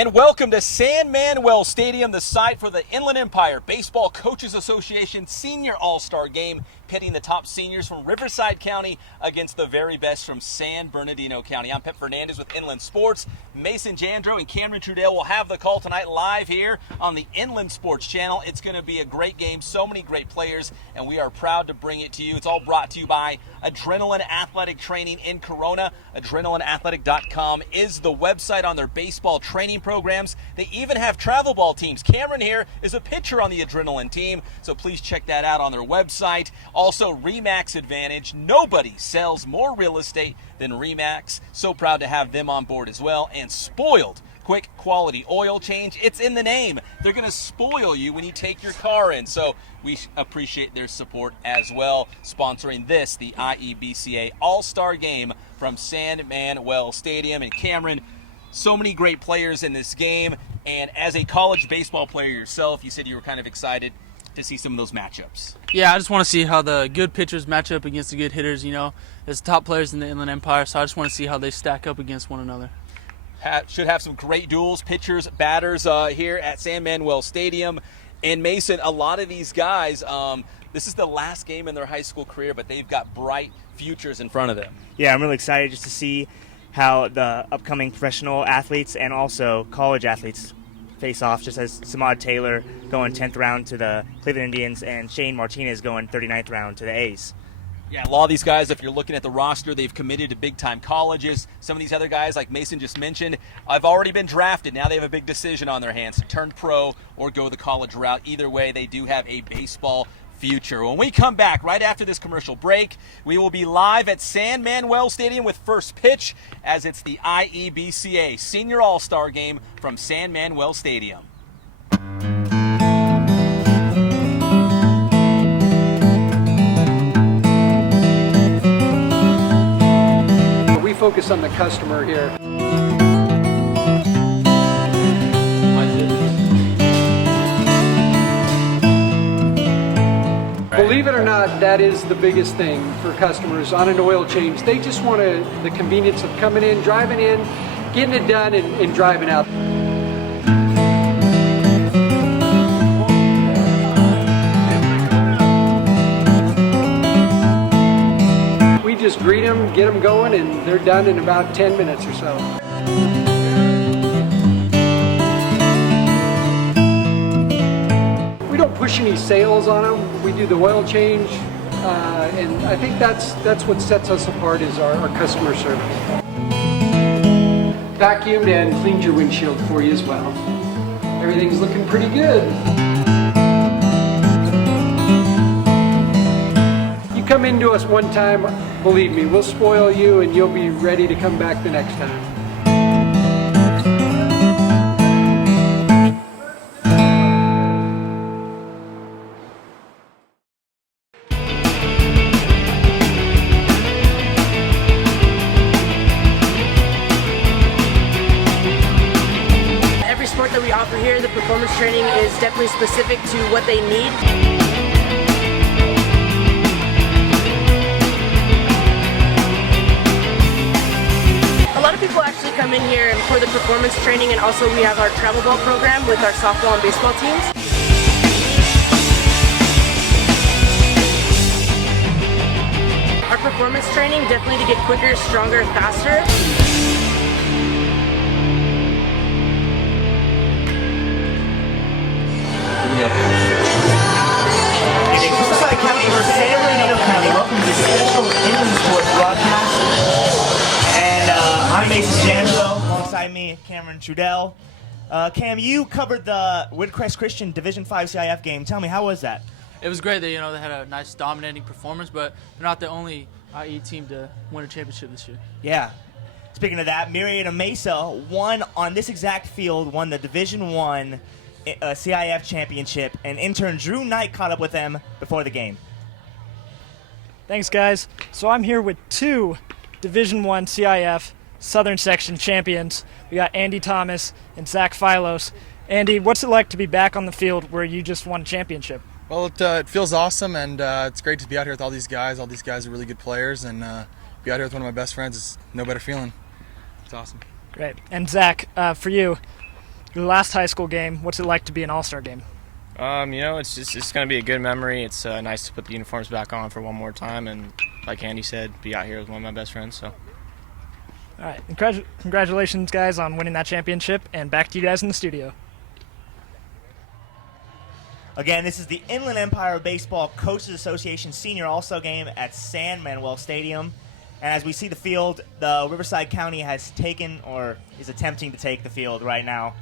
And welcome to San Manuel Stadium, the site for the Inland Empire Baseball Coaches Association Senior All-Star Game, pitting the top seniors from Riverside County against the very best from San Bernardino County. I'm Pep Fernandez with Inland Sports. Mason Jandro and Cameron Trudell will have the call tonight live here on the Inland Sports Channel. It's going to be a great game, so many great players, and we are proud to bring it to you. It's all brought to you by Adrenaline Athletic Training in Corona. AdrenalineAthletic.com is the website on their baseball training programs. They even have travel ball teams. Cameron here is a pitcher on the Adrenaline team, so please check that out on their website. Also, RE/MAX Advantage. Nobody sells more real estate than RE/MAX. So proud to have them on board as well. And Spoiled Quick Quality Oil Change. It's in the name. They're going to spoil you when you take your car in. So we appreciate their support as well, sponsoring this, the IEBCA All-Star Game from San Manuel Stadium. And Cameron, so many great players in this game, and as a college baseball player yourself, you said you were kind of excited to see some of those matchups. Yeah, I just want to see how the good pitchers match up against the good hitters, as top players in the Inland Empire, so I just want to see how they stack up against one another. Should have some great duels, pitchers, batters here at San Manuel Stadium. And Mason, a lot of these guys, this is the last game in their high school career, but they've got bright futures in front of them. Yeah, I'm really excited just to see how the upcoming professional athletes and also college athletes face off, just as Samad Taylor going 10th round to the Cleveland Indians and Shane Martinez going 39th round to the A's. Yeah, a lot of these guys, if you're looking at the roster, they've committed to big-time colleges. Some of these other guys, like Mason just mentioned, have already been drafted. Now they have a big decision on their hands to turn pro or go the college route. Either way, they do have a baseball future. When we come back right after this commercial break, we will be live at San Manuel Stadium with first pitch, as it's the IEBCA Senior All-Star Game from San Manuel Stadium. We focus on the customer here. Believe it or not, that is the biggest thing for customers on an oil change. They just want the convenience of coming in, driving in, getting it done, and driving out. We just greet them, get them going, and they're done in about 10 minutes or so. Push any sales on them. We do the oil change, and I think that's what sets us apart is our customer service. Vacuumed and cleaned your windshield for you as well. Everything's looking pretty good. You come into us one time, believe me, we'll spoil you and you'll be ready to come back the next time. That we offer here, the performance training is definitely specific to what they need. A lot of people actually come in here for the performance training, and also we have our travel ball program with our softball and baseball teams. Our performance training definitely to get quicker, stronger, faster. Riverside County versus San Bernardino County. Welcome to the special Inland Sports broadcast. And I'm Mason Jandro. Alongside me, Cameron Trudell. Cam, you covered the Woodcrest Christian Division 5 CIF game. Tell me, how was that? It was great. They had a nice dominating performance, but they're not the only IE team to win a championship this year. Yeah. Speaking of that, Murrieta Mesa won on this exact field, won the Division 1 CIF championship, and intern Drew Knight caught up with them before the game. Thanks, guys. So I'm here with two Division I CIF Southern Section champions. We got Andy Thomas and Zach Philos. Andy, what's it like to be back on the field where you just won a championship? Well, it feels awesome, and it's great to be out here with all these guys. All these guys are really good players, and be out here with one of my best friends is no better feeling. It's awesome. Great. And Zach, for you, Your last high school game, what's it like to be an all-star game? It's going to be a good memory. It's nice to put the uniforms back on for one more time, and like Andy said, be out here with one of my best friends. So. All right, congratulations, guys, on winning that championship, and back to you guys in the studio. Again, this is the Inland Empire Baseball Coaches Association Senior All-Star Game at San Manuel Stadium. And as we see the field, the Riverside County has taken or is attempting to take the field right now.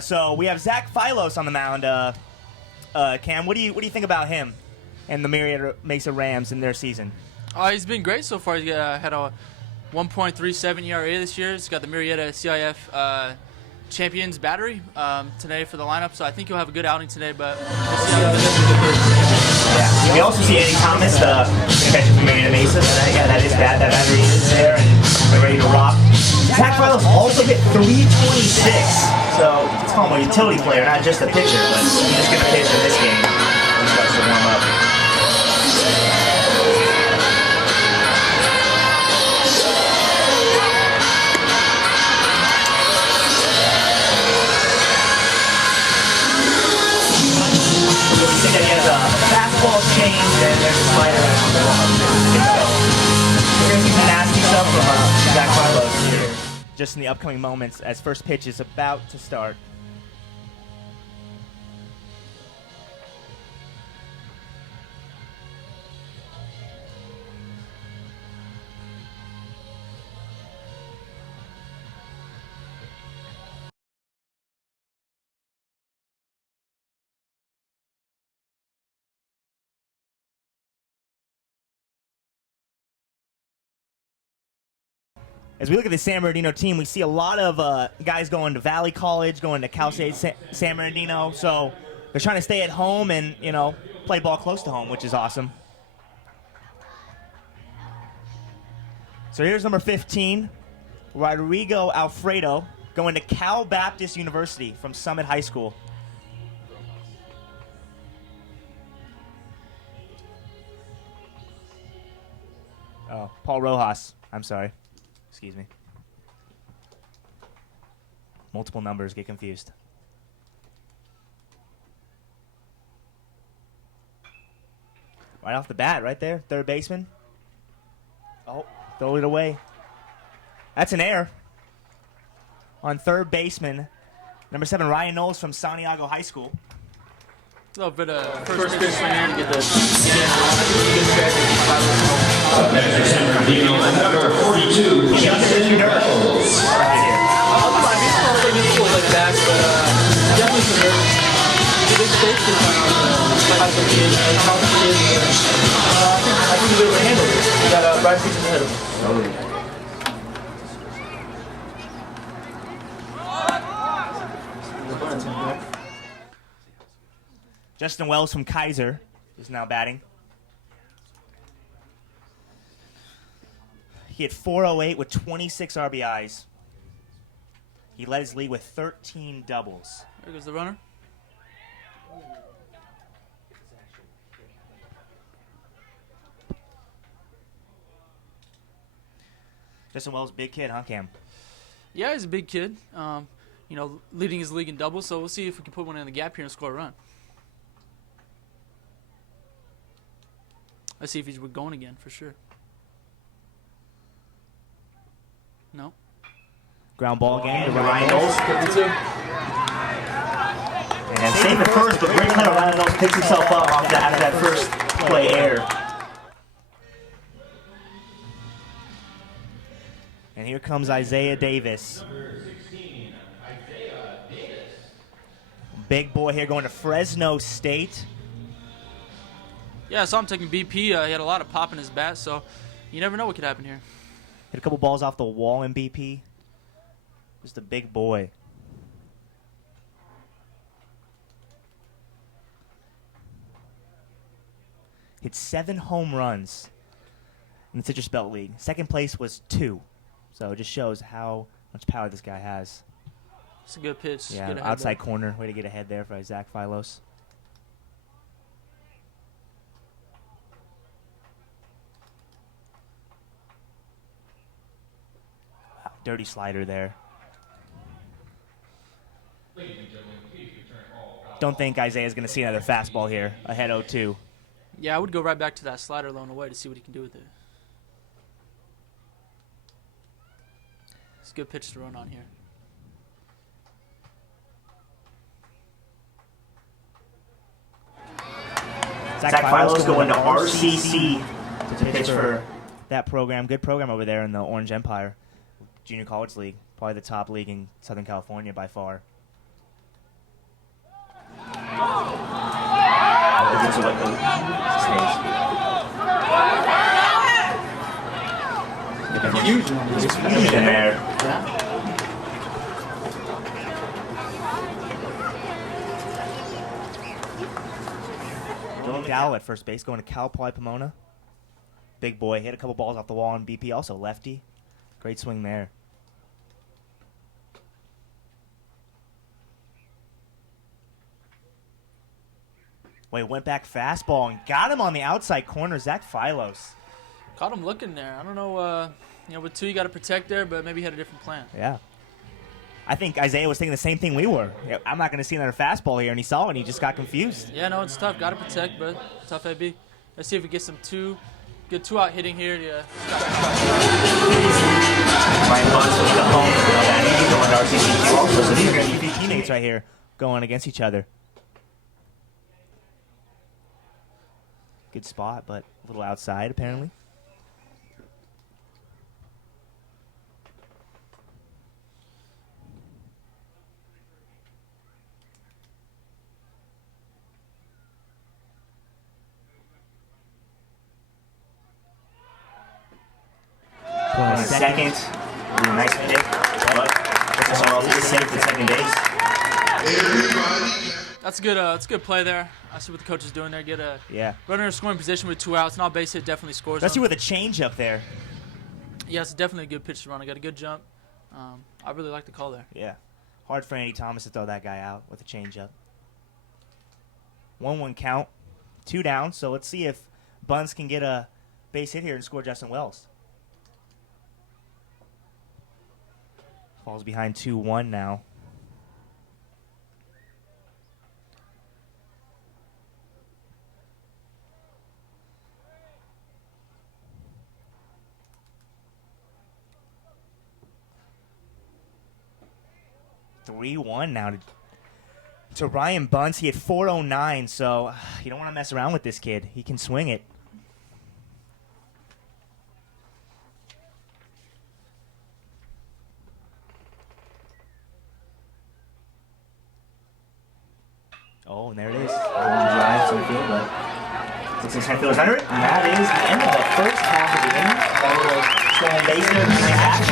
So we have Zach Philos on the mound. Cam, what do you think about him and the Marietta Mesa Rams in their season? He's been great so far. He's had a 1.37 ERA this year. He's got the Marietta CIF champions battery today for the lineup, so I think he'll have a good outing today. But we'll see how yeah. We also see Andy Thomas, the catcher from Marietta Mesa. Yeah, that is that. That battery is there and we're ready to rock. Zach Philos also hit 326. So it's called him a utility player, not just a pitcher, but he's just going to pitch in this game when he starts to warm up. You see that he has a fastball change and there's a slider and a warm-up. We're going to see some nasty stuff from Zach Philos here just in the upcoming moments as first pitch is about to start. As we look at the San Bernardino team, we see a lot of guys going to Valley College, going to Cal State San Bernardino. So they're trying to stay at home and, play ball close to home, which is awesome. So here's number 15, Rodrigo Alfredo, going to Cal Baptist University from Summit High School. Oh, Paul Rojas. I'm sorry. Excuse me. Multiple numbers get confused. Right off the bat, right there, third baseman. Oh, throw it away. That's an error. On third baseman, number 7, Ryan Knowles from Santiago High School. A little bit of first pitch from here to get the San Bernardino, number 42, Justin Duels. I think he'll be able to handle it. He got bright futures ahead of him. Justin Wells from Kaiser is now batting. He hit .408 with 26 RBIs. He led his league with 13 doubles. There goes the runner. Justin Wells, big kid, huh, Cam? Yeah, he's a big kid. Leading his league in doubles, so we'll see if we can put one in the gap here and score a run. Let's see if he's going again, for sure. No. Ground ball again to Ryan Knowles. And save it first, but great play. Ryan Knowles picks himself up after that first play error. And here comes Isaiah Davis. Big boy here going to Fresno State. Yeah, I saw him taking BP. He had a lot of pop in his bat, so you never know what could happen here. Hit a couple balls off the wall in BP. Just a big boy. Hit 7 home runs in the Citrus Belt League. Second place was 2. So it just shows how much power this guy has. It's a good pitch. Yeah, good outside corner. Way to get ahead there for Zach Philos. Wow, dirty slider there. don't think Isaiah's going to see another fastball here, ahead 0-2. Yeah, I would go right back to that slider low and away to see what he can do with it. It's a good pitch to run on here. Zach Philo's going to RCC to pitch for that program. Good program over there in the Orange Empire Junior College League. Probably the top league in Southern California by far. Confusion there. Dylan Dow at first base, going to Cal Poly Pomona. Big boy, hit a couple balls off the wall on BP, also lefty. Great swing there. Wait, went back fastball and got him on the outside corner. Zach Philos. Caught him looking there. I don't know, with two you got to protect there, but maybe he had a different plan. Yeah. I think Isaiah was thinking the same thing we were. I'm not going to see another fastball here, and he saw it, and he just got confused. Yeah, no, it's tough. Got to protect, but tough AB. Let's see if we get some good two-out hitting here. Yeah. Ryan Bunce with the home going to RCC also. So these are going to be teammates right here going against each other. Good spot, but a little outside apparently. Second, nice pick, but it's safe to second base. That's good. That's a good play there. I see what the coach is doing there. Get a runner in scoring position with 2 outs. Not base hit, definitely scores. Especially with a change up there. Yeah, it's definitely a good pitch to run. I got a good jump. I really like the call there. Yeah, hard for Andy Thomas to throw that guy out with a change up. 1-1 count, 2 down. So let's see if Buns can get a base hit here and score Justin Wells. Falls behind 2-1 now. (3-1) now to Ryan Bunce. He had 409, so you don't want to mess around with this kid. He can swing it. Oh, and there it is. Drive to the field, but it's in center field under it. And that is the end of the first half of the inning. All the stolen bases, nice action.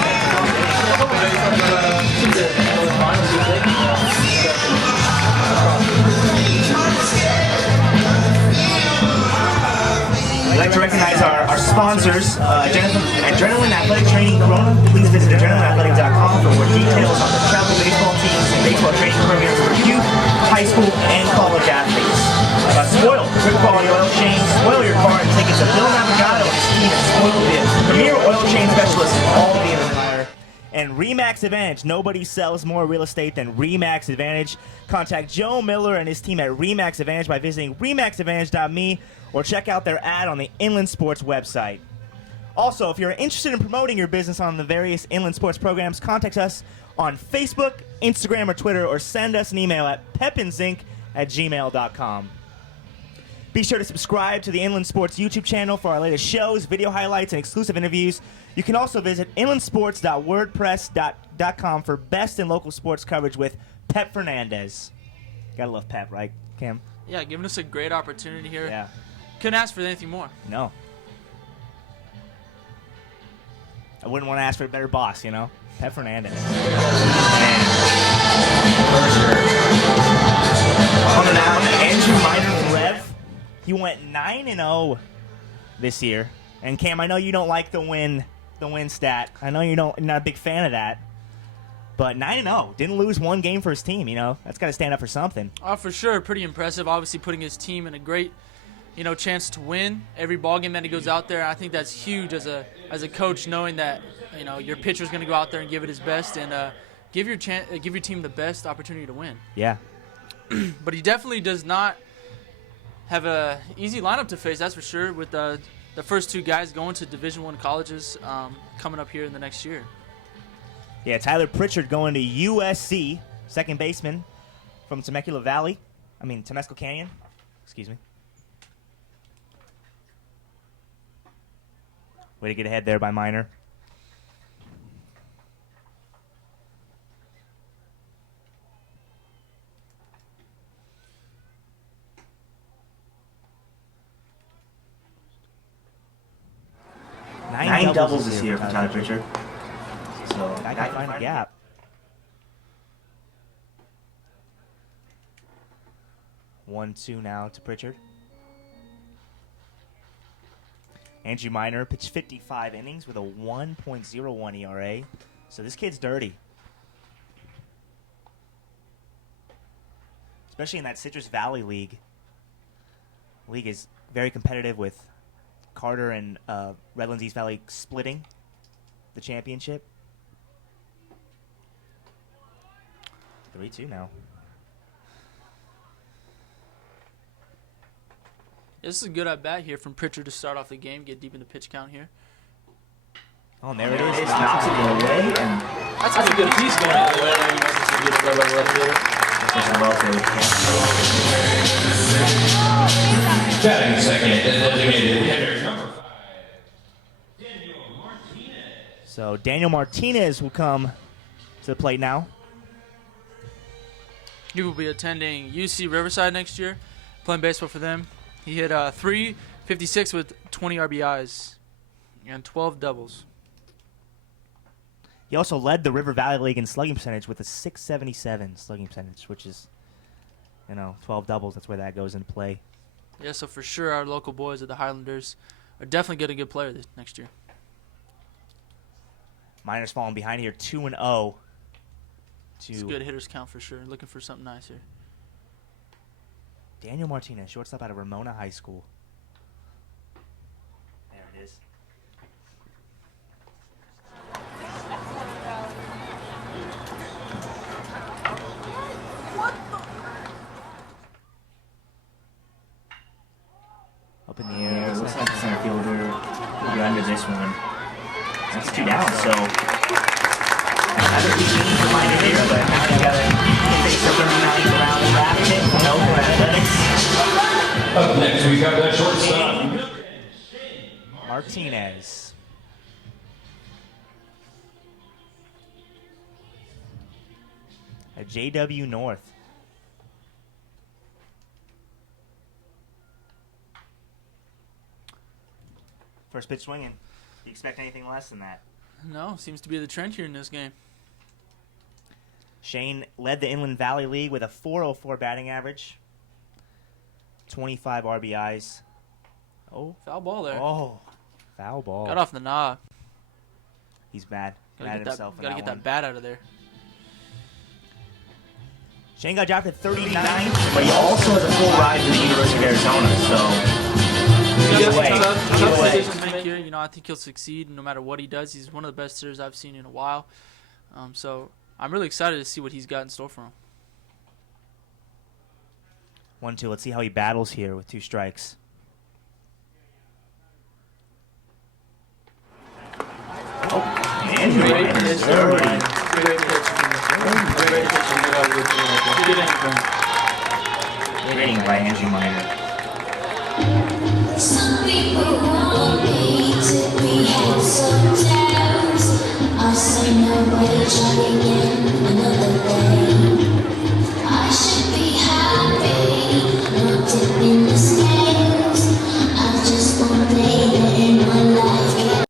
We'd like to recognize our sponsors, Adrenaline Athletic Training Corona. Please visit adrenalineathletic.com for more details on the travel baseball teams and baseball training programs for youth, high school, and college athletes. Spoil, good quality oil change. Spoil your car and take it to Bill Navigado and his team at Spoil Biz, premier oil change specialist in all of the Empire. And Remax Advantage. Nobody sells more real estate than Remax Advantage. Contact Joe Miller and his team at Remax Advantage by visiting remaxadvantage.me or check out their ad on the Inland Sports website. Also, if you're interested in promoting your business on the various Inland Sports programs, contact us on Facebook, Instagram, or Twitter, or send us an email at pepinzinc@gmail.com. Be sure to subscribe to the Inland Sports YouTube channel for our latest shows, video highlights, and exclusive interviews. You can also visit inlandsports.wordpress.com for best and local sports coverage with Pep Fernandez. Gotta love Pep, right, Cam? Yeah, giving us a great opportunity here. Yeah. Couldn't ask for anything more. No. I wouldn't want to ask for a better boss, you know? Pep Fernandez. On the mound, Andrew Miner from Rev. He went 9-0 this year. And Cam, I know you don't like the win stat. I know you're not a big fan of that. But 9-0, didn't lose one game for his team, you know? That's got to stand up for something. Oh, for sure. Pretty impressive. Obviously putting his team in a great, chance to win every ball game that he goes out there. I think that's huge as a coach, knowing that, your pitcher's going to go out there and give it his best and give your team the best opportunity to win. Yeah. but he definitely does not have a easy lineup to face, that's for sure, with the first two guys going to Division I colleges coming up here in the next year. Yeah, Tyler Pritchard going to USC, second baseman from Temescal Canyon. Excuse me. Way to get ahead there by Minor. Nine doubles this year for Tyler Pritchard. So I can find a gap. 1-2 now to Pritchard. Andrew Minor pitched 55 innings with a 1.01 ERA. So this kid's dirty. Especially in that Citrus Valley League. League is very competitive with Carter and Redlands East Valley splitting the championship. 3-2 now. This is a good at bat here from Pritchard to start off the game, get deep in the pitch count here. Oh, and there it is. Knocks it away, and that's a good piece going all the way. Batting second, designated hitter number 5, Daniel Martinez. So Daniel Martinez will come to the plate now. He will be attending UC Riverside next year, playing baseball for them. He hit .356 with 20 RBIs and 12 doubles. He also led the River Valley League in slugging percentage with a .677 slugging percentage, which is, 12 doubles. That's where that goes into play. Yeah, so for sure our local boys at the Highlanders are definitely getting a good player next year. Minor's falling behind here, 2-0. It's a good hitters count for sure. Looking for something nice here. Daniel Martinez, shortstop out of Ramona High School. There it is. Up in the air. Looks like the center fielder will be under this one. That's 2 down, so another easy reminder here, but now you gotta face the 39th round of drafting from Oakland Athletics. Up next, we got that shortstop. Martinez. At JW North. First pitch swinging. Do you expect anything less than that? No, seems to be the trend here in this game. Shane led the Inland Valley League with a .404 batting average. 25 RBIs. Oh. Foul ball there. Oh. Foul ball. Got off the knob. He's mad. Mad at himself. Gotta get that bat out of there. Shane got drafted 39, but he also has a full ride to the University of Arizona, so either way. I think he'll succeed no matter what he does. He's one of the best hitters I've seen in a while. So I'm really excited to see what he's got in store for him. 1-2. Let's see how he battles here with 2 strikes. Oh, and great pitch. Great hitting by Andrew Minor. Some people want me to be held so doubts. I say no way, try again another day. I should be happy, not tipping the scales. I just want later in my life.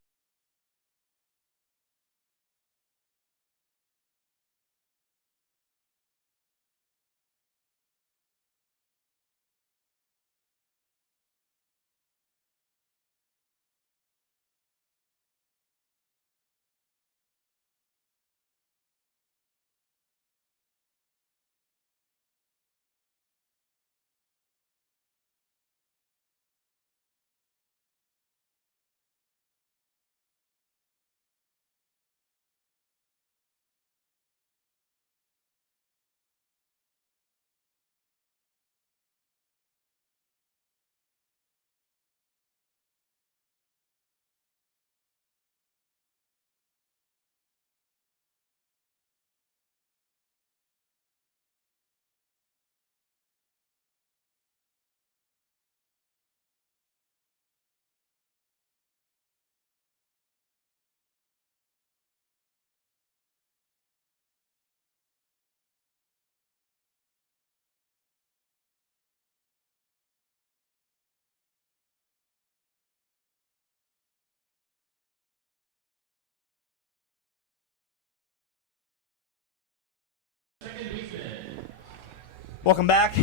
Welcome back.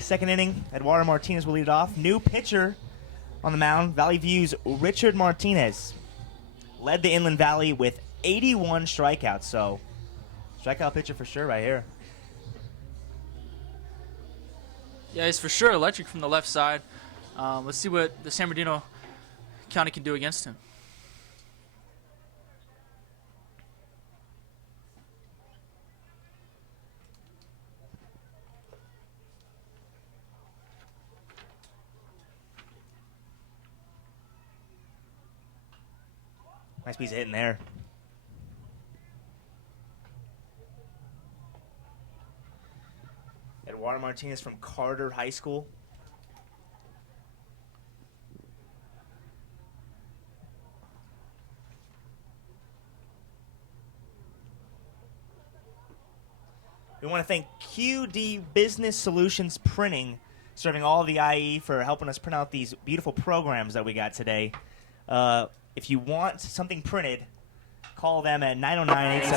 Second inning. Eduardo Martinez will lead it off. New pitcher on the mound. Valley View's Richard Martinez led the Inland Valley with 81 strikeouts. So, strikeout pitcher for sure right here. Yeah, he's for sure electric from the left side. Let's see what the San Bernardino County can do against him. Nice piece of hitting there. Eduardo Martinez from Carter High School. We want to thank QD Business Solutions Printing, serving all of the IE, for helping us print out these beautiful programs that we got today. If you want something printed, call them at 909-838-86.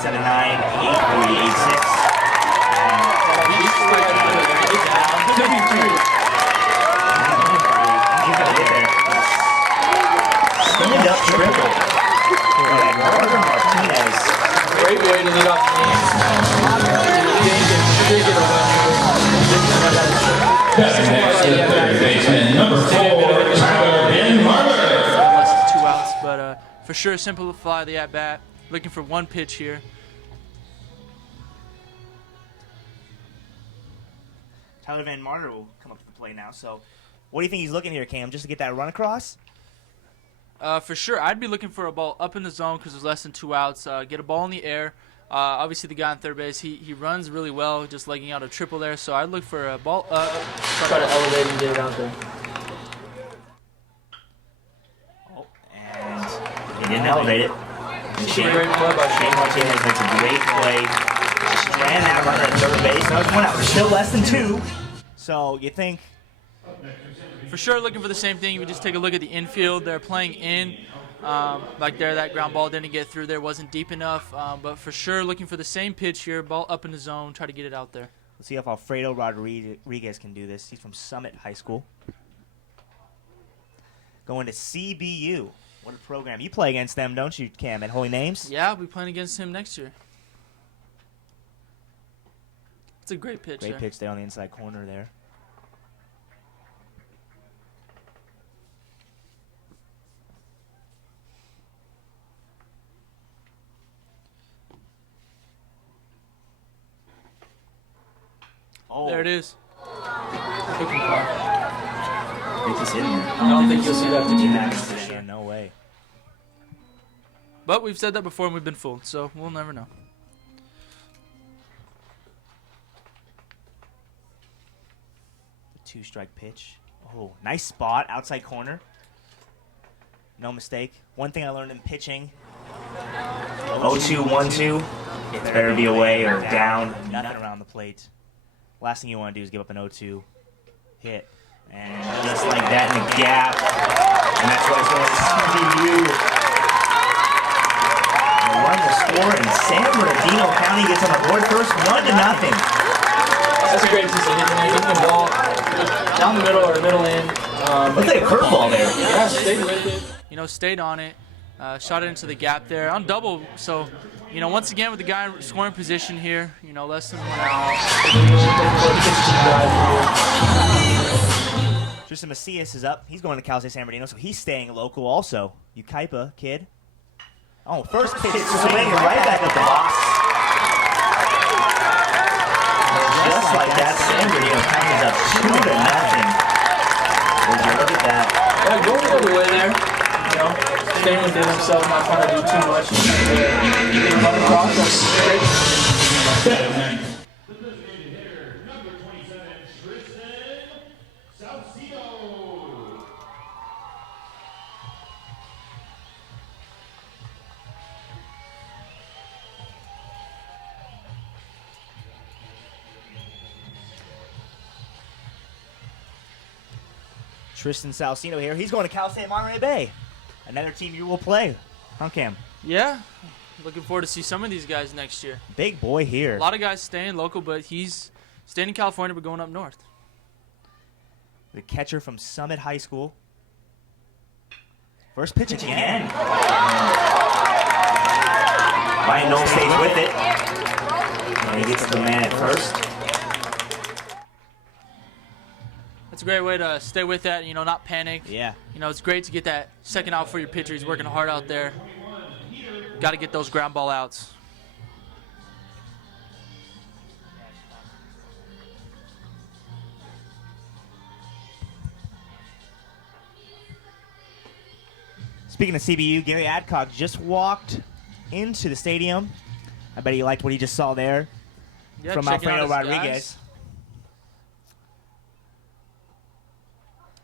Great way to lead off the game. Next, the third baseman, number 4, Tyler Van Marler. Less than 2 outs, but for sure simplify the at-bat. Looking for one pitch here. Tyler Van Marler will come up to the plate now. So, what do you think he's looking here, Cam? Just to get that run across? For sure, I'd be looking for a ball up in the zone because there's less than 2 outs. Get a ball in the air. Obviously, the guy on third base, he runs really well, just legging out a triple there. So I'd look for a ball up. Try to elevate and get it out there. Oh, and he didn't elevate it. Great play by Shane Martinez makes a great play. Just ran that runner at third base. That was 1 out. We're still less than 2. So you think? For sure, looking for the same thing. You would just take a look at the infield. They're playing in. Like there, that ground ball didn't get through there, wasn't deep enough. But for sure, looking for the same pitch here. Ball up in the zone, try to get it out there. Let's see if Alfredo Rodriguez can do this. He's from Summit High School. Going to CBU. What a program. You play against them, don't you, Cam, at Holy Names? Yeah, I'll be playing against him next year. It's a great pitch. Great pitch there on the inside corner there. Oh. There it is. I don't think you'll see that today. Yeah, no way. But we've said that before and we've been fooled, so we'll never know. The 2-strike pitch. Oh, nice spot, outside corner. No mistake. One thing I learned in pitching. 0-2, 1-2. It better be away or down. Nothing around the plate. Last thing you want to do is give up an 0-2 hit. And just like that in the gap. And that's what it's going to CBU. The run will score, and San Bernardino County gets on the board first, 1-0. That's a great piece of hitting. Hitting the ball down the middle or middle in. Looks like a curveball there. Yeah, stayed with it. You know, stayed on it. Shot it into the gap there on double. So, you know, once again with the guy in scoring position here, you know, less than 1 out. Tristan Macias is up. He's going to Cal State San Bernardino, so he's staying local also. Ukaipa kid. Oh, first pitch swing right back at the box. Just like that, San Bernardino comes up 2-0. Would you look at that? Yeah, going the other way there. You know, staying within himself, not trying to do too much. Run across. That's great. Tristan Salcino here. He's going to Cal State Monterey Bay. Another team you will play. Huh, Cam? Yeah. Looking forward to see some of these guys next year. Big boy here. A lot of guys staying local, but he's staying in California but going up north. The catcher from Summit High School. First pitch again. Ryan Knoll stays with it. And he gets the man at first. That's a great way to stay with that, not panic. Yeah. It's great to get that second out for your pitcher. He's working hard out there. Got to get those ground ball outs. Speaking of CBU, Gary Adcock just walked into the stadium. I bet he liked what he just saw there from Alfredo Rodriguez.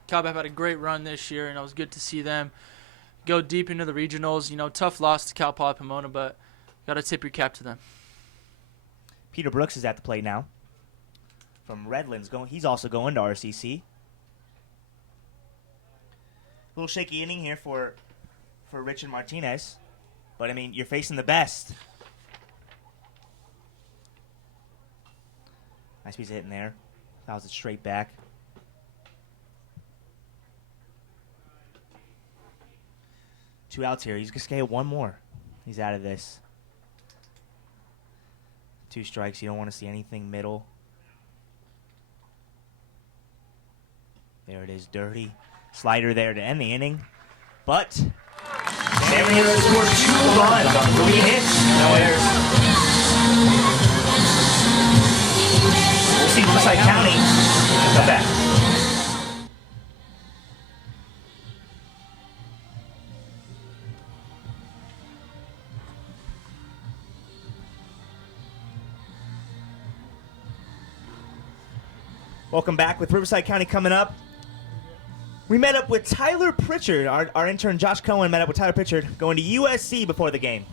Cal had a great run this year, and it was good to see them go deep into the regionals. Tough loss to Cal Poly Pomona, but got to tip your cap to them. Peter Brooks is at the plate now. From Redlands, he's also going to RCC. A little shaky inning here for Richard Martinez, but you're facing the best. Nice piece of hitting there. Fouls it straight back. Two outs here. He's going to get one more. He's out of this. Two strikes. You don't want to see anything middle. There it is. Dirty slider there to end the inning. But San Bernardino scored 2 runs on 3 hits. No errors. We'll see Riverside County come back. Welcome back with Riverside County coming up. We met up with Tyler Pritchard. Our intern Josh Cohen met up with Tyler Pritchard going to USC before the game.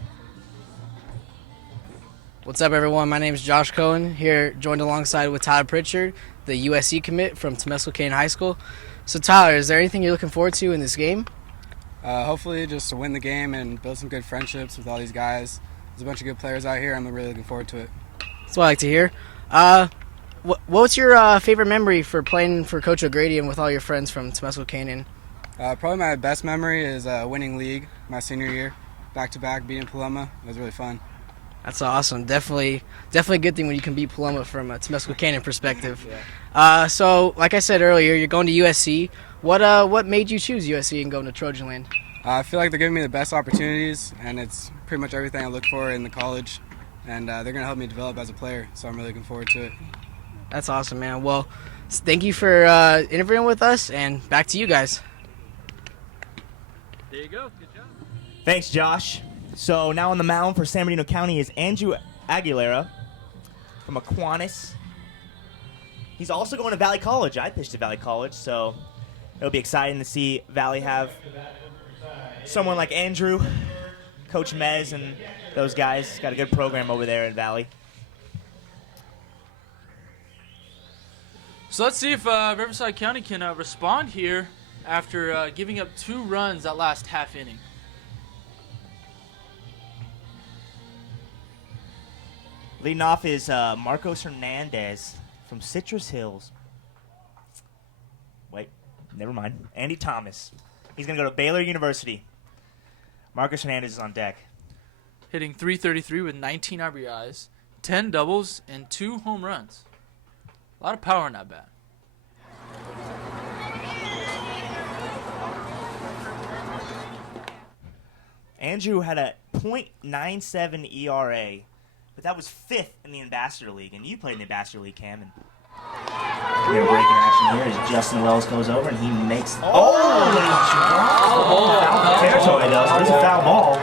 What's up, everyone? My name is Josh Cohen, here joined alongside with Tyler Pritchard, the USC commit from Temescal Canyon High School. So, Tyler, is there anything you're looking forward to in this game? Hopefully just to win the game and build some good friendships with all these guys. There's a bunch of good players out here. I'm really looking forward to it. That's what I like to hear. What's your favorite memory for playing for Coach O'Grady and with all your friends from Temescal Canyon? Probably my best memory is winning league my senior year, back-to-back, beating Paloma. It was really fun. That's awesome. Definitely a good thing when you can beat Paloma from a Temescal Canyon perspective. Yeah. So, like I said earlier, you're going to USC. What made you choose USC and going to Trojan Land? I feel like they're giving me the best opportunities, and it's pretty much everything I look for in the college. And they're going to help me develop as a player, so I'm really looking forward to it. That's awesome, man. Well, thank you for interviewing with us, and back to you guys. There you go. Good job. Thanks, Josh. So now on the mound for San Bernardino County is Andrew Aguilera from Aquinas. He's also going to Valley College. I pitched at Valley College, so it'll be exciting to see Valley have someone like Andrew, Coach Mez, and those guys. Got a good program over there at Valley. So let's see if Riverside County can respond here after giving up 2 runs that last half inning. Leading off is Marcos Hernandez from Citrus Hills. Wait, never mind. Andy Thomas. He's going to go to Baylor University. Marcos Hernandez is on deck. Hitting .333 with 19 RBIs, 10 doubles, and 2 home runs. A lot of power in that bat. Andrew had a .97 ERA, but that was 5th in the Ambassador League, and you played in the Ambassador League, Cam. And we have breaking action here as Justin Wells goes over and he makes. Foul territory though, so there's a foul ball,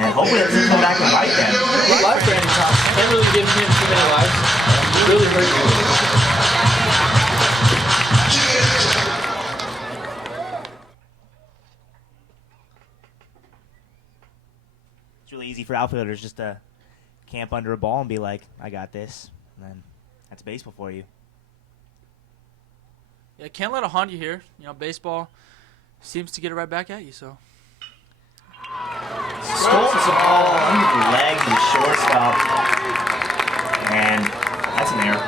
and hopefully it doesn't come back and bite them. Good life for Andy Thomas. Can't really give him too many lives. Really hurt you. It's really easy for outfielders just to camp under a ball and be like, I got this. And then that's baseball for you. Yeah, can't let it haunt you here. Baseball seems to get it right back at you, so. Stoltz ball under the leg to the shortstop. And that's an error.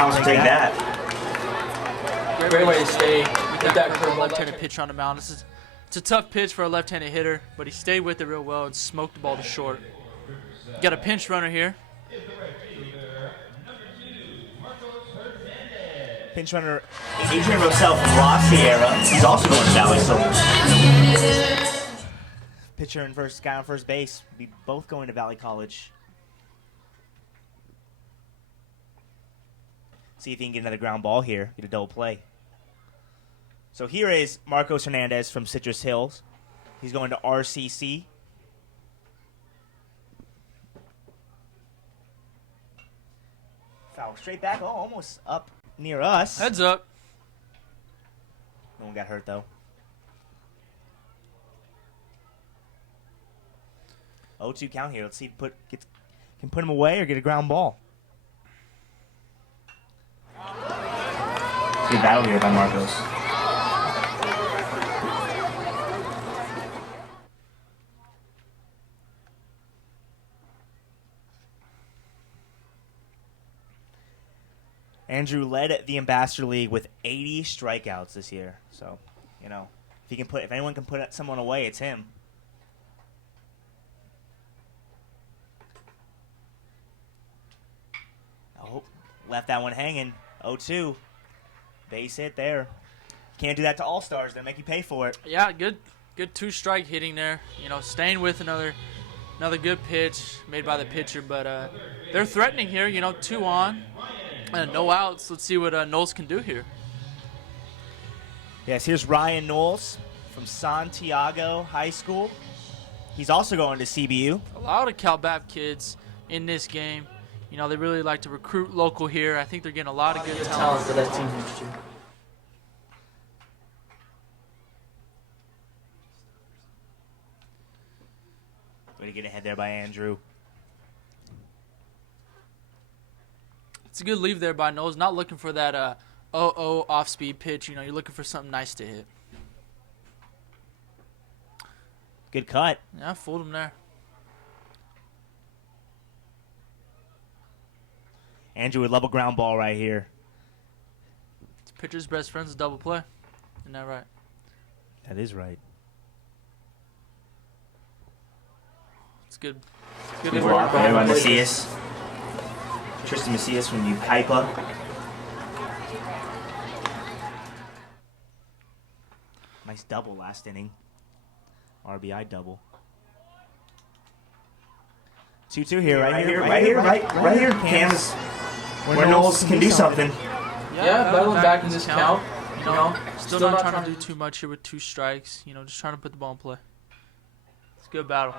Thomas will take that. Great way to stay with that curve. Left-handed pitcher on the mound. It's a tough pitch for a left-handed hitter, but he stayed with it real well and smoked the ball to short. Got a pinch runner here. Pinch runner Adrian Rossell from La Sierra. He's also going to Valley, so pitcher and guy on first base will be both going to Valley College. See if he can get another ground ball here, get a double play. So here is Marcos Hernandez from Citrus Hills. He's going to RCC. Foul straight back, almost up near us. Heads up. No one got hurt though. 0-2 count here. Let's see if can put him away or get a ground ball. Good battle here by Marcos. Andrew led the Ambassador League with 80 strikeouts this year. So, if anyone can put someone away, it's him. Oh, left that one hanging. 0-2. Base hit there. Can't do that to all-stars. They'll make you pay for it. Yeah, good two-strike hitting there. Staying with another good pitch made by the pitcher, but they're threatening here. 2 on. No outs. Let's see what Knowles can do here. Yes, here's Ryan Knowles from Santiago High School. He's also going to CBU. A lot of CalBap kids in this game. They really like to recruit local here. I think they're getting a lot of good talent for that team next year. Way to get ahead there by Andrew. It's a good leave there by Knowles. Not looking for that off-speed pitch. You're looking for something nice to hit. Good cut. Yeah, fooled him there. Andrew would love a ground ball right here. It's pitcher's best friend's a double play. Isn't that right? That is right. It's good. Good work by Macias. Tristan Macias from IEBCA. Nice double last inning. RBI double. 2-2 here, right here. Cam's where Knowles can do something. Yeah, battling back in this count. Still not trying to do too much here with 2 strikes. Just trying to put the ball in play. It's a good battle.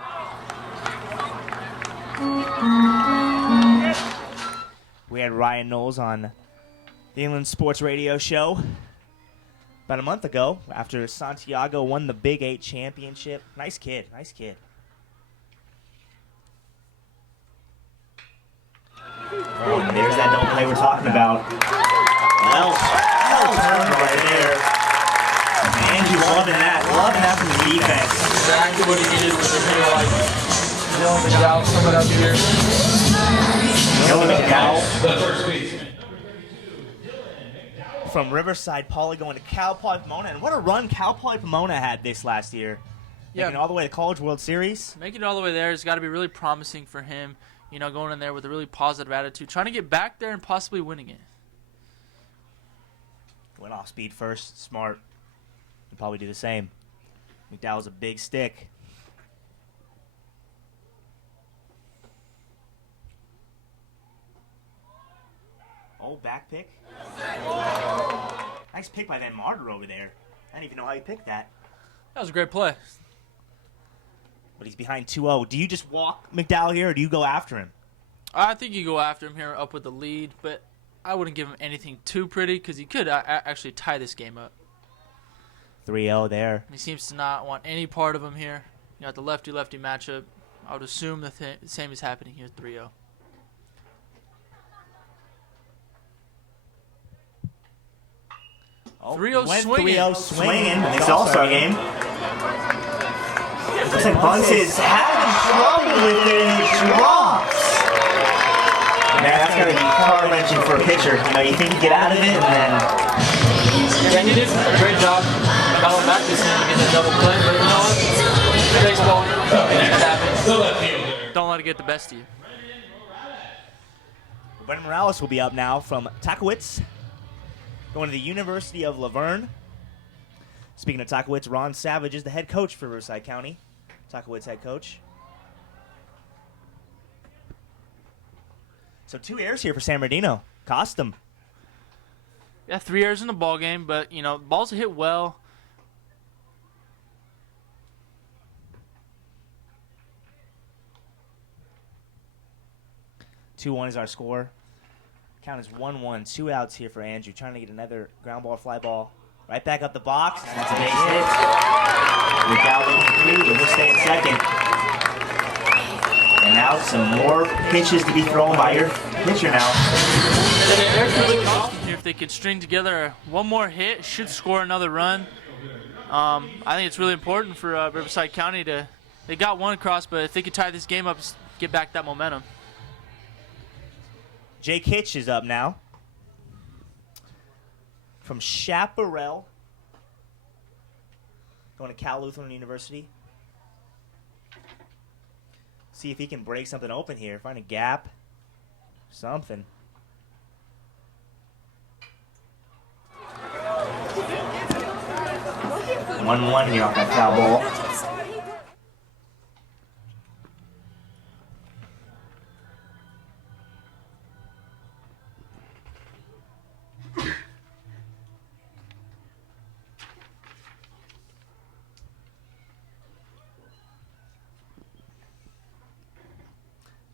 We had Ryan Knowles on the Inland Sports Radio show about a month ago after Santiago won the Big 8 championship. Nice kid. Oh, and there's that double play we're talking about. Well right there. Andrew's loving that from the defense. Exactly what he needed with the hitter like Dylan McDowell coming up here. Dylan McDowell from Riverside Poly going to Cal Poly Pomona. And what a run Cal Poly Pomona had this last year. Making it all the way to College World Series. Making it all the way there has got to be really promising for him. Going in there with a really positive attitude, trying to get back there and possibly winning it. Went off speed first, smart. He'll probably do the same. McDowell's a big stick. Oh, back pick. Nice pick by Van Marder over there. I didn't even know how he picked that. That was a great play. But he's behind 2-0. Do you just walk McDowell here, or do you go after him? I think you go after him here up with the lead, but I wouldn't give him anything too pretty because he could actually tie this game up. 3-0 there. He seems to not want any part of him here. You got the lefty-lefty matchup. I would assume the same is happening here, 3-0. Oh, 3-0 swinging. 3-0 swinging. Next All-Star game. Looks like Bunce is having trouble with it, and he drops. That's going to be heart-wrenching for a pitcher. You know, you think you get out of it, and then... Yeah, you did a great job. Going back this inning, getting a double play, but you know what? Baseball, things happen. Don't let it get the best of you. Brendan Morales will be up now from Takowitz, going to the University of Laverne. Speaking of Takowitz, Ron Savage is the head coach for Riverside County. Takowitz head coach. So 2 errors here for San Bernardino. Cost them. Yeah, 3 errors in the ball game, but you know, balls are hit well. (2-1) is our score. Count is 1-1. 2 outs here for Andrew. Trying to get another ground ball, fly ball. Right back up the box. That's a base hit. Rick out looking for 3. We'll stay in second. And now some more pitches to be thrown by your pitcher now. If they could string together one more hit, should score another run. I think it's really important for Riverside County to. They got one across, but if they could tie this game up, get back that momentum. Jake Hitch is up now. From Chaparral. Going to Cal Lutheran University. See if he can break something open here. Find a gap. Something. (1-1) here off that foul ball.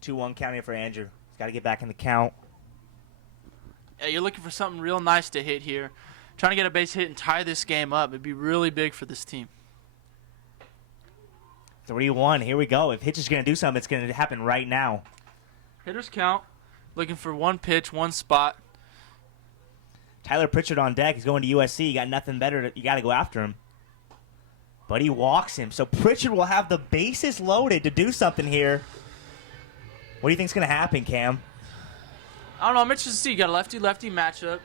(2-1) counting for Andrew. He's got to get back in the count. Yeah, you're looking for something real nice to hit here. Trying to get a base hit and tie this game up. It'd be really big for this team. 3-1. Here we go. If Hitch is going to do something, it's going to happen right now. Hitters count. Looking for one pitch, one spot. Tyler Pritchard on deck. He's going to USC. You got nothing better. You got to go after him. But he walks him. So Pritchard will have the bases loaded to do something here. What do you think is going to happen, Cam? I don't know. I'm interested to see. You got a lefty-lefty matchup.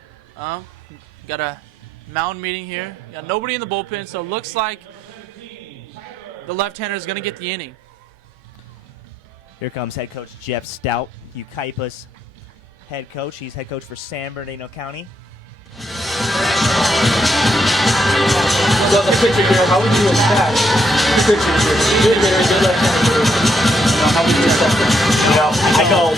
Got a mound meeting here. Got nobody in the bullpen, so it looks like the left-hander is going to get the inning. Here comes head coach Jeff Stout, UKIPA's head coach. He's head coach for San Bernardino County. So the pitcher here, how would you attack the pitcher here? Good hitter, good left-hander. How would you attack that? You know,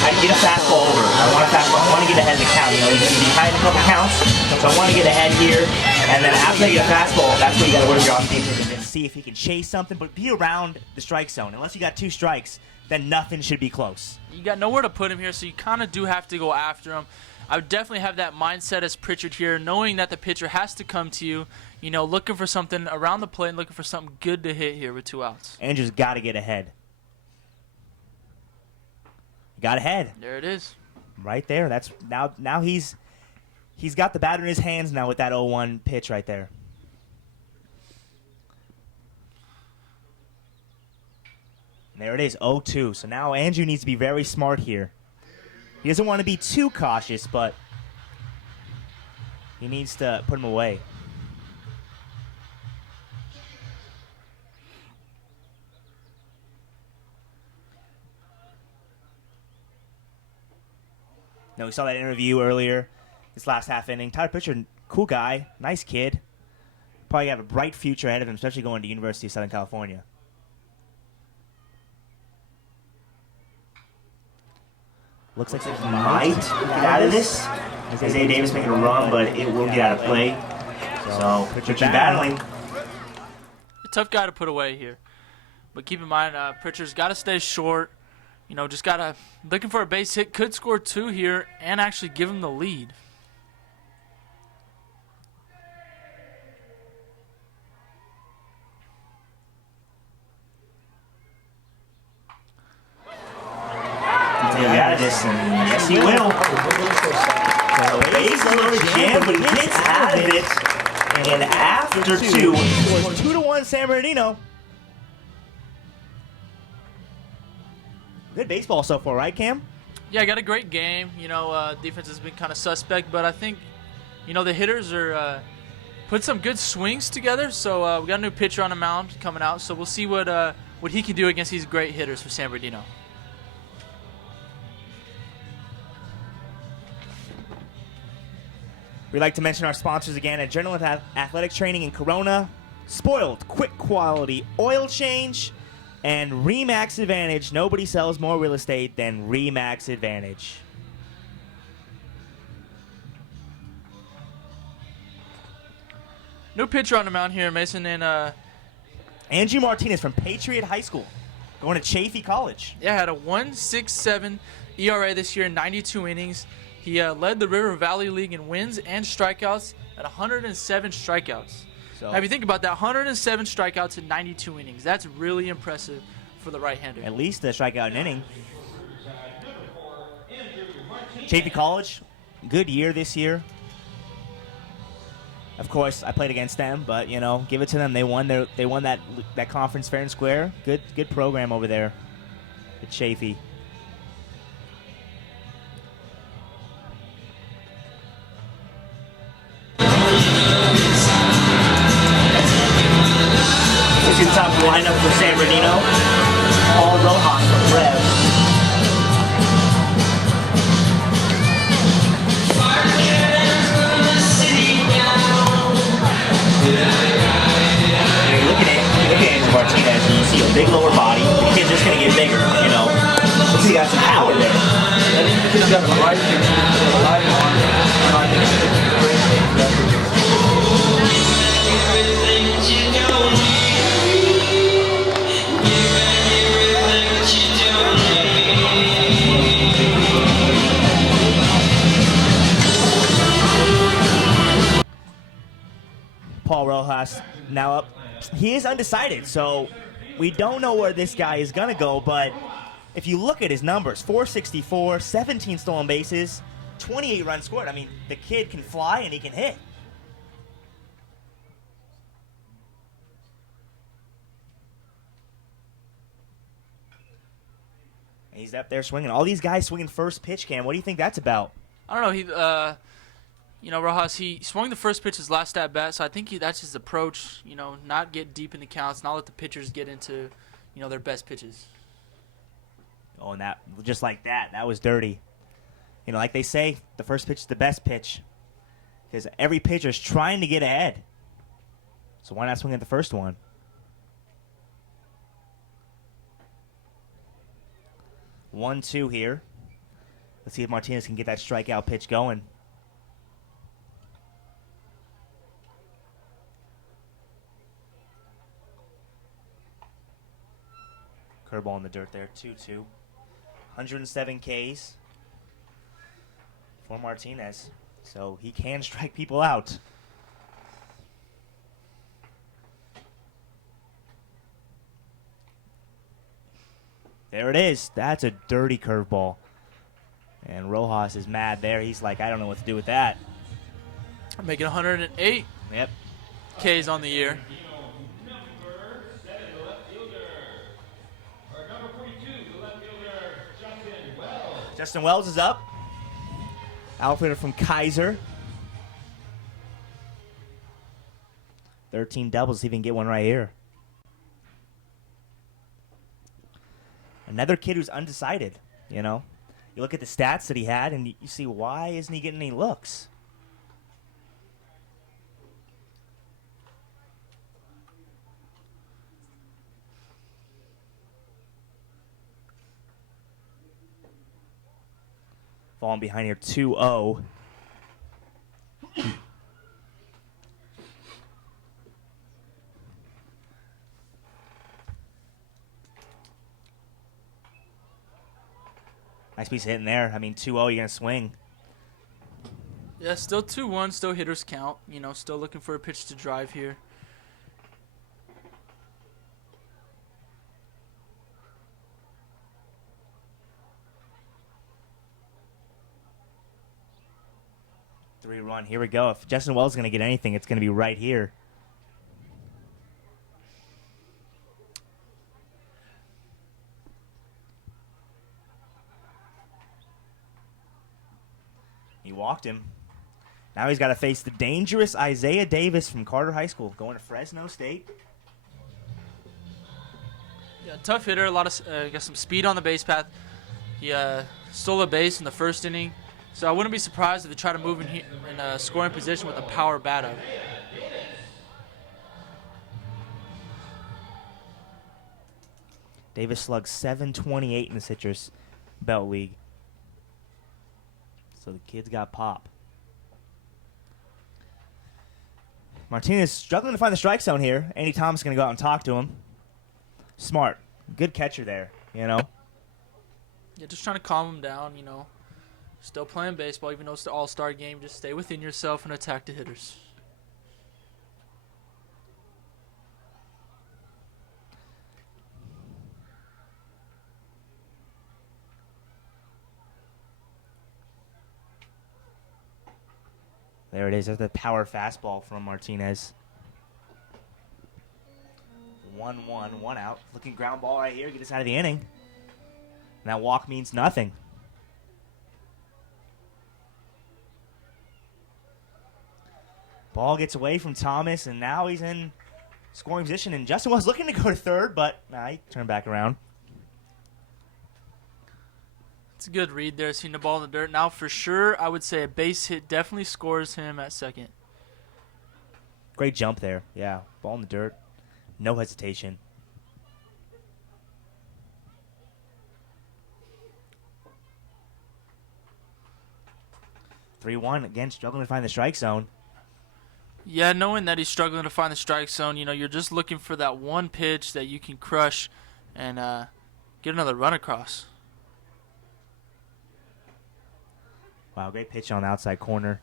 I get a fastball over. I want a fastball. I want to get ahead of the count. You know, he's behind a couple counts, so I want to get ahead here. And then after I get a fastball, that's when you got to work your off defense and see if he can chase something, but be around the strike zone. Unless you got 2 strikes, then nothing should be close. You got nowhere to put him here, so you kind of do have to go after him. I would definitely have that mindset as Pritchard here, knowing that the pitcher has to come to you, you know, looking for something around the plate and looking for something good to hit here with 2 outs. Andrew's got to get ahead. Got ahead. There it is. Right there. That's now he's got the batter in his hands now with that 0-1 pitch right there. And there it is, 0-2. So now Andrew needs to be very smart here. He doesn't want to be too cautious, but he needs to put him away. No, we saw that interview earlier, this last half inning. Tyler Pritchard, cool guy, nice kid. Probably have a bright future ahead of him, especially going to University of Southern California. Looks like he might get out of this. Isaiah Davis making a run, but it will get out of play. So Pritchard battling. A tough guy to put away here. But keep in mind, Pritchard's got to stay short. You know, just got to, looking for a base hit, could score 2 here and actually give him the lead. He'll take out of this, and yes, he will. So base loaded jam, but he gets out of it. And after 2, scores 2-1 San Bernardino. Good baseball so far, right, Cam? Yeah, I got a great game. Defense has been kind of suspect, but I think, the hitters are put some good swings together. So we got a new pitcher on the mound coming out. So we'll see what he can do against these great hitters for San Bernardino. We'd like to mention our sponsors again: Adrenaline Athletic Training in Corona, Spoiled Quick Quality Oil Change, and Remax Advantage. Nobody sells more real estate than Remax Advantage. New pitcher on the mound here, Mason, and Angie Martinez from Patriot High School, going to Chaffey College. Yeah, had a 1.67 ERA this year in 92 innings. He led the River Valley League in wins and strikeouts at 107 strikeouts. So, now, if you think about that, 107 strikeouts in 92 innings, that's really impressive for the right-hander. At least a strikeout an inning. Chaffey College, good year this year. Of course, I played against them, but give it to them. They won that conference fair and square. Good program over there at Chaffey. This is the top lineup for San Bernardino. Paul Rojas from Rev. Look at Angie Martinez, and you see a big lower body. The kid's just going to get bigger, Looks like he got some power there. I think the kid's got a right arm, and I think it's a great game. Paul Rojas now up. He is undecided, so we don't know where this guy is going to go, but if you look at his numbers, 464, 17 stolen bases, 28 runs scored. I mean, the kid can fly and he can hit. And he's up there swinging. All these guys swinging first pitch, Cam. What do you think that's about? I don't know. Rojas, he swung the first pitch his last at bat, so I think that's his approach. Not get deep in the counts, not let the pitchers get into, their best pitches. Oh, and that, just like that was dirty. Like they say, the first pitch is the best pitch, because every pitcher is trying to get ahead. So why not swing at the first one? 1-2 here. Let's see if Martinez can get that strikeout pitch going. Curveball in the dirt there, 2-2. 107 Ks for Martinez, so he can strike people out. There it is. That's a dirty curveball. And Rojas is mad there. He's like, I don't know what to do with that. Making 108 Yep. Ks on the year. Justin Wells is up. Outfielder from Kaiser. 13 doubles, see if he can get one right here. Another kid who's undecided, You look at the stats that he had, and you see, why isn't he getting any looks? Falling behind here, 2-0. Nice piece of hitting there. I mean, 2-0, you're going to swing. Yeah, still 2-1, still hitters count. Still looking for a pitch to drive here. Three-run. Here we go. If Justin Wells is going to get anything, it's going to be right here. walked him. Now he's got to face the dangerous Isaiah Davis from Carter High School, going to Fresno State. Yeah, tough hitter. A lot of got some speed on the base path. He stole a base in the first inning, so I wouldn't be surprised if they try to move in a scoring position with a power bat up. Davis slugged .728 in the Citrus Belt League. So the kid's got pop. Martinez struggling to find the strike zone here. Andy Thomas is going to go out and talk to him. Smart. Good catcher there, you know. Yeah, just trying to calm him down, you know. Still playing baseball, even though it's the all-star game. Just stay within yourself and attack the hitters. There it is. That's the power fastball from Martinez. 1-1, 1 out. Looking ground ball right here. Get us out of the inning. And that walk means nothing. Ball gets away from Thomas, and now he's in scoring position. And Justin was looking to go to third, but he turned back around. It's a good read there, seeing the ball in the dirt. Now, for sure, I would say a base hit definitely scores him at second. Great jump there. Yeah, ball in the dirt. No hesitation. 3-1, again, struggling to find the strike zone. Yeah, knowing that he's struggling to find the strike zone, you know, you're just looking for that one pitch that you can crush and get another run across. Wow, great pitch on the outside corner.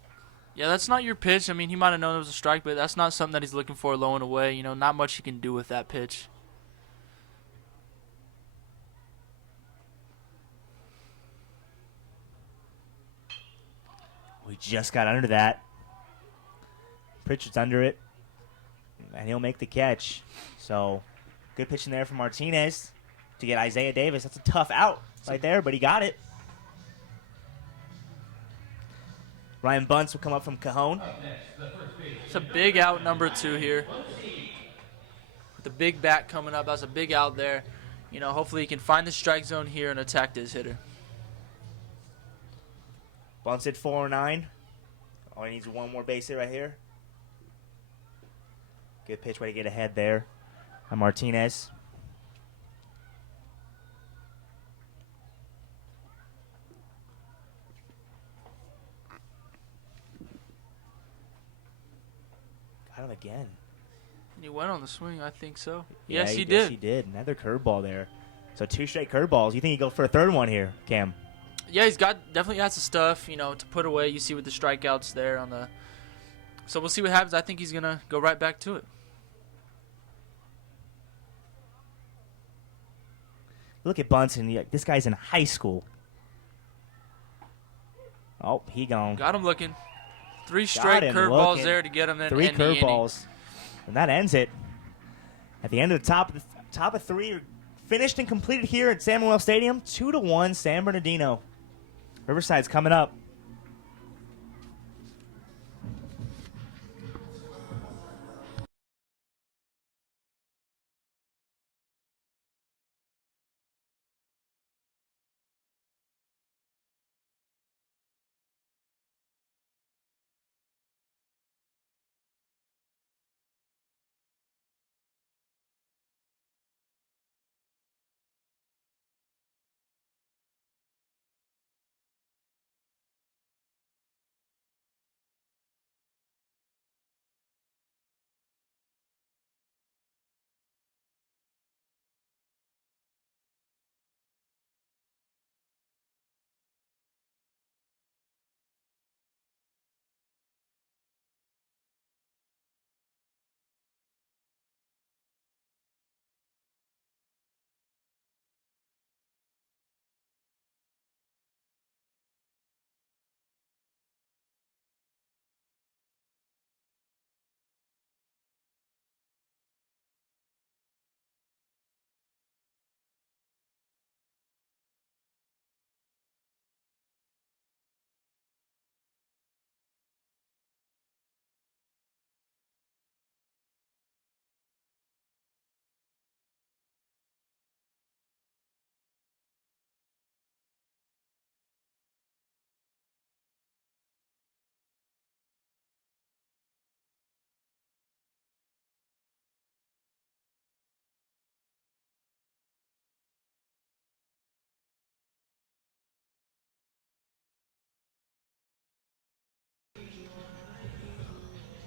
Yeah, that's not your pitch. I mean, he might have known it was a strike, but that's not something that he's looking for low and away. You know, not much he can do with that pitch. We just got under that. Pritchard's under it, and he'll make the catch. So, good pitch in there from Martinez to get Isaiah Davis. That's a tough out right there, but he got it. Ryan Bunce will come up from Cajon. It's a big out, number 2 here. With the big bat coming up, that's a big out there. You know, hopefully he can find the strike zone here and attack this hitter. Bunce at 4-9. Oh, he needs one more base hit right here. Good pitch, way to get ahead there on Martinez. Got him again. And he went on the swing, I think so. Yeah, Yes, he did. Yes, he did. Another curveball there. So 2 straight curveballs. You think he go for a third one here, Cam? Yeah, he's definitely got some stuff, you know, to put away. You see with the strikeouts there on the. So we'll see what happens. I think he's gonna go right back to it. Look at Bunsen. This guy's in high school. Oh, he gone. Got him looking. 3 straight curveballs there to get him in. 3 curveballs, and that ends it. At the end of the top of 3 are finished and completed here at San Manuel Stadium. 2-1 San Bernardino. Riverside's coming up.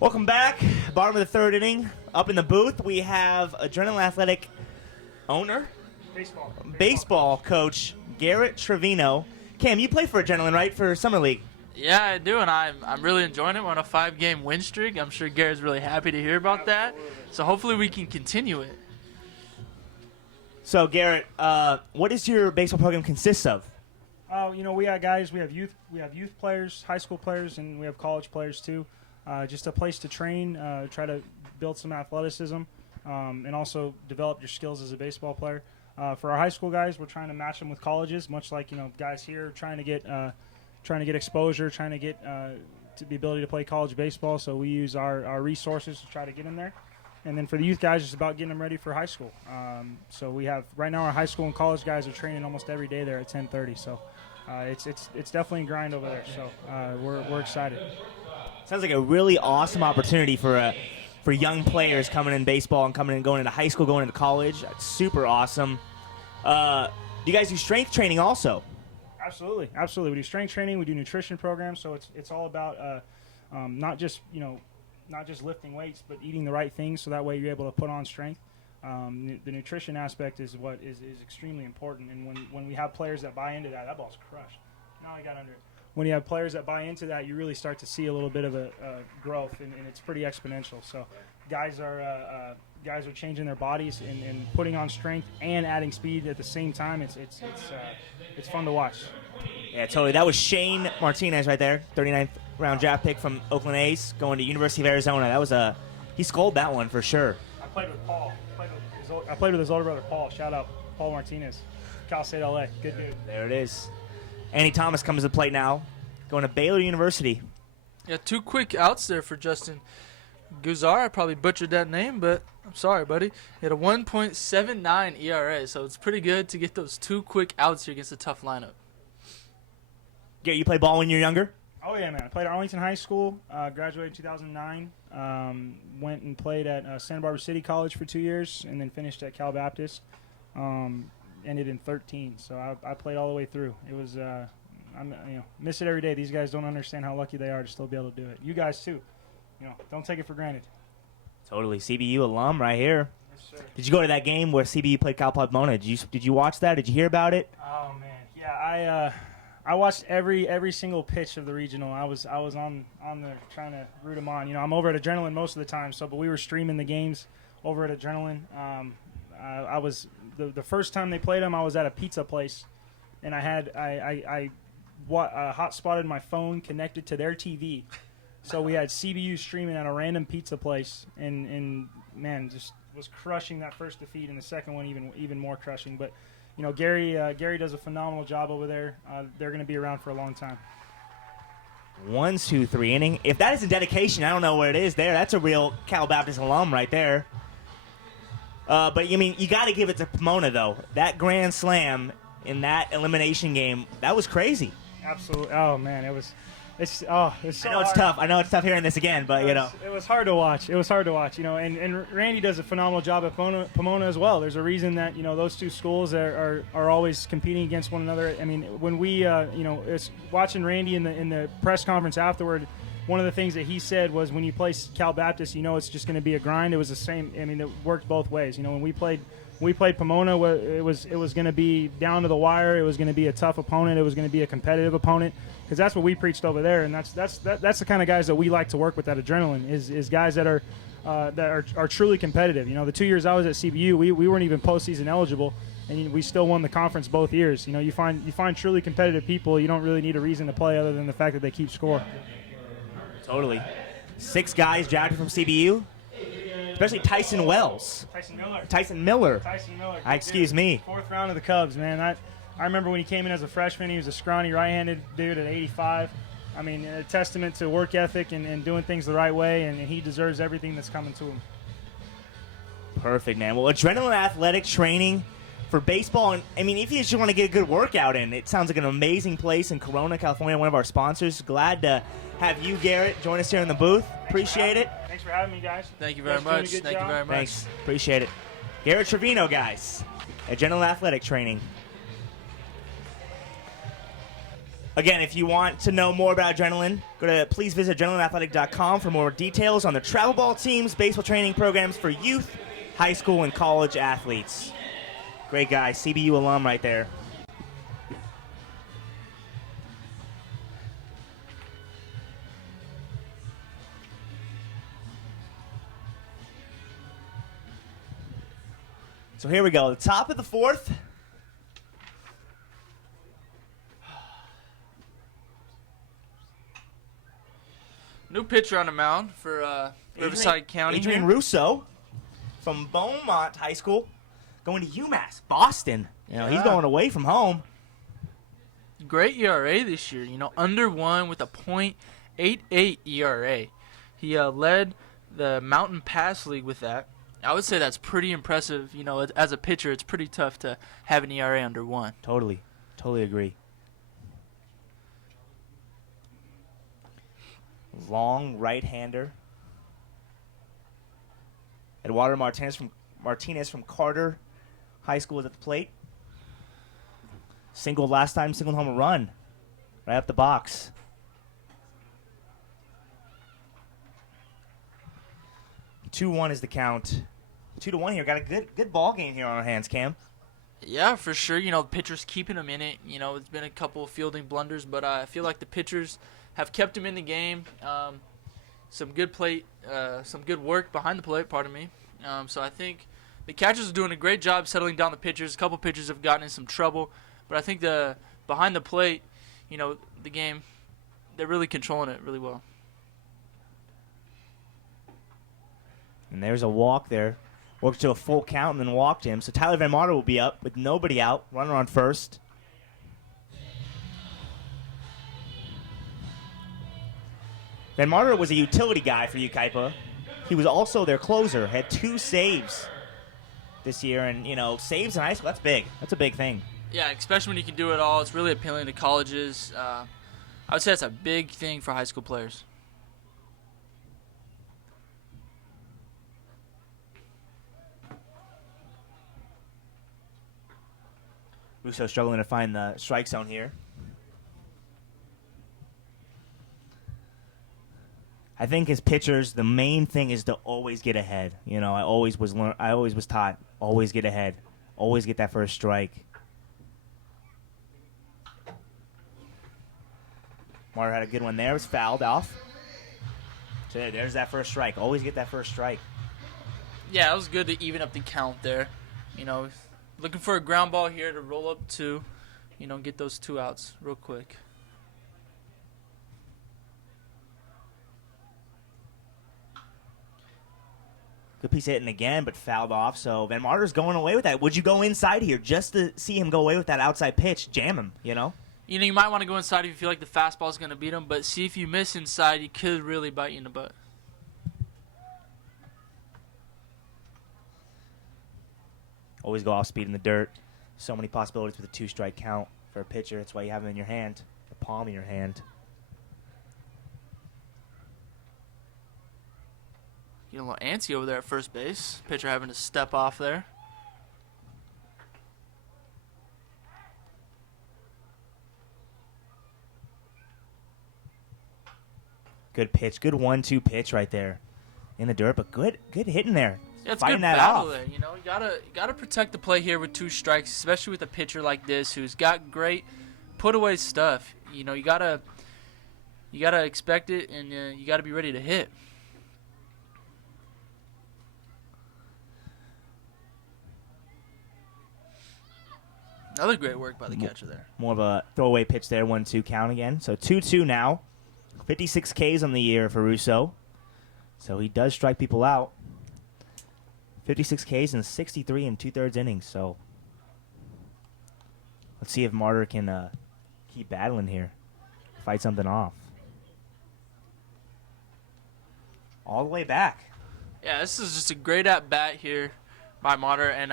Welcome back. Bottom of the third inning. Up in the booth, we have Adrenaline Athletic owner, baseball coach Garrett Trevino. Cam, you play for Adrenaline, right, for Summer League? Yeah, I do, and I'm really enjoying it. We're on a 5-game win streak. I'm sure Garrett's really happy to hear about that. So hopefully we can continue it. So, Garrett, what does your baseball program consist of? We got guys. We have youth players, high school players, and we have college players too. Just a place to train, try to build some athleticism, and also develop your skills as a baseball player. For our high school guys, we're trying to match them with colleges, much like guys here trying to get exposure, trying to get to the ability to play college baseball. So we use our resources to try to get them there. And then for the youth guys, it's about getting them ready for high school. So we have right now our high school and college guys are training almost every day there at 10:30. So it's definitely a grind over there. So we're excited. Sounds like a really awesome opportunity for young players coming in baseball and going into high school, going into college. That's super awesome. Do you guys do strength training also? Absolutely. We do strength training. We do nutrition programs. So it's all about not just lifting weights, but eating the right things, so that way you're able to put on strength. The nutrition aspect is what is extremely important. And when we have players that buy into that ball's crushed. Now I got under it. When you have players that buy into that, you really start to see a little bit of a growth, and it's pretty exponential. So guys are changing their bodies and putting on strength and adding speed at the same time. It's fun to watch. Yeah, totally. That was Shane Martinez right there, 39th round draft pick from Oakland A's, going to University of Arizona. That was he scored that one for sure. I played with Paul. I played with his older brother Paul. Shout out Paul Martinez, Cal State LA. Good dude. There it is. Andy Thomas comes to the plate now, going to Baylor University. Yeah, 2 quick outs there for Justin Guzar. I probably butchered that name, but I'm sorry, buddy. He had a 1.79 ERA, so it's pretty good to get those 2 quick outs here against a tough lineup. Garrett, you play ball when you're younger? Oh, yeah, man. I played at Arlington High School, graduated in 2009, went and played at Santa Barbara City College for 2 years, and then finished at Cal Baptist. Ended in 13, so I played all the way through. It was, miss it every day. These guys don't understand how lucky they are to still be able to do it. You guys, too. Don't take it for granted. Totally. CBU alum right here. Yes, sir. Did you go to that game where CBU played Cal Pomona? Did you watch that? Did you hear about it? Oh, man. Yeah, I watched every single pitch of the regional. I was on there trying to root them on. I'm over at Adrenaline most of the time, but we were streaming the games over at Adrenaline. I was the first time they played them, I was at a pizza place, and I hot spotted my phone connected to their TV. So we had CBU streaming at a random pizza place, and man, just was crushing that first defeat, and the second one even more crushing. But Gary does a phenomenal job over there. They're going to be around for a long time. 1, 2, 3 inning. If that isn't dedication, I don't know what it is there. That's a real Cal Baptist alum right there. But you got to give it to Pomona, though. That grand slam in that elimination game, that was crazy. Absolutely. Oh man, it's so hard. I know it's tough hearing this again, but it was hard to watch. And Randy does a phenomenal job at Pomona as well. There's a reason that those two schools are always competing against one another. I mean, when we it's watching Randy in the press conference afterward. One of the things that he said was, when you play Cal Baptist, it's just going to be a grind. It was the same. I mean, it worked both ways. When we played Pomona, it was going to be down to the wire. It was going to be a tough opponent. It was going to be a competitive opponent, because that's what we preached over there, and that's the kind of guys that we like to work with at Adrenaline. Is guys that are truly competitive. The 2 years I was at CBU, we weren't even postseason eligible, and we still won the conference both years. You find truly competitive people. You don't really need a reason to play other than the fact that they keep score. Totally. 6 guys drafted from CBU, especially Tyson Wells. Tyson Miller. Excuse me. 4th round of the Cubs, man. I remember when he came in as a freshman, he was a scrawny right-handed dude at 85. I mean, a testament to work ethic and doing things the right way, and he deserves everything that's coming to him. Perfect, man. Well, Adrenaline Athletic training for baseball, and if you just want to get a good workout in, it sounds like an amazing place in Corona, California, one of our sponsors. Glad to have you, Garrett, join us here in the booth. Appreciate it. Thanks for having me, guys. Thank you very much. Thanks. Appreciate it. Garrett Trevino, guys, Adrenaline Athletic training. Again, if you want to know more about Adrenaline, please visit adrenalineathletic.com for more details on the travel ball teams, baseball training programs for youth, high school, and college athletes. Great guy, CBU alum right there. So here we go, the top of the fourth. New pitcher on the mound for Riverside County. Adrian Russo from Beaumont High School going to UMass, Boston. He's going away from home. Great ERA this year, under 1 with a .88 ERA. He led the Mountain Pass League with that. I would say that's pretty impressive. As a pitcher, it's pretty tough to have an ERA under 1. Totally agree. Long right-hander. Eduardo Martinez from Carter High School is at the plate. Singled last time, singled home a run. Right up the box. 2-1 is the count. 2-1 here. Got a good ball game here on our hands, Cam. Yeah, for sure. The pitcher's keeping him in it. It's been a couple of fielding blunders, but I feel like the pitchers have kept him in the game. Some good work behind the plate, pardon me. So I think the catchers are doing a great job settling down the pitchers. A couple pitchers have gotten in some trouble, but I think the behind the plate, the game, they're really controlling it really well. And there's a walk there. Worked to a full count and then walked him. So Tyler Van Marter will be up with nobody out. Runner on first. Van Marter was a utility guy for UKIPA. He was also their closer. Had 2 saves this year. And, saves in high school, that's big. That's a big thing. Yeah, especially when you can do it all. It's really appealing to colleges. I would say that's a big thing for high school players. Russo struggling to find the strike zone here. I think as pitchers, the main thing is to always get ahead. I always was taught always get ahead, always get that first strike. Marter had a good one there. It was fouled off. So there's that first strike. Always get that first strike. Yeah, it was good to even up the count there. Looking for a ground ball here to roll up 2, get those 2 outs real quick. Good piece of hitting again, but fouled off. So Van Marter's going away with that. Would you go inside here just to see him go away with that outside pitch? Jam him, You might want to go inside if you feel like the fastball is going to beat him, but see if you miss inside, he could really bite you in the butt. Always go off speed in the dirt. So many possibilities with a 2-strike count for a pitcher. That's why you have him in your hand, the palm of your hand. Getting a little antsy over there at first base. Pitcher having to step off there. Good pitch. Good 1-2 pitch right there in the dirt, but good hitting there. Yeah, it's fighting good that battle off. there. You gotta protect the play here with 2 strikes, especially with a pitcher like this who's got great put away stuff. You gotta expect it, and you gotta be ready to hit. Another great work by the catcher there. More of a throwaway pitch there, 1-2 count again. So 2-2 now. 56 Ks on the year for Russo. So he does strike people out. 56 Ks in 63 and 2/3 innings. So let's see if Marter can keep battling here. Fight something off. All the way back. Yeah, this is just a great at-bat here by Marter. And,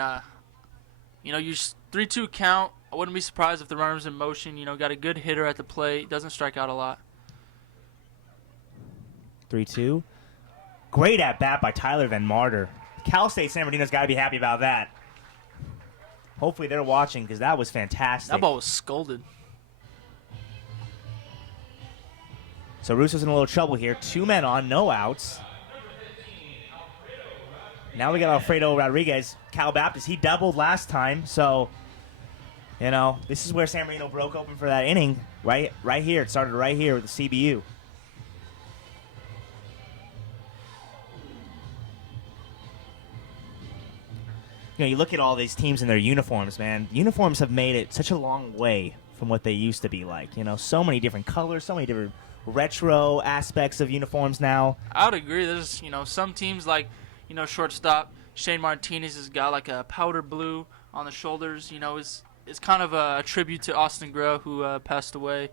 your 3-2 count, I wouldn't be surprised if the runner's in motion. Got a good hitter at the plate. Doesn't strike out a lot. 3-2. Great at-bat by Tyler Van Marter. Cal State San Bernardino's got to be happy about that. Hopefully they're watching because that was fantastic. That ball was scolded. So Russo's in a little trouble here. 2 men on, no outs. Now we got Alfredo Rodriguez. Cal Baptist, he doubled last time, so, you know, this is where San Marino broke open for that inning. Right here. It started right here with the CBU. You know, you look at all these teams in their uniforms, man. Uniforms have made it such a long way from what they used to be like. You know, so many different colors, so many different retro aspects of uniforms now. I would agree. There's, some teams like, shortstop Shane Martinez has got like a powder blue on the shoulders. It's kind of a tribute to Austin Groh, who passed away,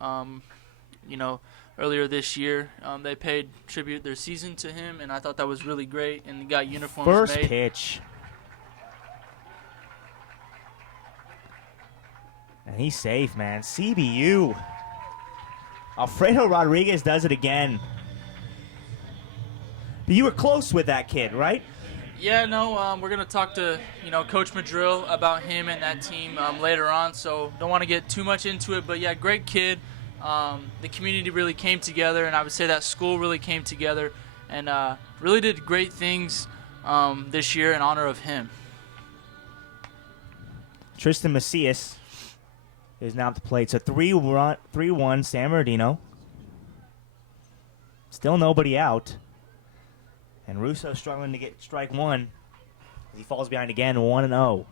earlier this year. They paid tribute their season to him, and I thought that was really great. And they got uniforms First made. pitch. And he's safe, man. CBU. Alfredo Rodriguez does it again. But you were close with that kid, right? Yeah, no, we're going to talk to, Coach Madrill about him and that team later on, so don't want to get too much into it. But, yeah, great kid. The community really came together, and I would say that school really came together and really did great things this year in honor of him. Tristan Macias is now at the plate. So 3-1 San Bernardino. Still nobody out. And Russo struggling to get strike one. He falls behind again, 1-0.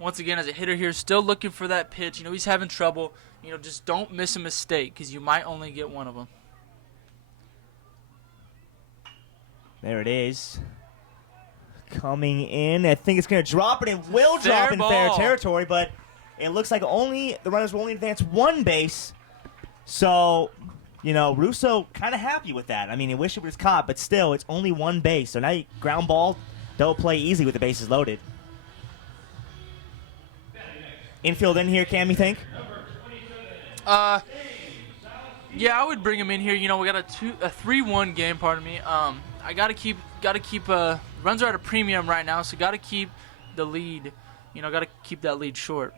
Once again, as a hitter here, still looking for that pitch. He's having trouble. Just don't miss a mistake because you might only get one of them. There it is. Coming in. I think it's going to drop it and will drop in fair territory, but it looks like the runners will only advance one base. So, Russo kind of happy with that. I mean, he wished it was caught, but still, it's only one base. So now you ground ball, don't play easy with the bases loaded. Infield in here, Cam, you think? Yeah, I would bring him in here. We got a 3-1 game, pardon me. I gotta keep runs are at a premium right now, so gotta keep the lead. Gotta keep that lead short.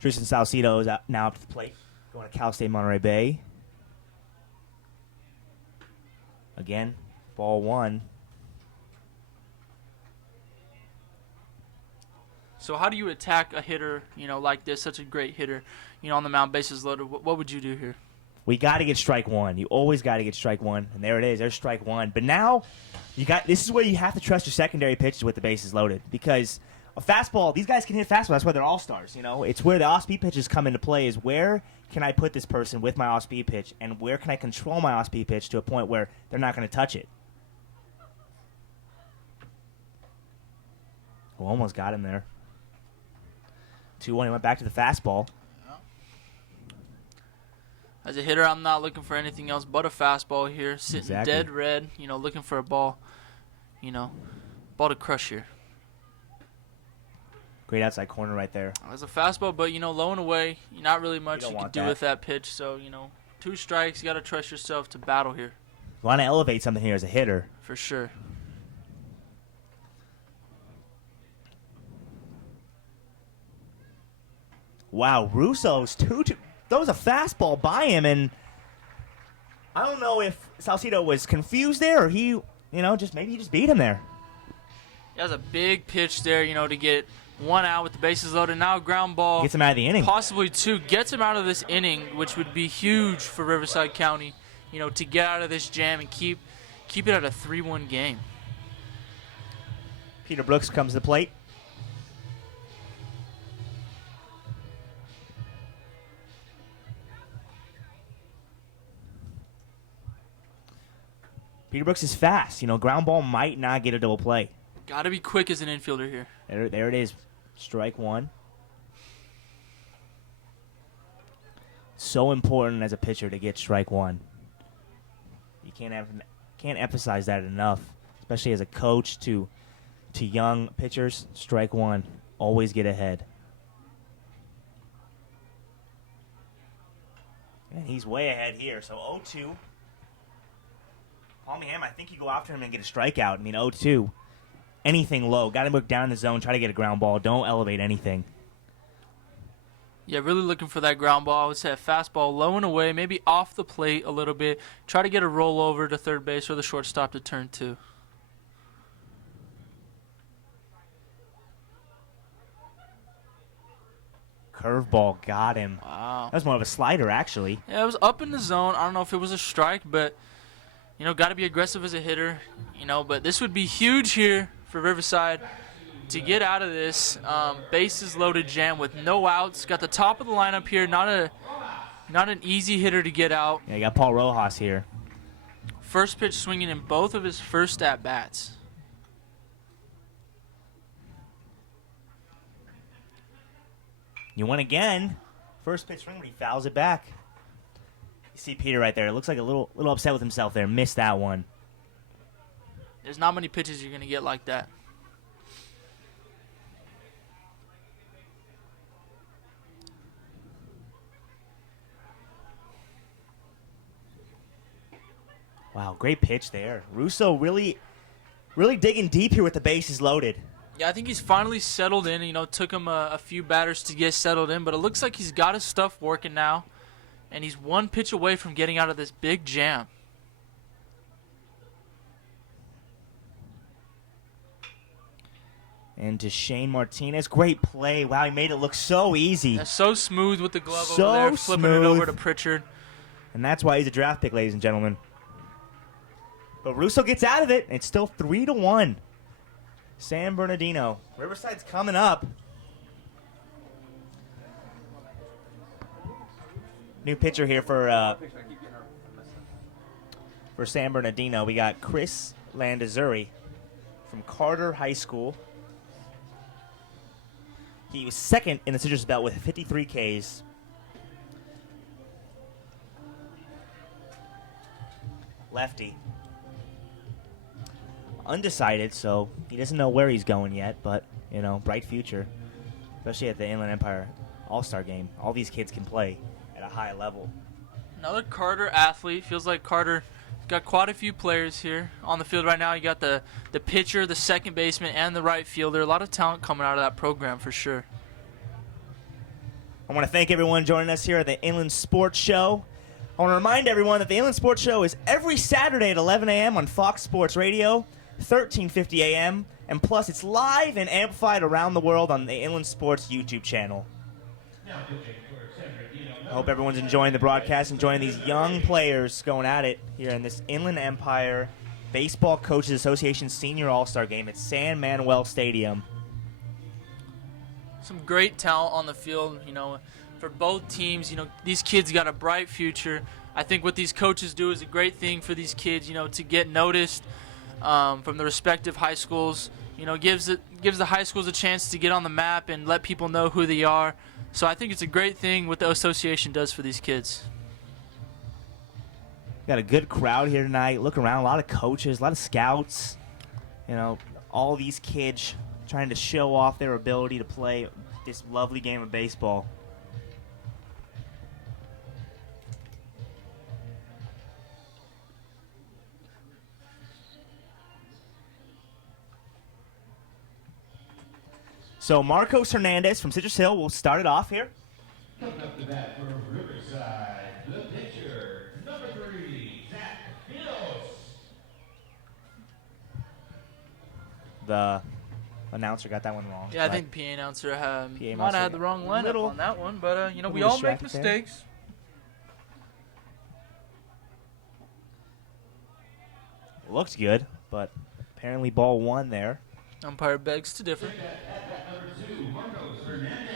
Tristan Salcido is now up to the plate, going to Cal State Monterey Bay. Again, ball one. So how do you attack a hitter, like this, such a great hitter, on the mound, bases loaded? What would you do here? We got to get strike one. You always got to get strike one, and there it is. There's strike one. But now this is where you have to trust your secondary pitches with the bases loaded, because a fastball, these guys can hit fastball. That's why they're all-stars. It's where the off-speed pitches come into play, is where can I put this person with my off-speed pitch, and where can I control my off-speed pitch to a point where they're not going to touch it. Oh, almost got him there. 2-1. He went back to the fastball. As a hitter, I'm not looking for anything else but a fastball here. Sitting dead red, looking for a ball, ball to crush here. Great outside corner right there. As a fastball, but, low and away, not really much you can do with that pitch. So, 2 strikes, you got to trust yourself to battle here. You want to elevate something here as a hitter. For sure. Wow, Russo's 2-2. Throws a fastball by him, and I don't know if Salcido was confused there or he, maybe he just beat him there. He has a big pitch there, to get 1 out with the bases loaded. Now ground ball. Gets him out of the inning. Possibly 2. Gets him out of this inning, which would be huge for Riverside County, to get out of this jam and keep it at a 3-1 game. Peter Brooks comes to the plate. Peter Brooks is fast. Ground ball might not get a double play. Got to be quick as an infielder here. There it is. Strike one. So important as a pitcher to get strike one. You can't emphasize that enough, especially as a coach to young pitchers. Strike one. Always get ahead. And he's way ahead here. So 0-2. Palmy Ham, I think you go after him and get a strikeout. I mean, 0-2. Anything low. Got to look down in the zone, try to get a ground ball. Don't elevate anything. Yeah, really looking for that ground ball. I would say a fastball low and away, maybe off the plate a little bit. Try to get a roll over to third base or the shortstop to turn two. Curveball got him. Wow. That was more of a slider, actually. Yeah, it was up in the zone. I don't know if it was a strike, but, got to be aggressive as a hitter, But this would be huge here for Riverside to get out of this bases loaded jam with no outs. Got the top of the lineup here. Not an easy hitter to get out. Yeah, you got Paul Rojas here. First pitch swinging in both of his first at-bats. You won again. First pitch swing, but he fouls it back. You see Peter right there. Looks like a little upset with himself there. Missed that one. There's not many pitches you're going to get like that. Wow, great pitch there. Russo really digging deep here with the bases loaded. Yeah, I think he's finally settled in. Took him a few batters to get settled in, but it looks like he's got his stuff working now, and he's one pitch away from getting out of this big jam. And to Shane Martinez, great play. Wow, he made it look so easy. That's so smooth with the glove So over there, flipping it over to Pritchard. And that's why he's a draft pick, ladies and gentlemen. But Russo gets out of it, and it's still 3-1. San Bernardino. Riverside's coming up. New pitcher here for San Bernardino. We got Chris Landazuri from Carter High School. He was second in the Citrus Belt with 53 Ks. Lefty. Undecided, so he doesn't know where he's going yet, but, bright future. Especially at the Inland Empire All-Star Game. All these kids can play at a high level. Another Carter athlete. Feels like Carter got quite a few players here on the field right now. You got the pitcher, the second baseman, and the right fielder. A lot of talent coming out of that program for sure. I want to thank everyone joining us here at the Inland Sports Show. I want to remind everyone that the Inland Sports Show is every Saturday at 11 a.m. on Fox Sports Radio, 1350 a.m., and plus it's live and amplified around the world on the Inland Sports YouTube channel. I hope everyone's enjoying the broadcast, enjoying these young players going at it here in this Inland Empire Baseball Coaches Association Senior All-Star Game at San Manuel Stadium. Some great talent on the field, for both teams. These kids got a bright future. I think what these coaches do is a great thing for these kids, to get noticed from the respective high schools. Gives the high schools a chance to get on the map and let people know who they are. So I think it's a great thing what the association does for these kids. Got a good crowd here tonight. Look around, a lot of coaches, a lot of scouts. All these kids trying to show off their ability to play this lovely game of baseball. So Marcos Hernandez from Citrus Hill will start it off here. Coming up the bat for Riverside, the pitcher, number 3, Zach Filos. The announcer got that one wrong. Yeah, I think the PA announcer might have had the wrong lineup little- on that one, but we little all make distracted there. mistakes. Looks good, but apparently ball one there. Umpire begs to differ.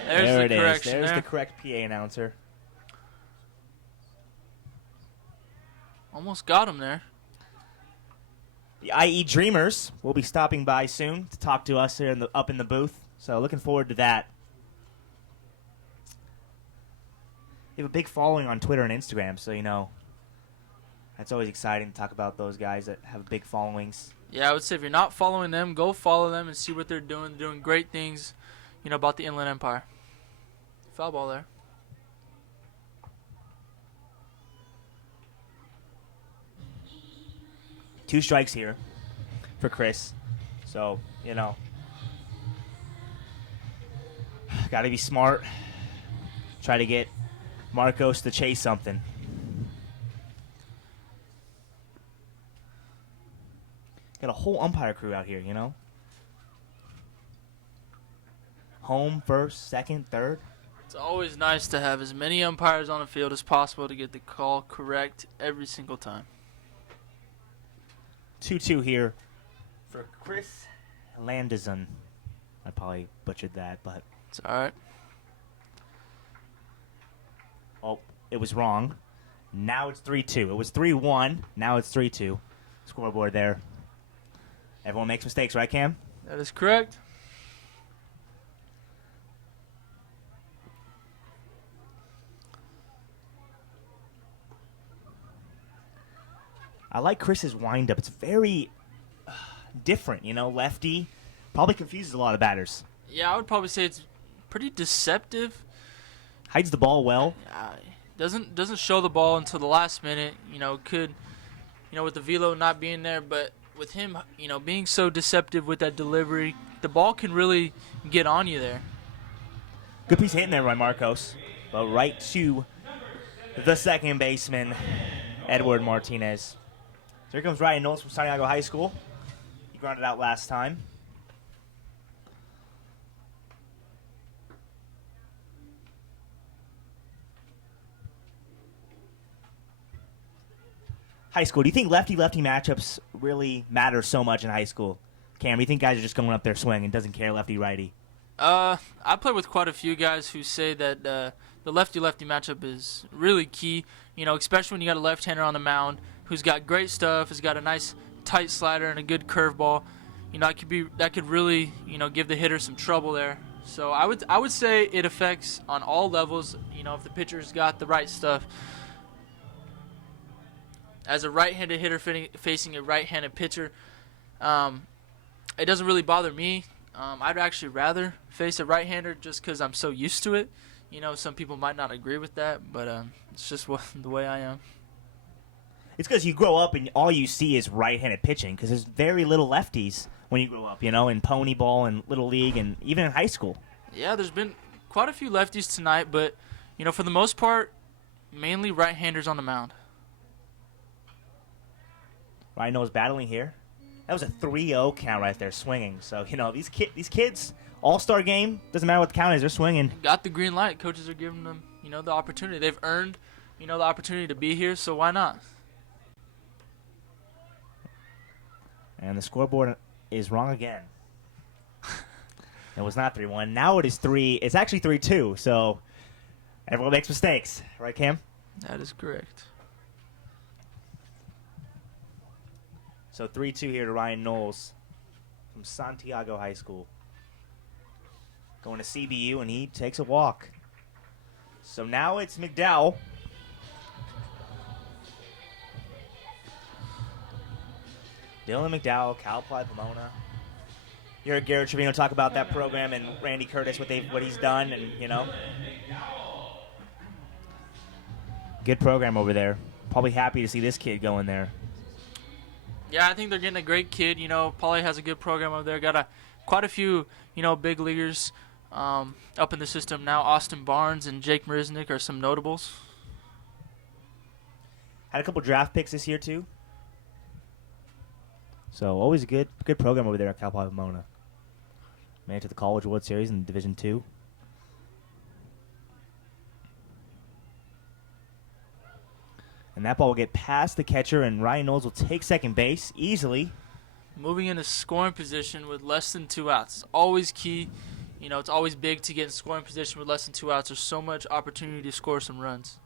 There There's it the is. correction There's there. the correct PA announcer. Almost got him there. The IE Dreamers will be stopping by soon to talk to us here up in the booth. So looking forward to that. They have a big following on Twitter and Instagram, so that's always exciting to talk about those guys that have big followings. Yeah, I would say if you're not following them, go follow them and see what they're doing. They're doing great things, about the Inland Empire. Foul ball there. Two strikes here for Chris. So, got to be smart. Try to get Marcos to chase something. Got a whole umpire crew out here, you know? Home, first, second, third. It's always nice to have as many umpires on the field as possible to get the call correct every single time. 2-2 here for Chris Landison. I probably butchered that, but it's all right. Oh, it was wrong. Now it's 3-2. It was 3-1. Now it's 3-2. Scoreboard there. Everyone makes mistakes, right, Cam? That is correct. I like Chris's windup. It's very different, you know, lefty. Probably confuses a lot of batters. Yeah, I would probably say it's pretty deceptive. Hides the ball well. Doesn't show the ball until the last minute. Could with the velo not being there, but with him, being so deceptive with that delivery, the ball can really get on you there. Good piece of hitting there by Marcos, but right to the second baseman, Edward Martinez. So here comes Ryan Knowles from Santiago High School. He grounded out last time. High school, do you think lefty-lefty matchups really matter so much in high school? Cam, do you think guys are just going up there swinging and doesn't care lefty-righty? I play with quite a few guys who say that the lefty-lefty matchup is really key, especially when you got a left-hander on the mound who's got great stuff, has got a nice tight slider and a good curveball. That could really, give the hitter some trouble there. So I would say it affects on all levels, if the pitcher's got the right stuff. As a right-handed hitter facing a right-handed pitcher, it doesn't really bother me. I'd actually rather face a right-hander just because I'm so used to it. Some people might not agree with that, but it's just the way I am. It's because you grow up and all you see is right-handed pitching because there's very little lefties when you grow up, in pony ball and little league and even in high school. Yeah, there's been quite a few lefties tonight, but, for the most part, mainly right-handers on the mound. Ryan Knowles battling here. That was a 3-0 count right there, swinging. So, these kids, all-star game, doesn't matter what the count is, they're swinging. Got the green light. Coaches are giving them, the opportunity. They've earned, the opportunity to be here, so why not? And the scoreboard is wrong again. It was not 3-1. Now it is 3. It's actually 3-2, so everyone makes mistakes. Right, Cam? That is correct. So 3-2 here to Ryan Knowles from Santiago High School. Going to CBU, and he takes a walk. So now it's McDowell. Dylan McDowell, Cal Poly Pomona. You heard Garrett Trevino talk about that program and Randy Curtis, what he's done, and, Good program over there. Probably happy to see this kid go in there. Yeah, I think they're getting a great kid. Poly has a good program over there. Got quite a few, big leaguers up in the system now. Austin Barnes and Jake Marisnik are some notables. Had a couple draft picks this year, too. So always a good program over there at Cal Poly Pomona. Made it to the College World Series in Division II. And that ball will get past the catcher, and Ryan Knowles will take second base easily. Moving into scoring position with less than 2 outs. It's always key. It's always big to get in scoring position with less than 2 outs. There's so much opportunity to score some runs.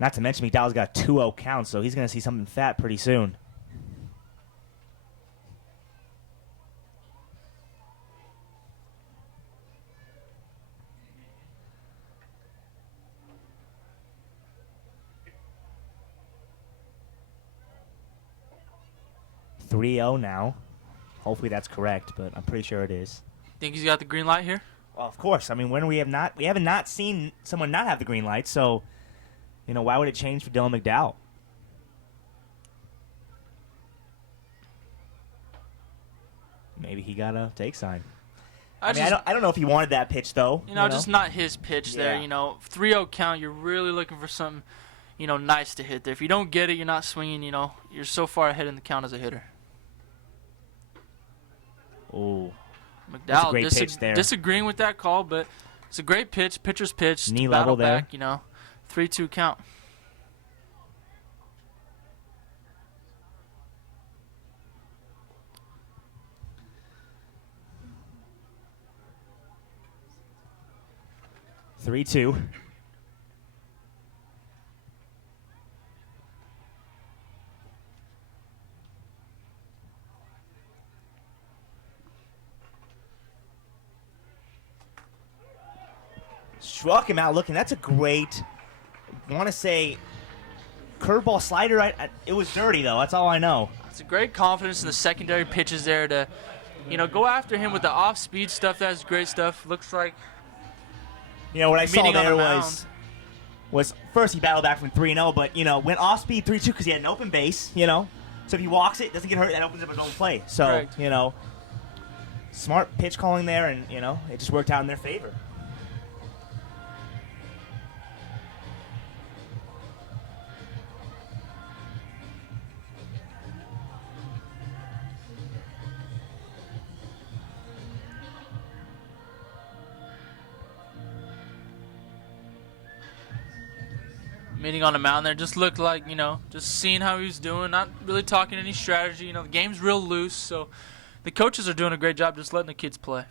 Not to mention McDowell's got 2-0 count, so he's going to see something fat pretty soon. Now. Hopefully that's correct, but I'm pretty sure it is. Think he's got the green light here? Well, of course. I mean, we haven't not seen someone not have the green light, so why would it change for Dylan McDowell? Maybe he got a take sign. I don't know if he wanted that pitch though. Just not his pitch there. 3-0 count. You're really looking for something, nice to hit there. If you don't get it, you're not swinging. You're so far ahead in the count as a hitter. Oh, McDowell great pitch there. Disagreeing with that call, but it's a great pitch. Pitcher's pitch. Knee battle level there. back. 3-2 count. Three-two. Struck him out looking. That's a great, I want to say, curveball slider. It was dirty, though. That's all I know. It's a great confidence in the secondary pitches there to, go after him with the off-speed stuff. That's great stuff. Looks like. What I saw Meeting on there the was first he battled back from 3-0, but, went off-speed 3-2 because he had an open base, So if he walks it, doesn't get hurt, that opens up a double play. So, Correct. Smart pitch calling there, and, it just worked out in their favor. Meeting on the mound there just looked like, just seeing how he was doing, not really talking any strategy. The game's real loose, so the coaches are doing a great job just letting the kids play.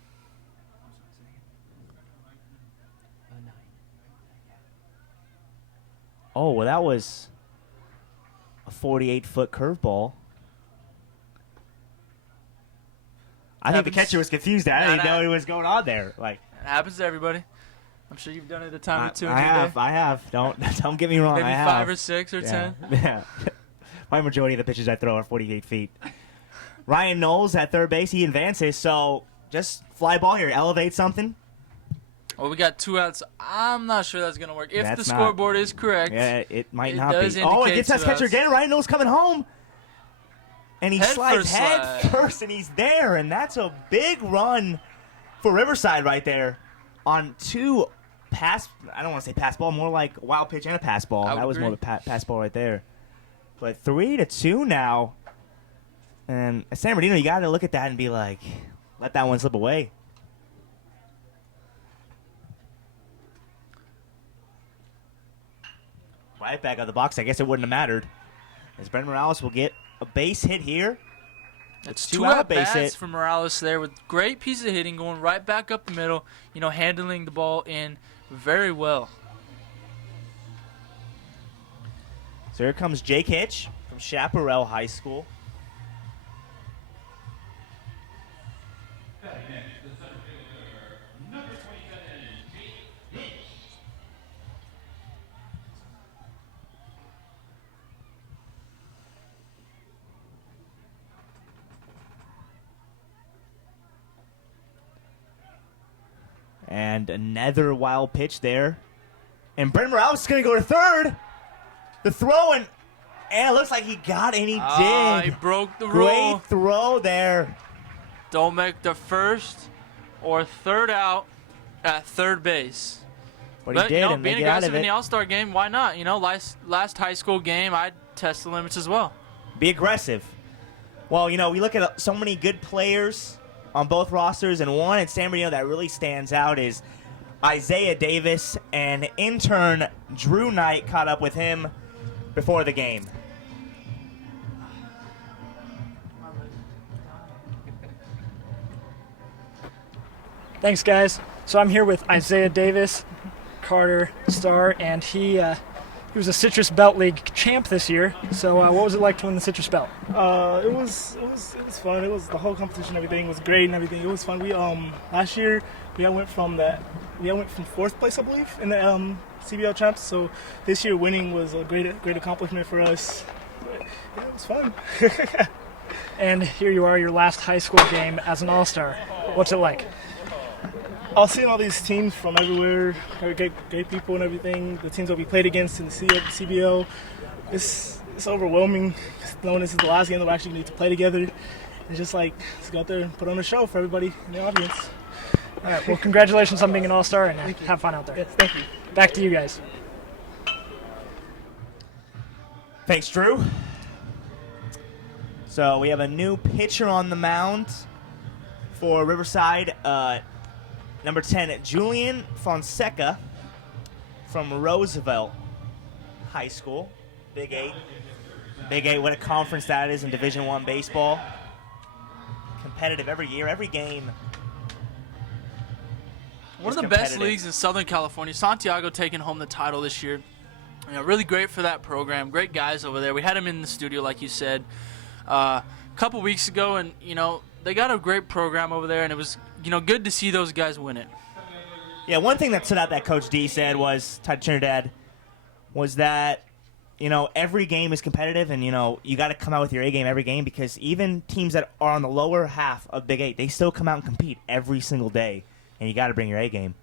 Oh, well, that was a 48-foot curveball. I think the catcher was confused. I didn't know what was going on there. It happens to everybody. I'm sure you've done it a time or two. I have. Don't get me wrong. Maybe I have. 5 or 6 or 10. Yeah. My majority of the pitches I throw are 48 feet. Ryan Knowles at third base. He advances. So just fly ball here. Elevate something. Well, we got 2 outs. I'm not sure that's going to work. If That's the scoreboard is correct. Yeah, it might not does be. Oh, it indicate gets that 2 catcher outs. again. Ryan Knowles coming home. And he slides head slide. first, and he's there. And that's a big run for Riverside right there on 2 pass. I don't want to say pass ball, more like a wild pitch and a pass ball. That was more of a pass ball right there. But 3-2 now. And at San Bernardino, you got to look at that and be like, let that one slip away. Right back of the box. I guess it wouldn't have mattered. As Brendan Morales will get a base hit here. That's 2 2 out at base bats hit for Morales there with great piece of hitting, going right back up the middle, handling the ball in very well. So here comes Jake Hitch from Chaparral High School. And another wild pitch there. And Brendan Morales is going to go to third. The throw, and it looks like he got and he did. He broke the rule. Great throw there. Don't make the first or third out at third base. But he did, and being they get out aggressive of in the it. All-Star game, why not? Last high school game, I'd test the limits as well. Be aggressive. Well, we look at so many good players on both rosters, and one in San Bernardino that really stands out is Isaiah Davis, and intern Drew Knight caught up with him before the game. Thanks, guys. So I'm here with Isaiah Davis, Carter Star, and he was a Citrus Belt League champ this year. So what was it like to win the Citrus Belt? It was fun. It was the whole competition. Everything was great and everything. It was fun. We last year we went from fourth place, I believe, in the CBL champs. So this year winning was a great accomplishment for us. But, yeah, it was fun. And here you are, your last high school game as an All-Star. What's it like? I was seeing all these teams from everywhere, great people and everything. The teams that we played against in the CBL, it's overwhelming. Knowing this is the last game that we actually need to play together, it's just like let's go out there and put on a show for everybody in the audience. All right. Well, congratulations on being an all-star, and have fun out there. Yes, thank you. Back to you guys. Thanks, Drew. So we have a new pitcher on the mound for Riverside. Number 10, Julian Fonseca from Roosevelt High School. Big 8. Big 8, what a conference that is in Division I baseball. Competitive every year, every game. One of the best leagues in Southern California. Santiago taking home the title this year. Really great for that program. Great guys over there. We had them in the studio, like you said, a couple weeks ago, and they got a great program over there, and it was good to see those guys win it. Yeah, one thing that stood out that Coach D said was, Ty Trinidad, was that every game is competitive, and you got to come out with your A game every game, because even teams that are on the lower half of Big 8, they still come out and compete every single day, and you got to bring your A game.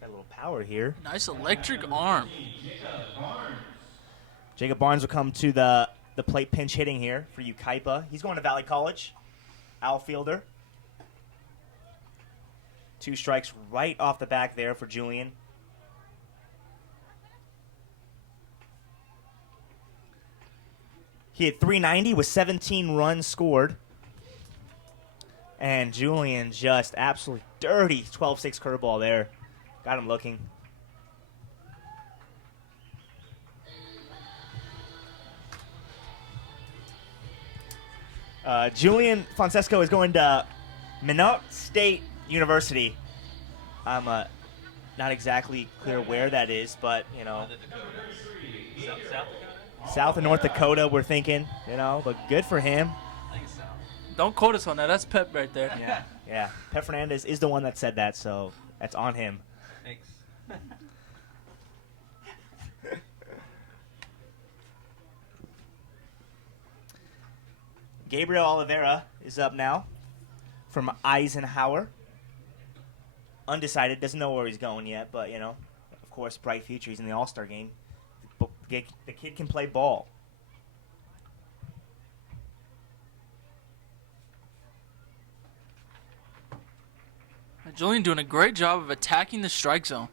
Got a little power here. Nice electric arm. Jacob Barnes will come to the plate pinch hitting here for IEBCA. He's going to Valley College, outfielder. 2 strikes right off the back there for Julian. He had 390 with 17 runs scored. And Julian just absolutely dirty 12-6 curveball there. Got him looking. Julian Fonseca is going to Minot State University. I'm not exactly clear where that is, but, South of North Dakota, we're thinking, but good for him. Don't quote us on that. That's Pep right there. Yeah. Pep Fernandez is the one that said that, so that's on him. Thanks. Gabriel Oliveira is up now from Eisenhower. Undecided, doesn't know where he's going yet, but, of course, bright future. He's in the All-Star game. The kid can play ball. Julian doing a great job of attacking the strike zone.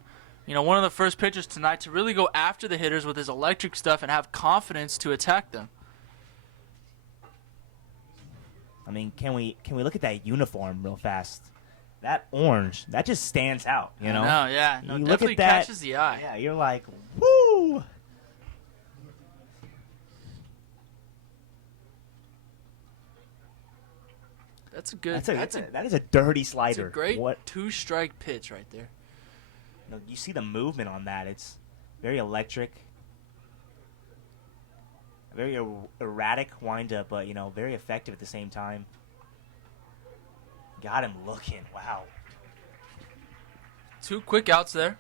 One of the first pitchers tonight to really go after the hitters with his electric stuff and have confidence to attack them. I mean, can we look at that uniform real fast? That orange, that just stands out, No, yeah. No, you definitely look at that, catches the eye. Yeah, you're like, woo! That's a good. That is a dirty slider. That's a great 2-strike pitch right there. You see the movement on that. It's very electric. Very erratic windup, but, very effective at the same time. Got him looking. Wow. 2 quick outs there.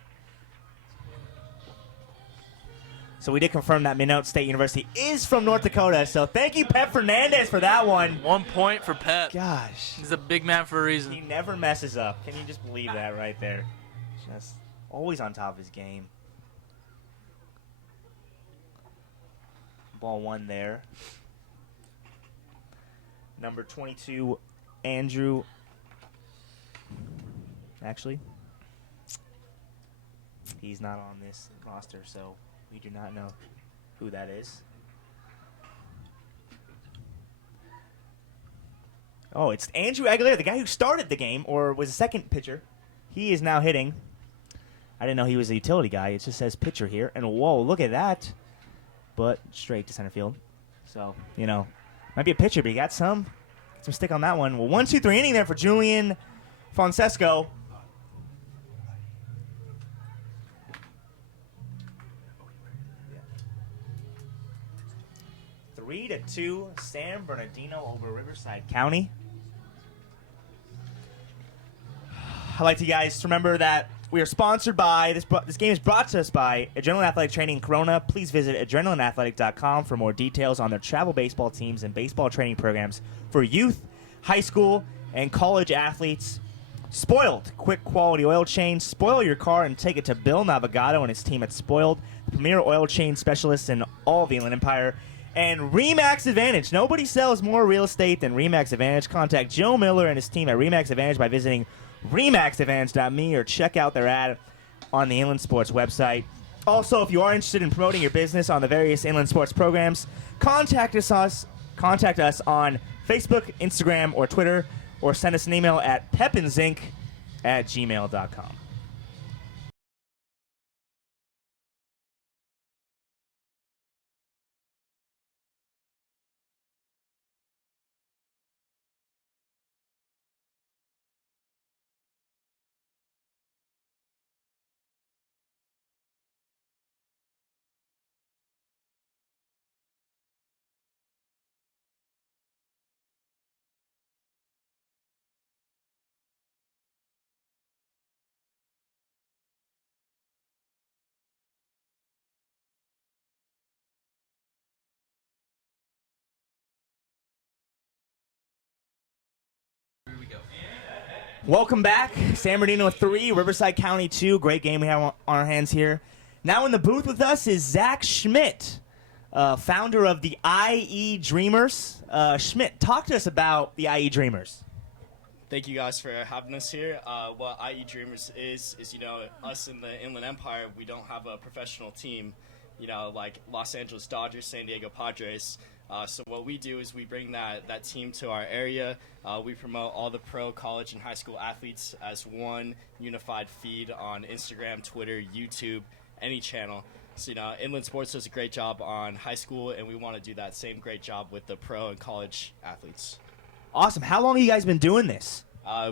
So we did confirm that Minot State University is from North Dakota. So thank you, Pep Fernandez, for that one. 1 point for Pep. Gosh. He's a big man for a reason. He never messes up. Can you just believe that right there? Just always on top of his game. Ball 1 there. Number 22, Andrew. Actually, he's not on this roster, so we do not know who that is. Oh, it's Andrew Aguilera, the guy who started the game, or was a second pitcher. He is now hitting. I didn't know he was a utility guy. It just says pitcher here. And whoa, look at that. But straight to center field. So, might be a pitcher, but he got some stick on that one. Well, 1-2-3 inning there for Julian Fonseca. 3-2, San Bernardino over Riverside County. I'd like to guys to remember that we are sponsored by, this game is brought to us by Adrenaline Athletic Training in Corona. Please visit adrenalineathletic.com for more details on their travel baseball teams and baseball training programs for youth, high school, and college athletes. Spoiled, quick quality oil change. Spoil your car and take it to Bill Navigado and his team at Spoiled, the premier oil change specialists in all of the Inland Empire. And Remax Advantage. Nobody sells more real estate than Remax Advantage. Contact Joe Miller and his team at Remax Advantage by visiting remaxadvantage.me or check out their ad on the Inland Sports website. Also, if you are interested in promoting your business on the various Inland Sports programs, contact us on Facebook, Instagram, or Twitter, or send us an email at pepinzinc@gmail.com. Welcome back. San Bernardino 3, Riverside County 2. Great game we have on our hands here. Now in the booth with us is Zach Schmidt, founder of the IE Dreamers. Schmidt, talk to us about the IE Dreamers. Thank you guys for having us here. What IE Dreamers is, you know, us in the Inland Empire, we don't have a professional team, you know, like Los Angeles Dodgers, San Diego Padres. So what we do is we bring that team to our area. We promote all the pro, college, and high school athletes as one unified feed on Instagram, Twitter, YouTube, any channel. So, you know, Inland Sports does a great job on high school, and we want to do that same great job with the pro and college athletes. Awesome. How long have you guys been doing this?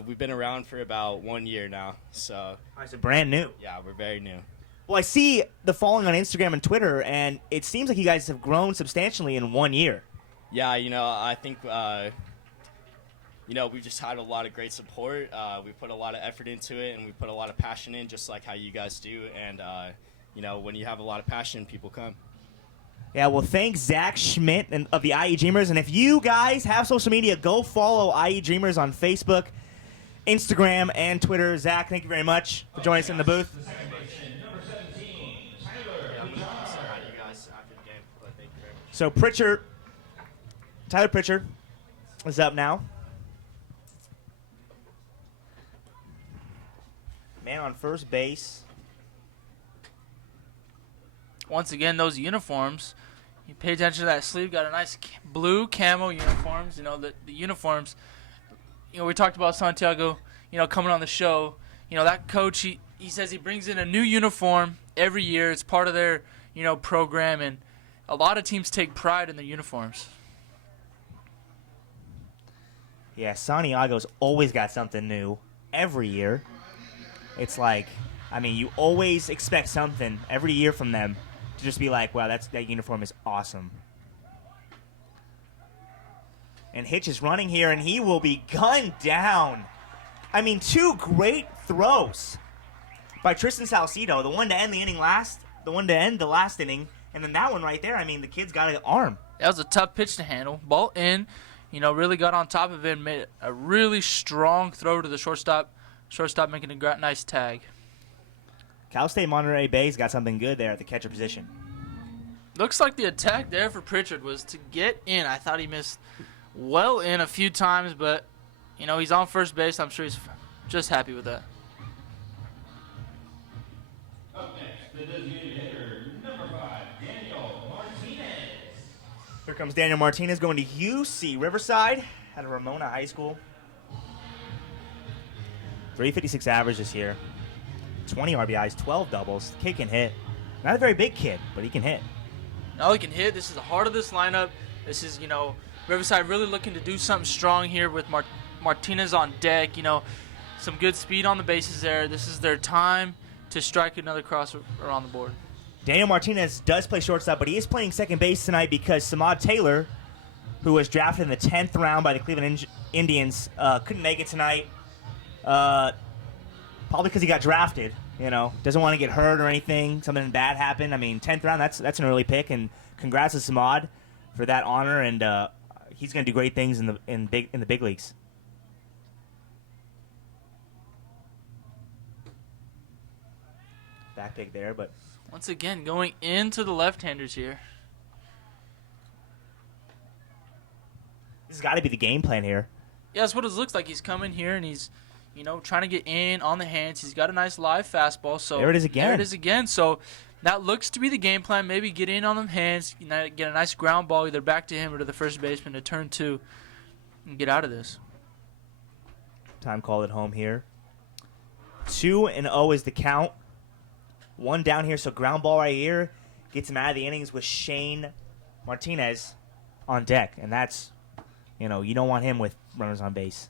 We've been around for about 1 year now. So it's brand new. Yeah, we're very new. Well, I see the following on Instagram and Twitter, and it seems like you guys have grown substantially in 1 year. Yeah, you know, I think, you know, we've just had a lot of great support. We put a lot of effort into it, and we put a lot of passion in, just like how you guys do. And, you know, when you have a lot of passion, people come. Yeah, well, thanks, Zach Schmidt of the IE Dreamers. And if you guys have social media, go follow IE Dreamers on Facebook, Instagram, and Twitter. Zach, thank you very much for joining us in the booth. So Tyler Pritchard is up now. Man on first base. Once again, those uniforms, you pay attention to that sleeve, got a nice blue camo uniforms. You know, the uniforms, you know, we talked about Santiago, you know, coming on the show. You know, that coach, he says he brings in a new uniform every year. It's part of their, you know, program, and a lot of teams take pride in their uniforms. Yeah, Santiago's always got something new every year. It's like, I mean, you always expect something every year from them to just be like, wow, that uniform is awesome. And Hitch is running here, and he will be gunned down. I mean, two great throws by Tristan Salcido. The one to end the inning the one to end the last inning, and then that one right there, I mean, the kid's got an arm. That was a tough pitch to handle. Ball in, you know, really got on top of it and made a really strong throw to the shortstop. Shortstop making a nice tag. Cal State Monterey Bay's got something good there at the catcher position. Looks like the attack there for Pritchard was to get in. I thought he missed well in a few times, but, you know, he's on first base. I'm sure he's just happy with that. Up next, the designated hitter, number 5, Daniel Martinez. Here comes Daniel Martinez going to UC Riverside at Ramona High School. 356 average this year. 20 RBIs, 12 doubles. The kid can hit. Not a very big kid, but he can hit. Now he can hit. This is the heart of this lineup. This is, you know, Riverside really looking to do something strong here with Martinez on deck. You know, some good speed on the bases there. This is their time to strike another crosser on the board. Daniel Martinez does play shortstop, but he is playing second base tonight because Samad Taylor, who was drafted in the 10th round by the Cleveland Indians, couldn't make it tonight. Probably because he got drafted, you know, doesn't want to get hurt or anything. Something bad happened. I mean, 10th round, that's an early pick, and congrats to Samad for that honor, and he's going to do great things in the big leagues. Back pick there, but once again going into the left-handers here. This has got to be the game plan here. Yeah, that's what it looks like. He's coming here and he's, trying to get in on the hands. He's got a nice live fastball. So there it is again. There it is again. So that looks to be the game plan. Maybe get in on them hands, get a nice ground ball either back to him or to the first baseman to turn 2 and get out of this. Time called at home here. 2-0 is the count. 1 down here, so ground ball right here gets him out of the innings with Shane Martinez on deck, and that's, you don't want him with runners on base.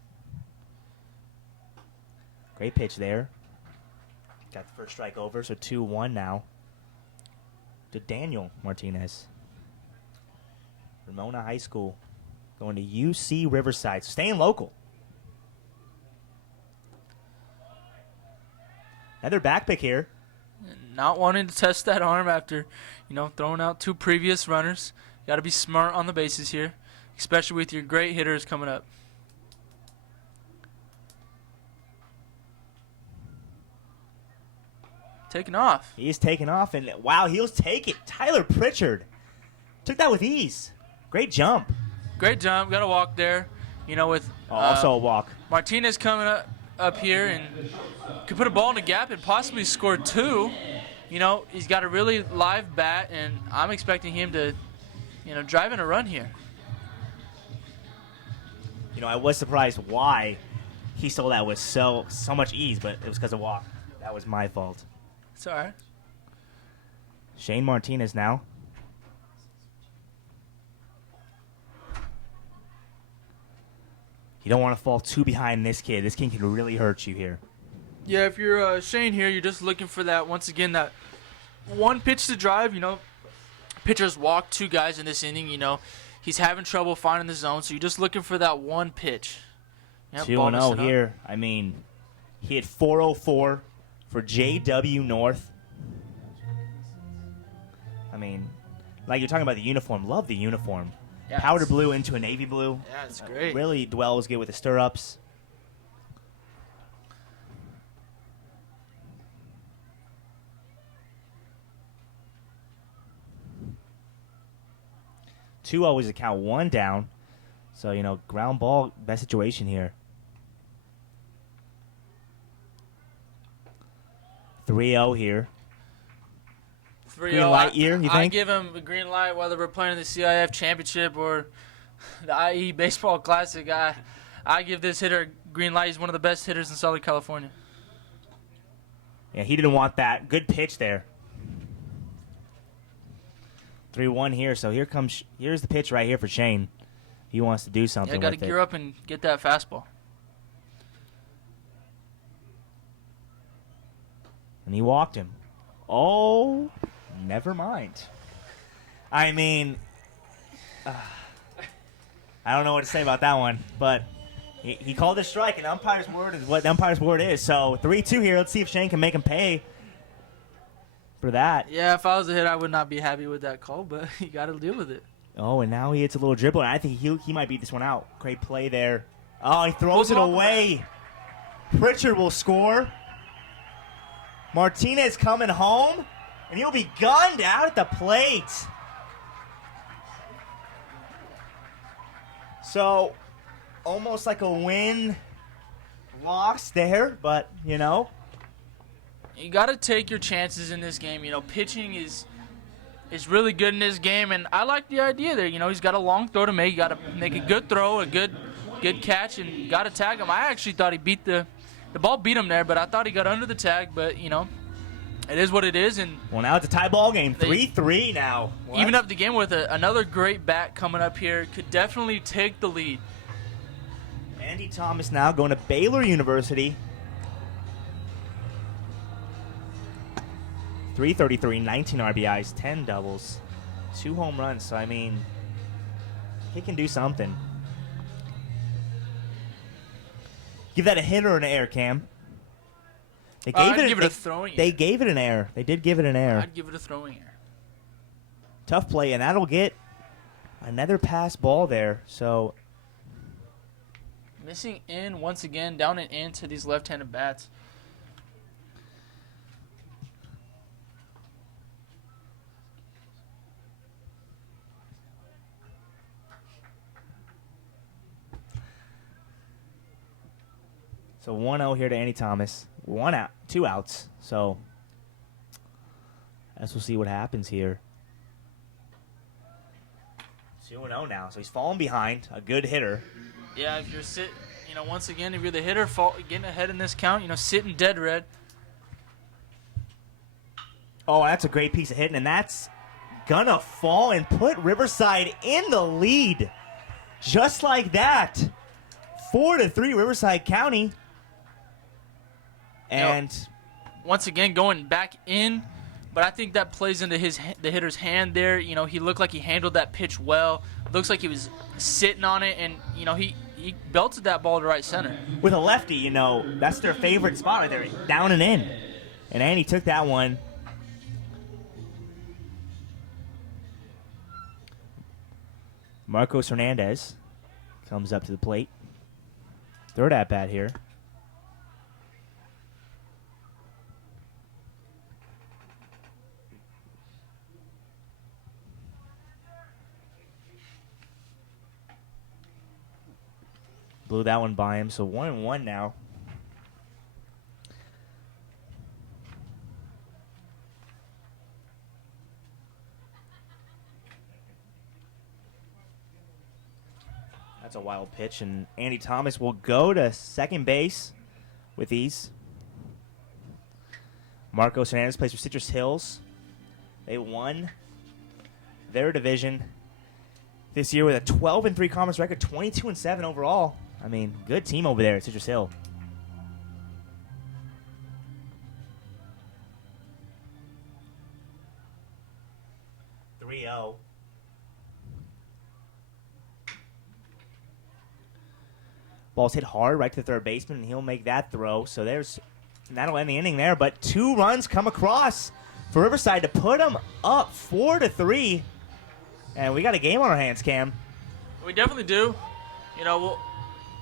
Great pitch there. Got the first strike over, so 2-1 now to Daniel Martinez. Ramona High School going to UC Riverside, so staying local. Another back pick here. Not wanting to test that arm after, throwing out 2 previous runners. Got to be smart on the bases here, especially with your great hitters coming up. Taking off. He's taking off, and wow, he'll take it. Tyler Pritchard took that with ease. Great jump. Great jump. Got a walk there, with also a walk. Martinez coming up here and could put a ball in the gap and possibly score 2. He's got a really live bat, and I'm expecting him to, drive in a run here. I was surprised why he stole that with so much ease, but it was because of walk. That was my fault. It's all right. Shane Martinez now. You don't want to fall too behind this kid. This kid can really hurt you here. Yeah, if you're Shane here, you're just looking for that, once again, that one pitch to drive. Pitchers walk 2 guys in this inning. He's having trouble finding the zone, so you're just looking for that one pitch. Yep, 2-0 here. I mean, he hit 404 for JW North. I mean, like you're talking about the uniform. Love the uniform. Yeah, powder blue into a navy blue. Yeah, it's great. Really dwells good with the stirrups. Two always a count, 1 down. So, ground ball, best situation here. 3-0 here. 3-0. Green light year, you think? I give him a green light whether we're playing in the CIF Championship or the IE Baseball Classic. I give this hitter a green light. He's one of the best hitters in Southern California. Yeah, he didn't want that. Good pitch there. 3-1 here. So here's the pitch right here for Shane. He wants to do something. Yeah, got to gear up and get that fastball. And he walked him. Oh, never mind. I mean, I don't know what to say about that one, but he called it a strike, and umpire's word is what the umpire's word is. So 3-2 here. Let's see if Shane can make him pay for that. Yeah, if I was a hitter, I would not be happy with that call, but you got to deal with it. Oh, and now he hits a little dribble, and I think he might beat this one out. Great play there. Oh, he throws it away. Pritchard will score. Martinez coming home, and he'll be gunned out at the plate. So, almost like a win-loss there, but, You got to take your chances in this game. Pitching is really good in this game, and I like the idea there. He's got a long throw to make. You got to make a good throw, a good catch, and got to tag him. I actually thought he beat the ball beat him there, but I thought he got under the tag. But it is what it is. And well, now it's a tie ball game, 3-3 now. Even up the game with another great bat coming up here, could definitely take the lead. Andy Thomas now going to Baylor University. 333, 19 RBIs, 10 doubles, 2 home runs. So, I mean, he can do something. Give that a hit or an air, Cam? They gave I'd give it a throwing They air. gave it an air. They did give it an air. I'd give it a throwing air. Tough play, and that'll get another pass ball there. So, Missing in once again, down and in to these left-handed bats. So 1-0 here to Andy Thomas. 1 out, 2 outs. So I guess we'll see what happens here. 2-0 now. So he's falling behind. A good hitter. Yeah, if you're once again, if you're the hitter, getting ahead in this count, sitting dead red. Oh, that's a great piece of hitting, and that's gonna fall and put Riverside in the lead. Just like that. 4-3 Riverside County. And once again, going back in, but I think that plays into the hitter's hand there. He looked like he handled that pitch well. Looks like he was sitting on it, and he belted that ball to right center. With a lefty, that's their favorite spot right there, down and in. And Andy took that one. Marcos Hernandez comes up to the plate. Third at bat here. Blew that one by him, so 1-1 now. That's a wild pitch, and Andy Thomas will go to second base with ease. Marcos Hernandez plays for Citrus Hills. They won their division this year with a 12-3 conference record, 22-7 overall. I mean, good team over there at Citrus Hill. Ball's hit hard right to the third baseman, and he'll make that throw. So that'll end the inning there. But 2 runs come across for Riverside to put them up 4-3. And we got a game on our hands, Cam. We definitely do.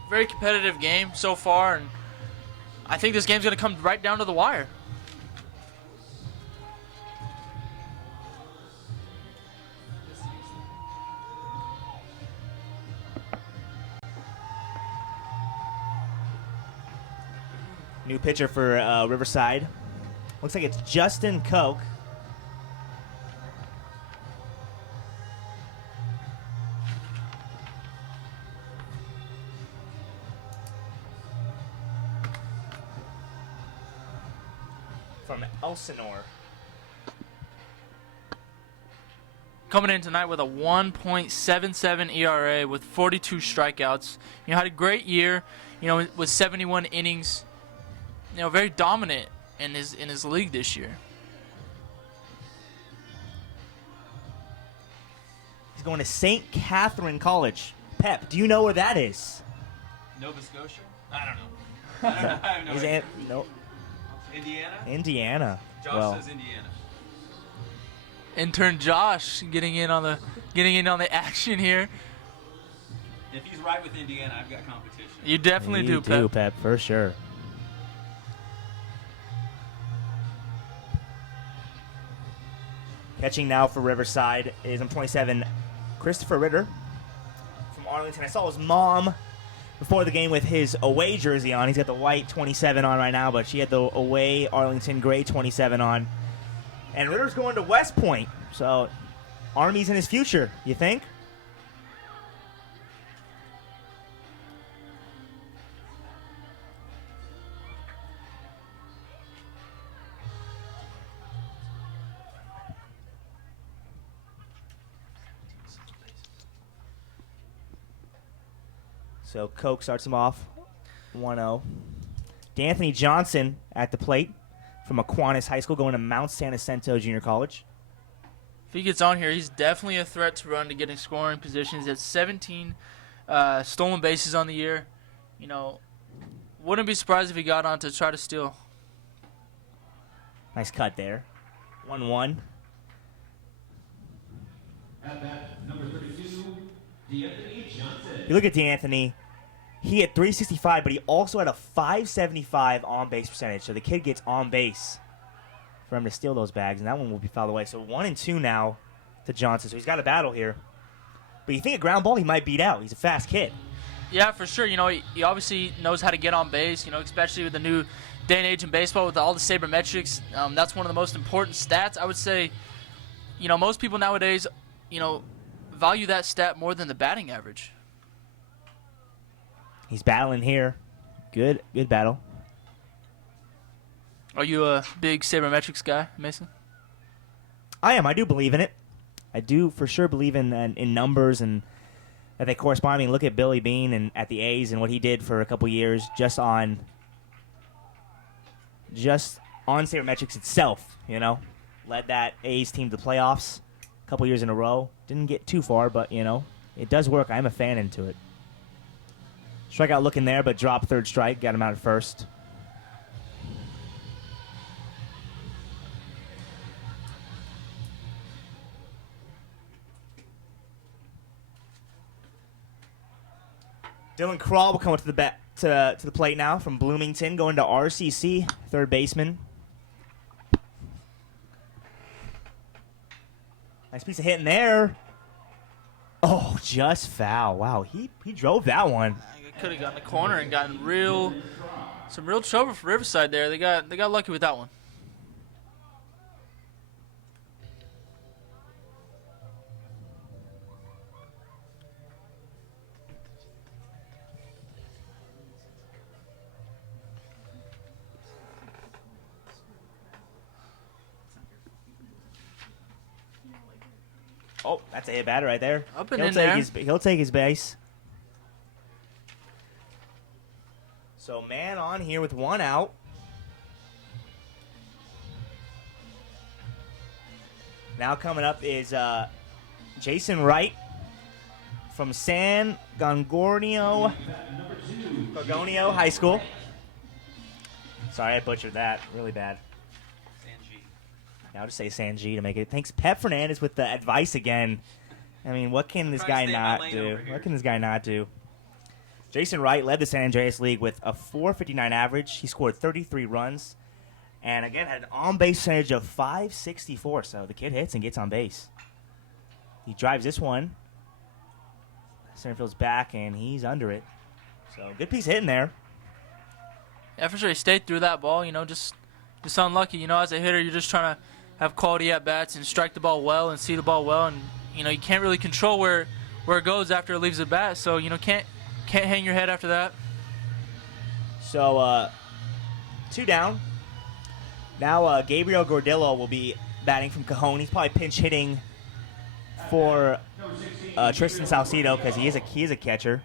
Very competitive game so far, and I think this game's going to come right down to the wire. New pitcher for Riverside. Looks like it's Justin Koch. From Elsinore. Coming in tonight with a 1.77 ERA with 42 strikeouts. Had a great year, with 71 innings. Very dominant in his league this year. He's going to St. Catherine College. Pep, do you know where that is? Nova Scotia? I don't know. I have no idea. No. Indiana? Indiana. Josh says Indiana. Intern Josh getting in on the action here. If he's right with Indiana, I've got competition. You definitely do, Pep. You do, Pep, for sure. Catching now for Riverside is number 27, Christopher Ritter from Arlington. I saw his mom before the game with his away jersey on. He's got the white 27 on right now, but she had the away Arlington gray 27 on. And Ritter's going to West Point, so Army's in his future, you think? So Koch starts him off 1-0. D'Anthony Johnson at the plate from Aquinas High School going to Mount San Jacinto Junior College. If he gets on here, he's definitely a threat to run to get in scoring positions. He has 17 stolen bases on the year. Wouldn't be surprised if he got on to try to steal. Nice cut there. 1-1. At bat, number 32, D'Anthony Johnson. You look at D'Anthony, he had 365, but he also had a 575 on-base percentage. So the kid gets on base for him to steal those bags, and that one will be fouled away. So 1-2 now to Johnson. So he's got a battle here. But you think a ground ball he might beat out. He's a fast kid. Yeah, for sure. He obviously knows how to get on base, especially with the new day and age in baseball with all the sabermetrics. That's one of the most important stats. I would say, most people nowadays, value that stat more than the batting average. He's battling here. Good battle. Are you a big sabermetrics guy, Mason? I am. I do believe in it. I do for sure believe in numbers and that they correspond. I mean, look at Billy Beane and at the A's and what he did for a couple years just on sabermetrics itself. Led that A's team to the playoffs a couple years in a row. Didn't get too far, but it does work. I'm a fan into it. Strikeout looking there, but drop third strike. Got him out at first. Dylan Crawl will come up to the plate now from Bloomington, going to RCC, third baseman. Nice piece of hitting there. Oh, just foul. Wow, he drove that one. Could have gotten the corner and gotten some real trouble for Riverside there. They got lucky with that one. Oh, that's a hit batter right there. Up and in there. He'll take his base. So man on here with one out. Now coming up is Jason Wright from San Gorgonio High School. Sorry, I butchered that. Really bad. I'll just say San G to make it. Thanks, Pep Fernandez with the advice again. I mean, what can this guy not do? What can this guy not do? Jason Wright led the San Andreas League with a .459 average. He scored 33 runs. And, again, had an on-base percentage of .564. So the kid hits and gets on base. He drives this one. Center field's back, and he's under it. So good piece of hitting there. Yeah, for sure. He stayed through that ball, just unlucky. As a hitter, you're just trying to have quality at-bats and strike the ball well and see the ball well. And, you can't really control where it goes after it leaves the bat. So, can't hang your head after that. So, 2 down. Now, Gabriel Gordillo will be batting from Cajon. He's probably pinch hitting for Tristan Salcido because he is a catcher.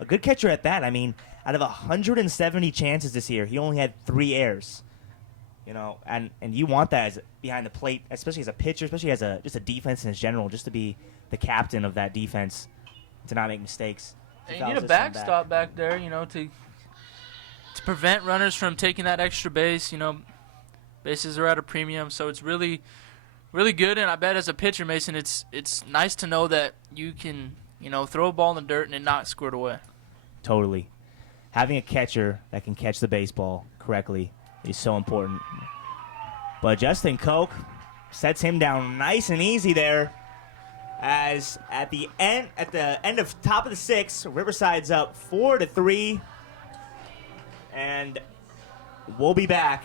A good catcher at that. I mean, out of 170 chances this year, he only had 3 errors. And you want that as behind the plate, especially as a pitcher, especially as just a defense in general, just to be the captain of that defense, to not make mistakes. And you need a backstop back there, to prevent runners from taking that extra base. Bases are at a premium, so it's really, really good. And I bet as a pitcher, Mason, it's nice to know that you can, throw a ball in the dirt and it not squirt away. Totally. Having a catcher that can catch the baseball correctly is so important. But Justin Koch sets him down nice and easy there. As at the end of top of the 6th, Riverside's up 4-3. And we'll be back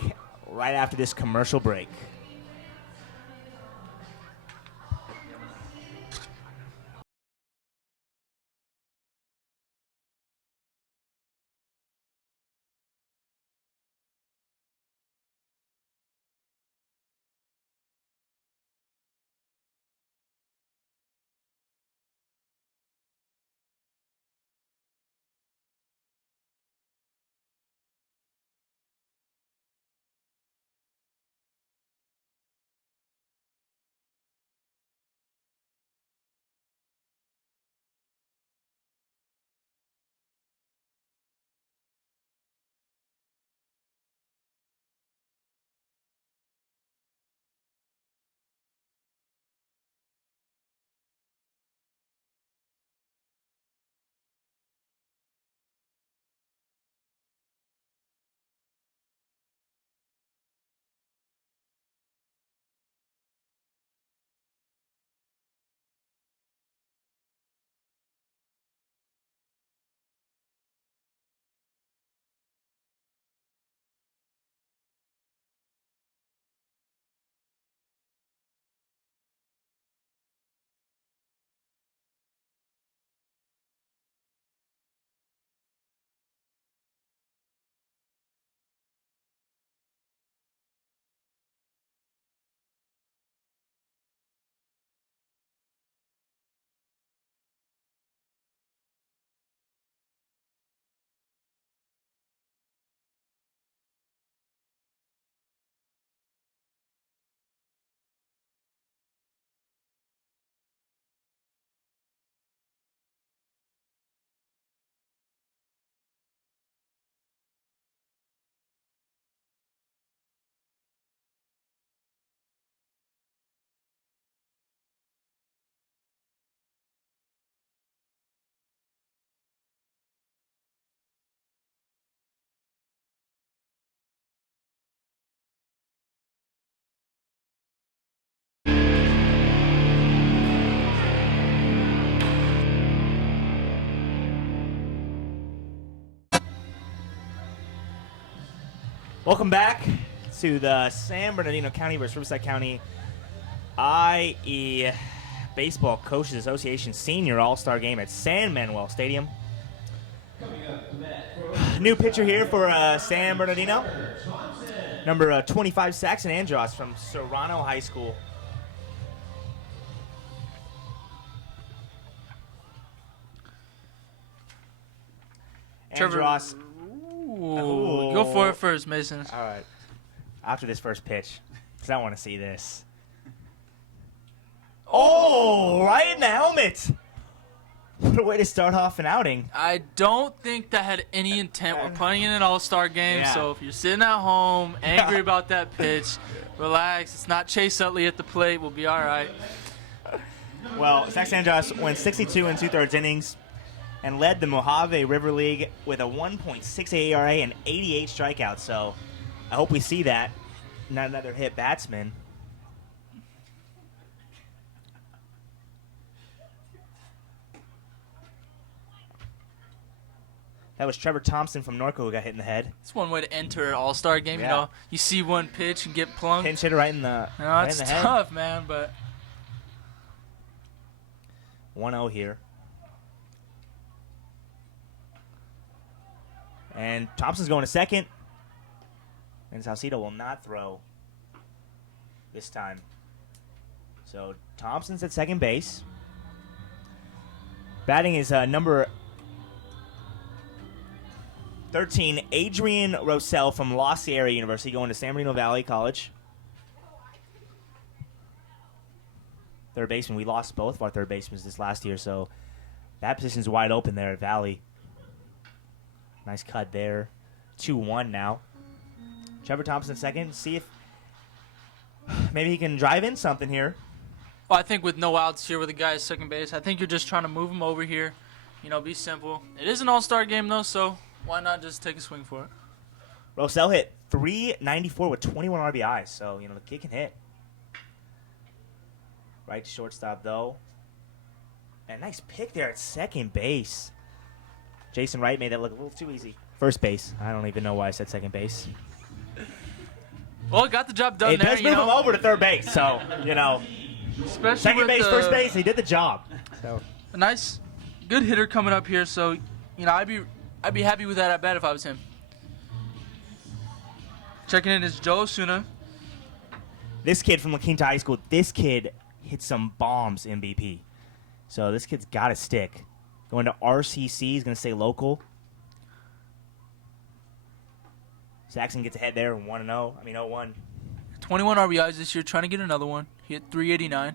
right after this commercial break. Welcome back to the San Bernardino County versus Riverside County IE Baseball Coaches Association Senior All-Star Game at San Manuel Stadium. New pitcher here for San Bernardino. Number 25, Saxon Andros from Serrano High School. Andros. Ooh, go for it first, Mason. All right. After this first pitch, because I want to see this. Oh, right in the helmet. What a way to start off an outing. I don't think that had any intent. We're playing in an all-star game, Yeah. so if you're sitting at home angry about that pitch, relax. It's not Chase Utley at the plate. We'll be all right. Well, Saxon Andros went 62 and 2/3 innings and led the Mojave River League with a 1.68 ERA and 88 strikeouts. So I hope we see that. Not another hit batsman. That was Trevor Thompson from Norco who got hit in the head. It's one way to enter an all-star game. Yeah. You know, you see one pitch and get plunked. Pinch hitter right in the, No, right it's in the head. tough, man, but 1-0 here. And Thompson's going to second. And Salcido will not throw this time. So Thompson's at second base. Batting is number 13, Adrian Rosell from La Sierra University, going to San Bernardino Valley College. Third baseman. We lost both of our third basemen this last year, so that position's wide open there at Valley. Nice cut there. 2-1 now. Trevor Thompson second. See if maybe he can drive in something here. well, I think with no outs here with the guy at second base, I think you're just trying to move him over here. You know, be simple. It is an all-star game, though, so why not just take a swing for it? Rosell hit .394 with 21 RBIs, so, you know, the kid can hit. Right to shortstop, though. And nice pick there at second base. Jason Wright made that look a little too easy. First base. I don't even know why I said second base. Well, got the job done It there, does move him over to third base, so, you know. Especially Second with base, first base, he did the job. So a nice, good hitter coming up here, so, you know, I'd be happy with that at bat if I was him. Checking in is Joe Osuna. this kid from La Quinta High School, this kid hit some bombs in BP. So this kid's got to stick. Going to RCC, he's going to stay local. Saxon gets ahead there, 0-1. 21 RBIs this year, trying to get another one. He hit .389.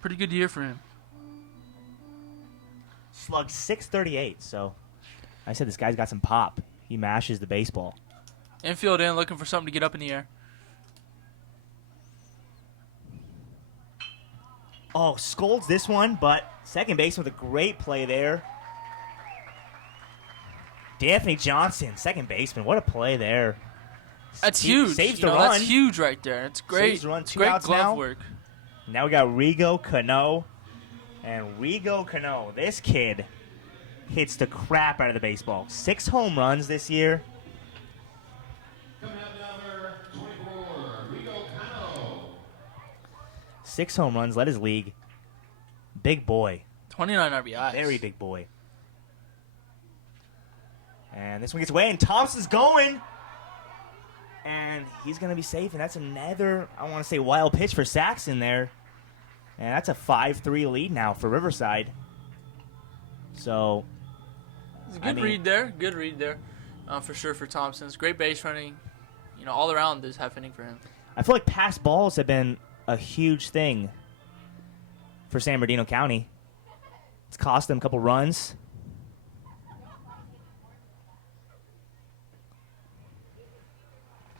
Pretty good year for him. Slugged .638, so I said this guy's got some pop. He mashes the baseball. Infield in, looking for something to get up in the air. Oh, scolds this one, but second base with a great play there. D'Anthony Johnson, second baseman. What a play there. That's He huge. Saves You the know, run. That's huge right there. It's great. Saves the run. Two great outs glove now. work. Now we got Rigo Cano. And Rigo Cano, this kid hits the crap out of the baseball. 6 home runs this year. Coming up number 24, Rigo Cano. 6 home runs, led his league. Big boy. 29 RBIs. Very big boy. And this one gets away, and Thompson's going. And he's going to be safe, and that's another, I want to say, wild pitch for Saxon there. And that's a 5-3 lead now for Riverside. So, It's a good read there. Good read there, for sure for Thompson. It's great base running. You know, all around this half inning for him. I feel like pass balls have been a huge thing for San Bernardino County. It's cost them a couple runs.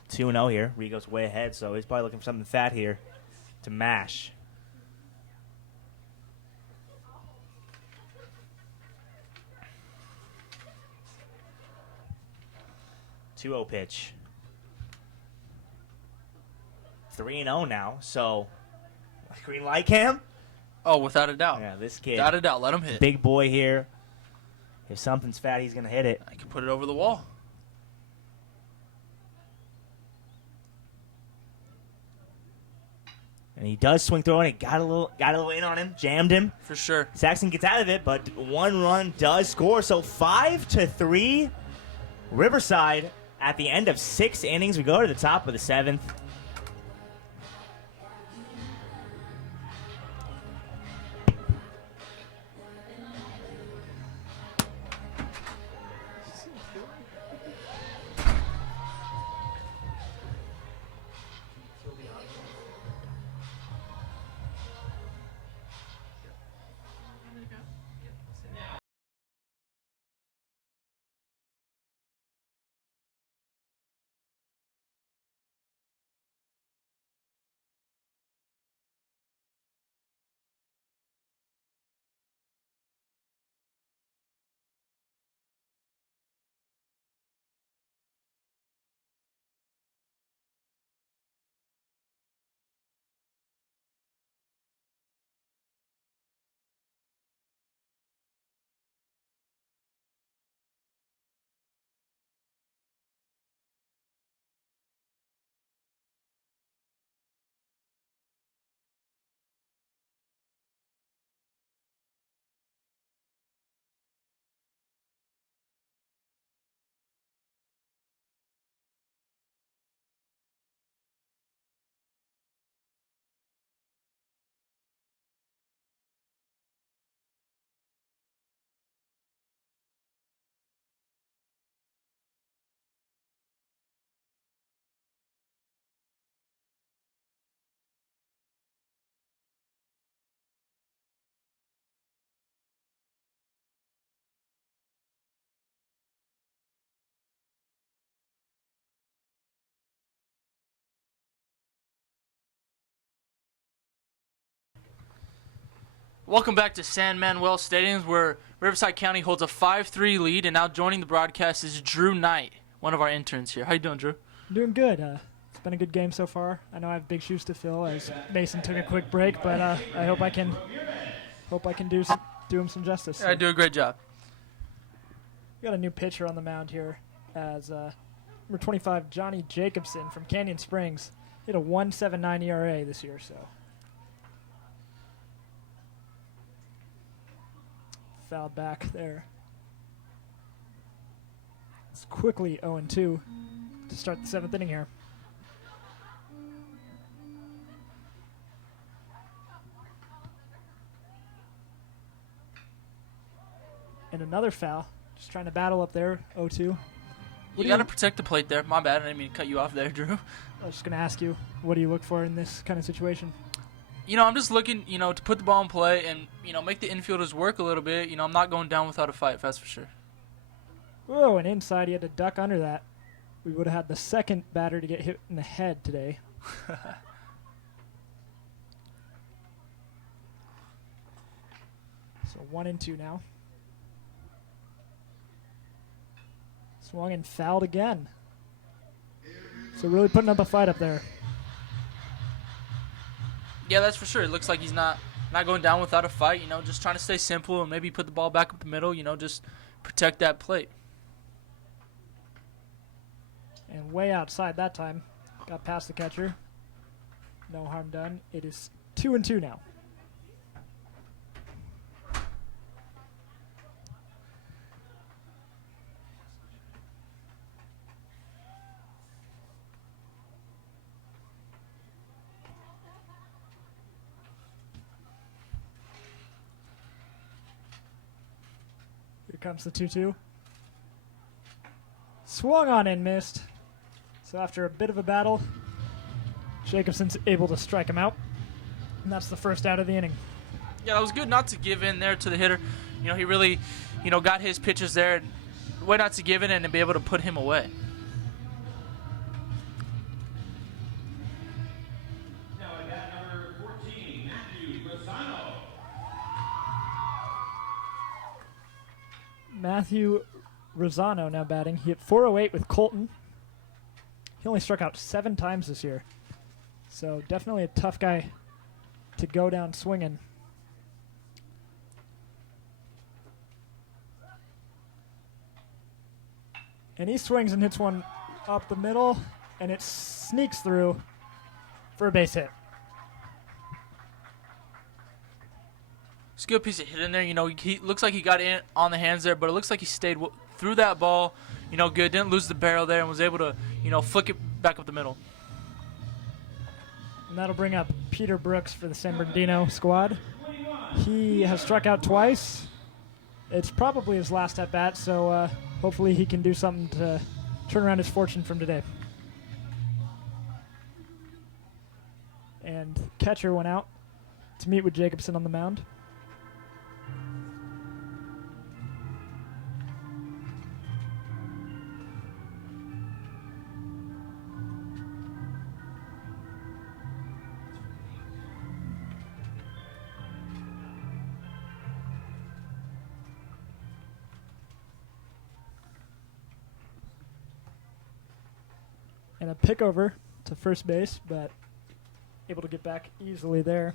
Two-0 here. Rigo's way ahead, so he's probably looking for something fat here to mash. Two-0 pitch. 3-0 now, so green light cam? Oh, without a doubt. Yeah, this kid. Without a doubt, let him hit. Big boy here. If something's fat, he's going to hit it. I can put it over the wall. And he does swing through, and it got a little in on him, jammed him. For sure. Saxon gets out of it, but 1 run does score. So 5-3, Riverside at the end of 6 innings. We go to the top of the 7th. Welcome back to San Manuel Stadium, where Riverside County holds a 5-3 lead, and now joining the broadcast is Drew Knight, one of our interns here. How you doing, Drew? I'm doing good. It's been a good game so far. I know I have big shoes to fill as Mason took a quick break, but I hope I can do him some justice. Yeah, I do a great job. We got a new pitcher on the mound here as number 25 Johnny Jacobson from Canyon Springs. He had a 1.79 ERA this year, so. Fouled back there. It's quickly 0-2 to start the 7th inning here. And another foul. Just trying to battle up there, 0-2. You got to protect the plate there. My bad. I didn't mean to cut you off there, Drew. I was just going to ask you, what do you look for in this kind of situation? You know, I'm just looking, to put the ball in play and, make the infielders work a little bit. I'm not going down without a fight, that's for sure. Whoa, and inside he had to duck under that. We would have had the second batter to get hit in the head today. So 1-2 now. Swung and fouled again. So really putting up a fight up there. Yeah, that's for sure. It looks like he's not going down without a fight, just trying to stay simple and maybe put the ball back up the middle, just protect that plate. And way outside that time. Got past the catcher. No harm done. It is 2-2 now. Here comes the 2-2. Swung on and missed. So after a bit of a battle, Jacobson's able to strike him out. And that's the first out of the inning. Yeah, that was good not to give in there to the hitter. He really, got his pitches there. And way not to give in and to be able to put him away. Now I got number 14, Matthew Rosano. Matthew Rosano now batting. He hit .408 with Colton. He only struck out 7 times this year. So definitely a tough guy to go down swinging. And he swings and hits one up the middle, and it sneaks through for a base hit. It's a good piece of hit in there. He looks like he got in on the hands there, but it looks like he stayed through that ball, good. Didn't lose the barrel there and was able to, flick it back up the middle. And that'll bring up Peter Brooks for the San Bernardino squad. He has struck out twice. It's probably his last at bat, so hopefully he can do something to turn around his fortune from today. And catcher went out to meet with Jacobson on the mound. And a pick over to first base, but able to get back easily there.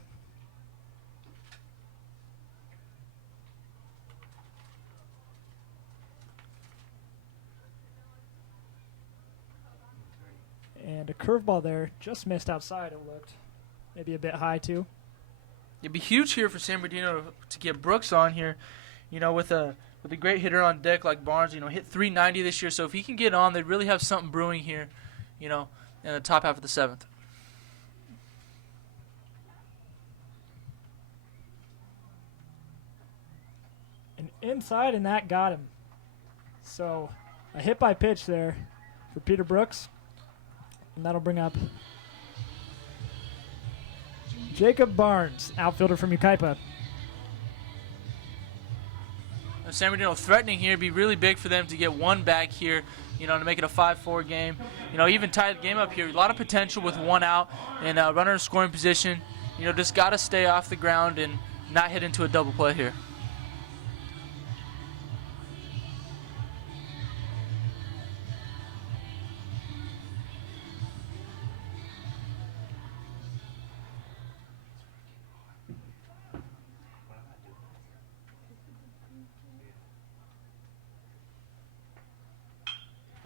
And a curveball there, just missed outside, it looked. Maybe a bit high, too. It'd be huge here for San Bernardino to get Brooks on here, with a great hitter on deck like Barnes, hit 390 this year. So if he can get on, they really have something brewing here, in the top half of the seventh. And inside, and that got him. So a hit by pitch there for Peter Brooks. And that'll bring up Jacob Barnes, outfielder from Ukaipa. San Bernardino threatening here. It'd be really big for them to get one back here, to make it a 5-4 game. Even tie the game up here. A lot of potential with one out and runner in scoring position. Just got to stay off the ground and not hit into a double play here.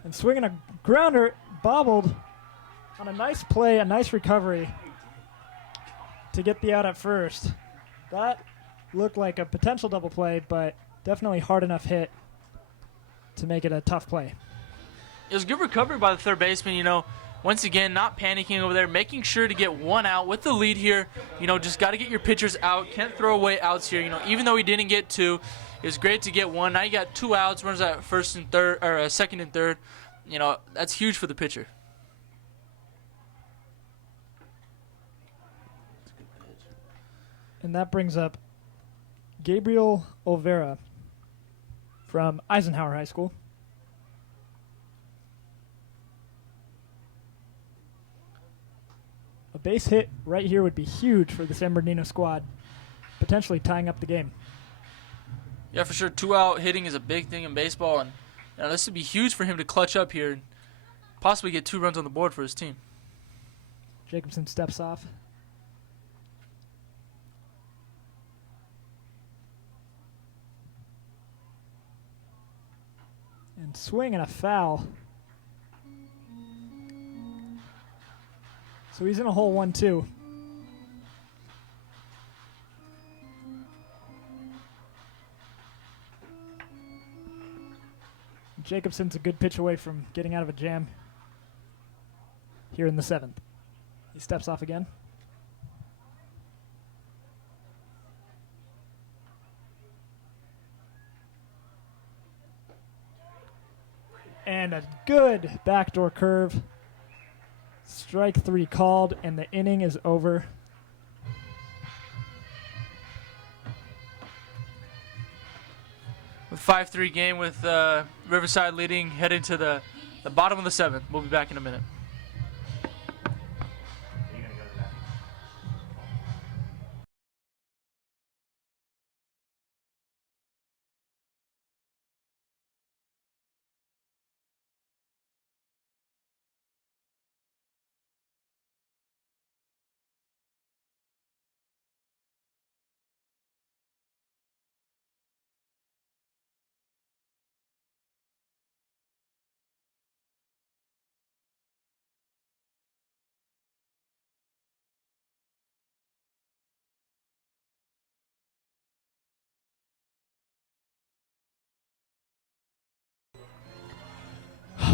And swinging a grounder, bobbled on a nice play, a nice recovery to get the out at first. That looked like a potential double play, but definitely hard enough hit to make it a tough play. It was a good recovery by the third baseman, once again, not panicking over there, making sure to get one out with the lead here. Just got to get your pitchers out. Can't throw away outs here. Even though he didn't get two, it was great to get one. Now you got two outs, runners at first and third, or second and third. That's huge for the pitcher. And that brings up Gabriel Olvera from Eisenhower High School. A base hit right here would be huge for the San Bernardino squad, potentially tying up the game. Yeah, for sure. 2-out hitting is a big thing in baseball, and this would be huge for him to clutch up here and possibly get 2 runs on the board for his team. Jacobson steps off. And swing and a foul. So he's in a hole 1-2. Jacobson's a good pitch away from getting out of a jam here in the 7th. He steps off again. And a good backdoor curve. Strike 3 called, and the inning is over. With 5-3 game with Riverside leading, heading to the bottom of the 7th. We'll be back in a minute.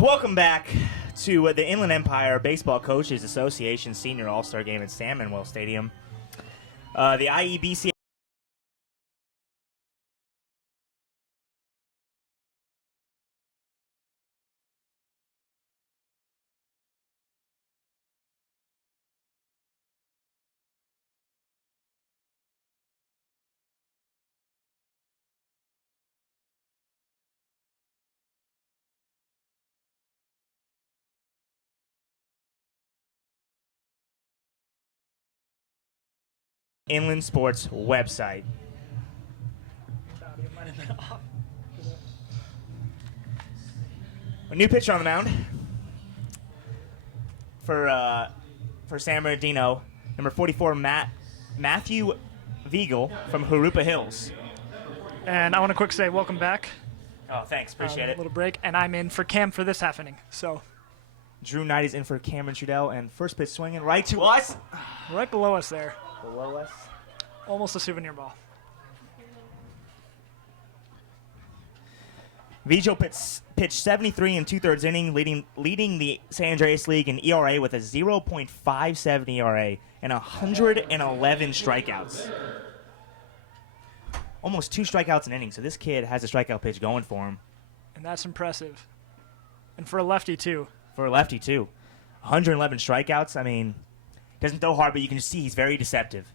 Welcome back to the Inland Empire Baseball Coaches Association Senior All-Star Game at San Manuel Stadium. The IEBCA Inland Sports website. A new pitcher on the mound for San Bernardino, number 44, Matthew Viegel from Jurupa Hills. And I want to quick say welcome back. Oh, thanks. Appreciate it. A little break, and I'm in for Cam for this half inning. So Drew Knight is in for Cameron Trudell, and first pitch swinging right to us. right below us there. Below us. Almost a souvenir ball. Vigil pitched 73 and 2/3 inning, leading the San Andreas League in ERA with a 0.57 ERA and 111 strikeouts. Almost 2 strikeouts an inning, so this kid has a strikeout pitch going for him. And that's impressive. And for a lefty, too. For a lefty, too. 111 strikeouts. I mean, doesn't throw hard, but you can just see he's very deceptive.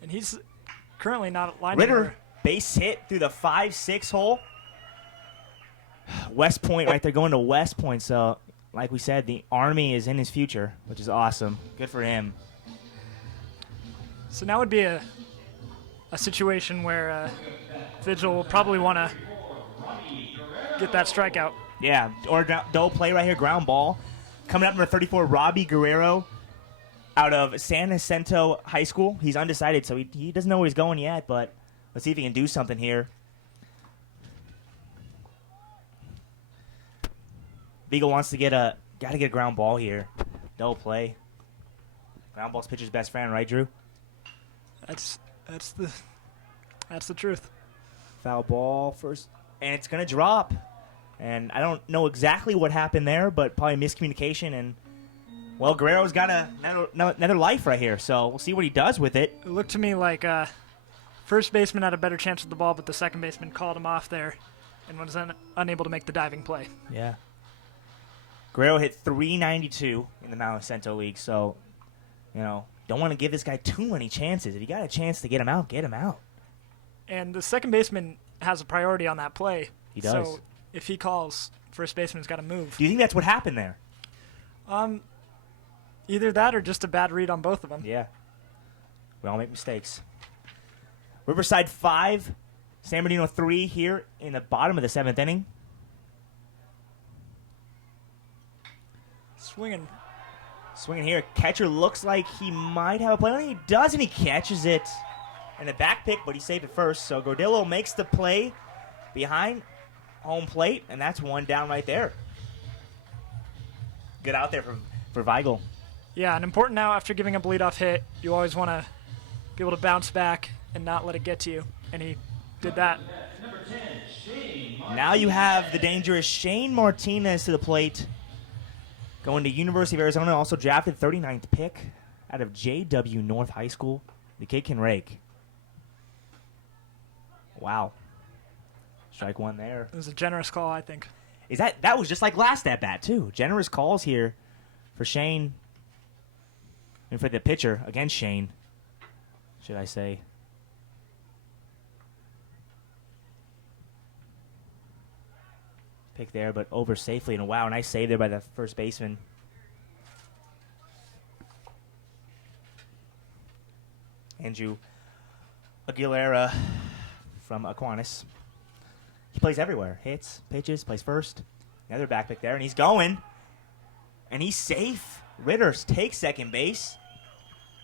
And he's currently not lining Ritter, there. base hit through the 5-6 hole. West Point right there, going to West Point. So, like we said, the Army is in his future, which is awesome. Good for him. So now would be a situation where Vigil will probably want to get that strikeout. Yeah, or double play right here, ground ball. Coming up, number 34, Robbie Guerrero out of San Jacinto High School. He's undecided, so he doesn't know where he's going yet, but let's see if he can do something here. Beagle wants to gotta get a ground ball here. Double play. Ground ball's pitcher's best friend, right, Drew? That's the truth. Foul ball first, and it's gonna drop. And I don't know exactly what happened there, but probably miscommunication. And well, Guerrero's got another life right here, so we'll see what he does with it. It looked to me like first baseman had a better chance with the ball, but the second baseman called him off there and was unable to make the diving play. Yeah. Guerrero hit .392 in the Manuel Stadium League, so, don't want to give this guy too many chances. If you got a chance to get him out, get him out. And the second baseman has a priority on that play. He does. So if he calls, first baseman's got to move. Do you think that's what happened there? Either that or just a bad read on both of them. Yeah. We all make mistakes. Riverside 5, San Bernardino 3 here in the bottom of the 7th inning. Swinging here. Catcher looks like he might have a play. He does, and he catches it. And a back pick, but he saved it first. So Gordillo makes the play behind home plate, and that's one down right there. Good out there for Weigel. Yeah, and important now after giving up a leadoff hit, you always want to be able to bounce back and not let it get to you. And he did that. Now you have the dangerous Shane Martinez to the plate. Going to University of Arizona, also drafted 39th pick out of J.W. North High School. The kid can rake. Wow. Strike one there. It was a generous call, I think. That was just like last at-bat, too. Generous calls here for Shane. And for the pitcher against Shane, should I say. Pick there, but over safely. And wow, nice save there by the first baseman. Andrew Aguilera from Aquinas. He plays everywhere. Hits, pitches, plays first. Another back pick there, and he's going. And he's safe. Ritters takes second base.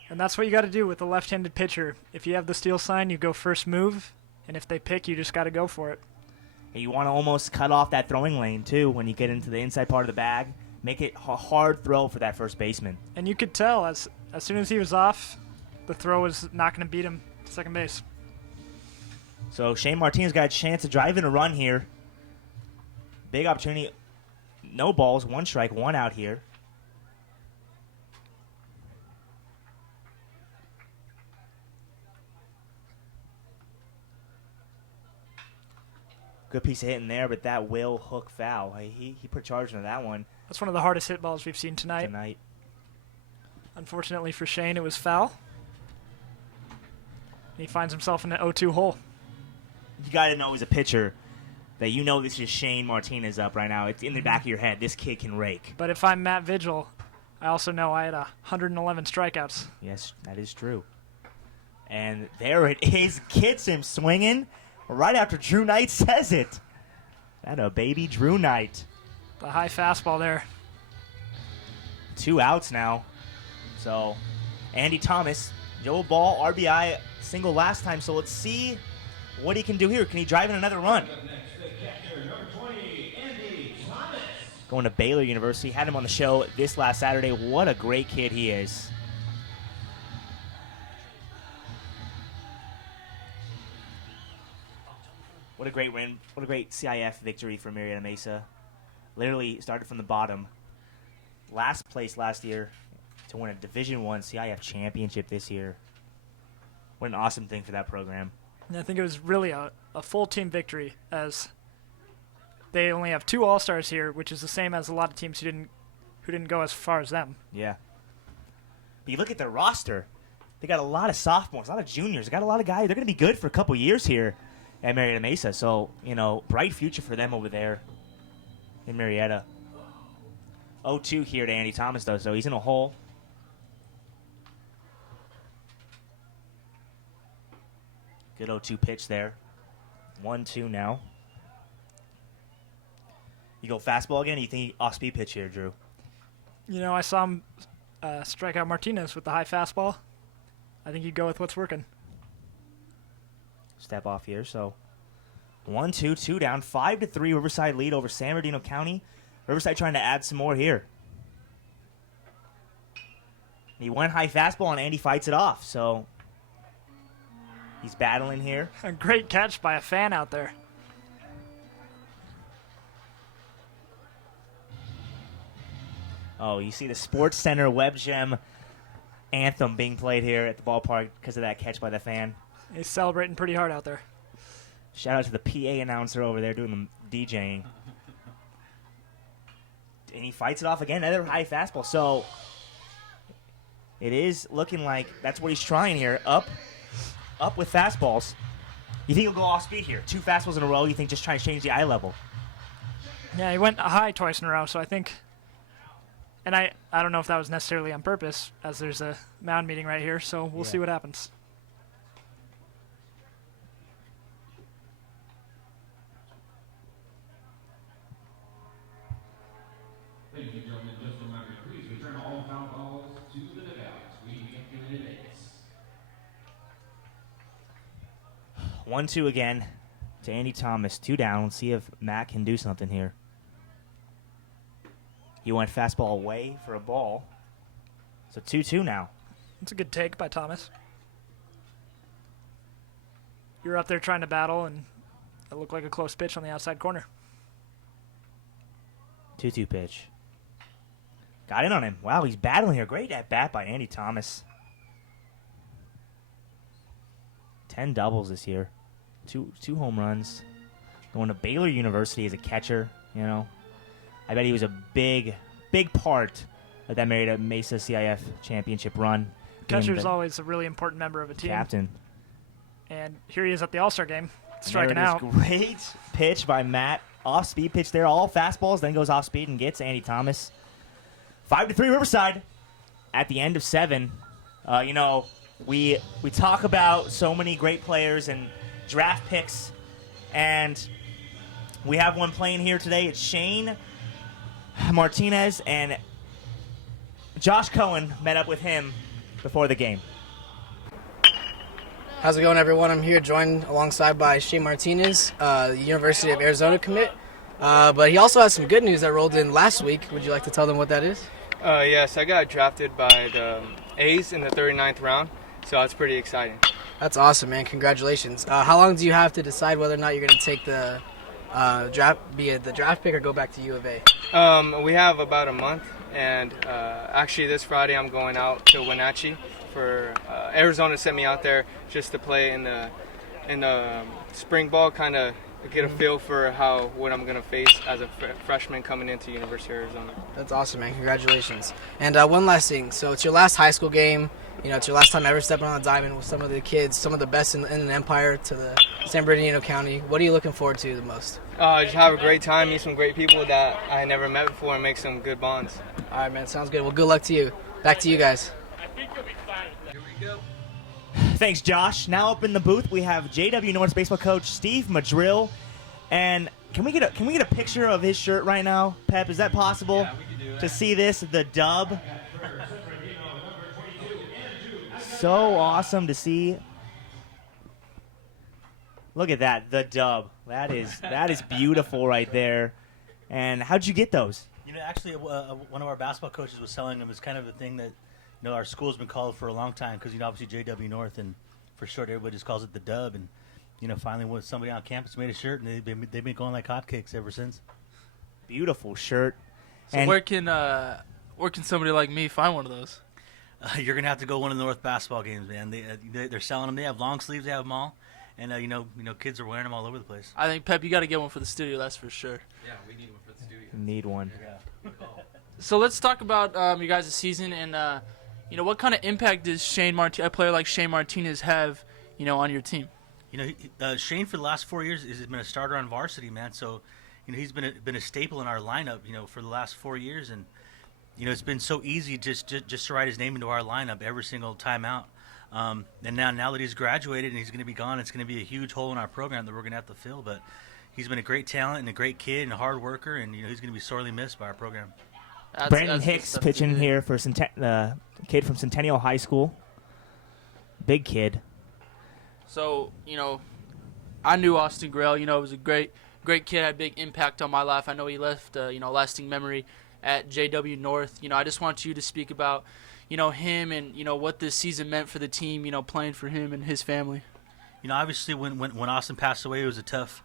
And that's what you got to do with a left-handed pitcher. If you have the steal sign, you go first move. And if they pick, you just got to go for it. And you want to almost cut off that throwing lane, too, when you get into the inside part of the bag. Make it a hard throw for that first baseman. And you could tell as soon as he was off, the throw was not going to beat him to second base. So Shane Martinez got a chance to drive in a run here. Big opportunity. No balls, 1 strike, 1 out here. Good piece of hitting there, but that will hook foul. He put charge into that one. That's one of the hardest hit balls we've seen tonight. Unfortunately for Shane, it was foul. He finds himself in an 0-2 hole. You got to know as a pitcher that you know this is Shane Martinez up right now. It's in the back of your head. This kid can rake. But if I'm Matt Vigil, I also know I had 111 strikeouts. Yes, that is true. And there it is. Gets him swinging right after Drew Knight says it. That a baby Drew Knight. The high fastball there. 2 outs now. So, Andy Thomas, Joe Ball, RBI single last time. So let's see what he can do here. Can he drive in another run? Going to Baylor University. Had him on the show this last Saturday. What a great kid he is. What a great win. What a great CIF victory for Marietta Mesa. Literally started from the bottom. Last place last year to win a Division I CIF championship this year. What an awesome thing for that program. And I think it was really a full team victory, as they only have 2 All-Stars here, which is the same as a lot of teams who didn't go as far as them. Yeah. But you look at their roster. They got a lot of sophomores, a lot of juniors. They got a lot of guys. They're going to be good for a couple years here at Marietta Mesa. So, bright future for them over there in Marietta. 0-2 here to Andy Thomas, though, so he's in a hole. Good 0-2 pitch there. 1-2 now. You go fastball again, or you think off-speed pitch here, Drew? I saw him strike out Martinez with the high fastball. I think you go with what's working. Step off here, so 1-2, 2 down, 5-3 Riverside lead over San Bernardino County. Riverside trying to add some more here. He went high fastball and Andy fights it off, so he's battling here. A great catch by a fan out there. Oh, you see the Sports Center Web Gem anthem being played here at the ballpark because of that catch by the fan. He's celebrating pretty hard out there. Shout out to the PA announcer over there doing the DJing. And he fights it off again, another high fastball. So it is looking like that's what he's trying here. Up with fastballs. You think he'll go off speed here? 2 fastballs in a row, you think just trying to change the eye level? Yeah, he went high twice in a row, so I think, and I don't know if that was necessarily on purpose, as there's a mound meeting right here, so we'll see what happens. Ladies and gentlemen, just a reminder, please return all foul balls to the dugouts. We begin in minutes. 1-2 again to Andy Thomas. 2 down. Let's see if Matt can do something here. He went fastball away for a ball. So 2-2 now. That's a good take by Thomas. You're up there trying to battle, and it looked like a close pitch on the outside corner. 2-2 pitch. Got in on him. Wow, he's battling here. Great at bat by Andy Thomas. 10 doubles this year. Two home runs. Going to Baylor University as a catcher, I bet he was a big part of that Marietta Mesa CIF championship run. Catcher is always a really important member of a team. Captain. And here he is at the All-Star game, striking out. out. Great pitch by Matt. Off-speed pitch there. All fastballs, then goes off-speed and gets Andy Thomas. 5-3 Riverside at the end of 7. We talk about so many great players and draft picks, and we have one playing here today. It's Shane Martinez, and Josh Cohen met up with him before the game. How's it going, everyone? I'm here joined alongside by Shane Martinez, the University of Arizona commit. But he also has some good news that rolled in last week. Would you like to tell them what that is? Yes, I got drafted by the A's in the 39th round, so that's pretty exciting. That's awesome, man. Congratulations. How long do you have to decide whether or not you're going to take the draft pick or go back to U of A? We have about a month, and actually this Friday I'm going out to Wenatchee for Arizona sent me out there just to play in the spring ball, kind of get a feel for what I'm gonna face as a freshman coming into University of Arizona. That's awesome, man. Congratulations. And one last thing. So it's your last high school game. You know, it's your last time ever stepping on the diamond with some of the kids, some of the best in the Empire, to the San Bernardino County. What are you looking forward to the most? Just have a great time, meet some great people that I never met before, and make some good bonds. All right, man. Sounds good. Well, good luck to you. Back to you guys. Thanks, Josh. Now up in the booth, we have JW North's baseball coach Steve Madrill. And can we get a picture of his shirt right now, Pep? Is that possible? Yeah, we can do that. To see this, the dub. So awesome to see. Look at that, the dub. That is beautiful right there. And how'd you get those? You know, actually, one of our basketball coaches was selling them. It's kind of a thing that, you know, our school's been called for a long time because, you know, obviously JW North, and for short, everybody just calls it the dub. And, you know, finally, when somebody on campus made a shirt, and they've been going like hotcakes ever since. Beautiful shirt. So and where can somebody like me find one of those? You're gonna have to go one of the North basketball games, man. They're selling them. They have long sleeves. They have them all, and you know, kids are wearing them all over the place. I think, Pep, you got to get one for the studio. That's for sure. Yeah, we need one for the studio. Need one. Yeah. So let's talk about your guys' season, and you know, what kind of impact does a player like Shane Martinez have, you know, on your team? You know, Shane for the last 4 years has been a starter on varsity, man. So, you know, he's been a staple in our lineup, you know, for the last 4 years, and you know, it's been so easy just to write his name into our lineup every single time out. And now that he's graduated and he's going to be gone, it's going to be a huge hole in our program that we're going to have to fill. But he's been a great talent and a great kid and a hard worker, and you know, he's going to be sorely missed by our program. Brandon Hicks pitching here for the kid from Centennial High School. Big kid. So, you know, I knew Austin Grail. You know, it was a great kid, had a big impact on my life. I know he left, you know, lasting memory at JW North. You know, I just want you to speak about, you know, him and, you know, what this season meant for the team, you know, playing for him and his family. You know, obviously when Austin passed away, it was a tough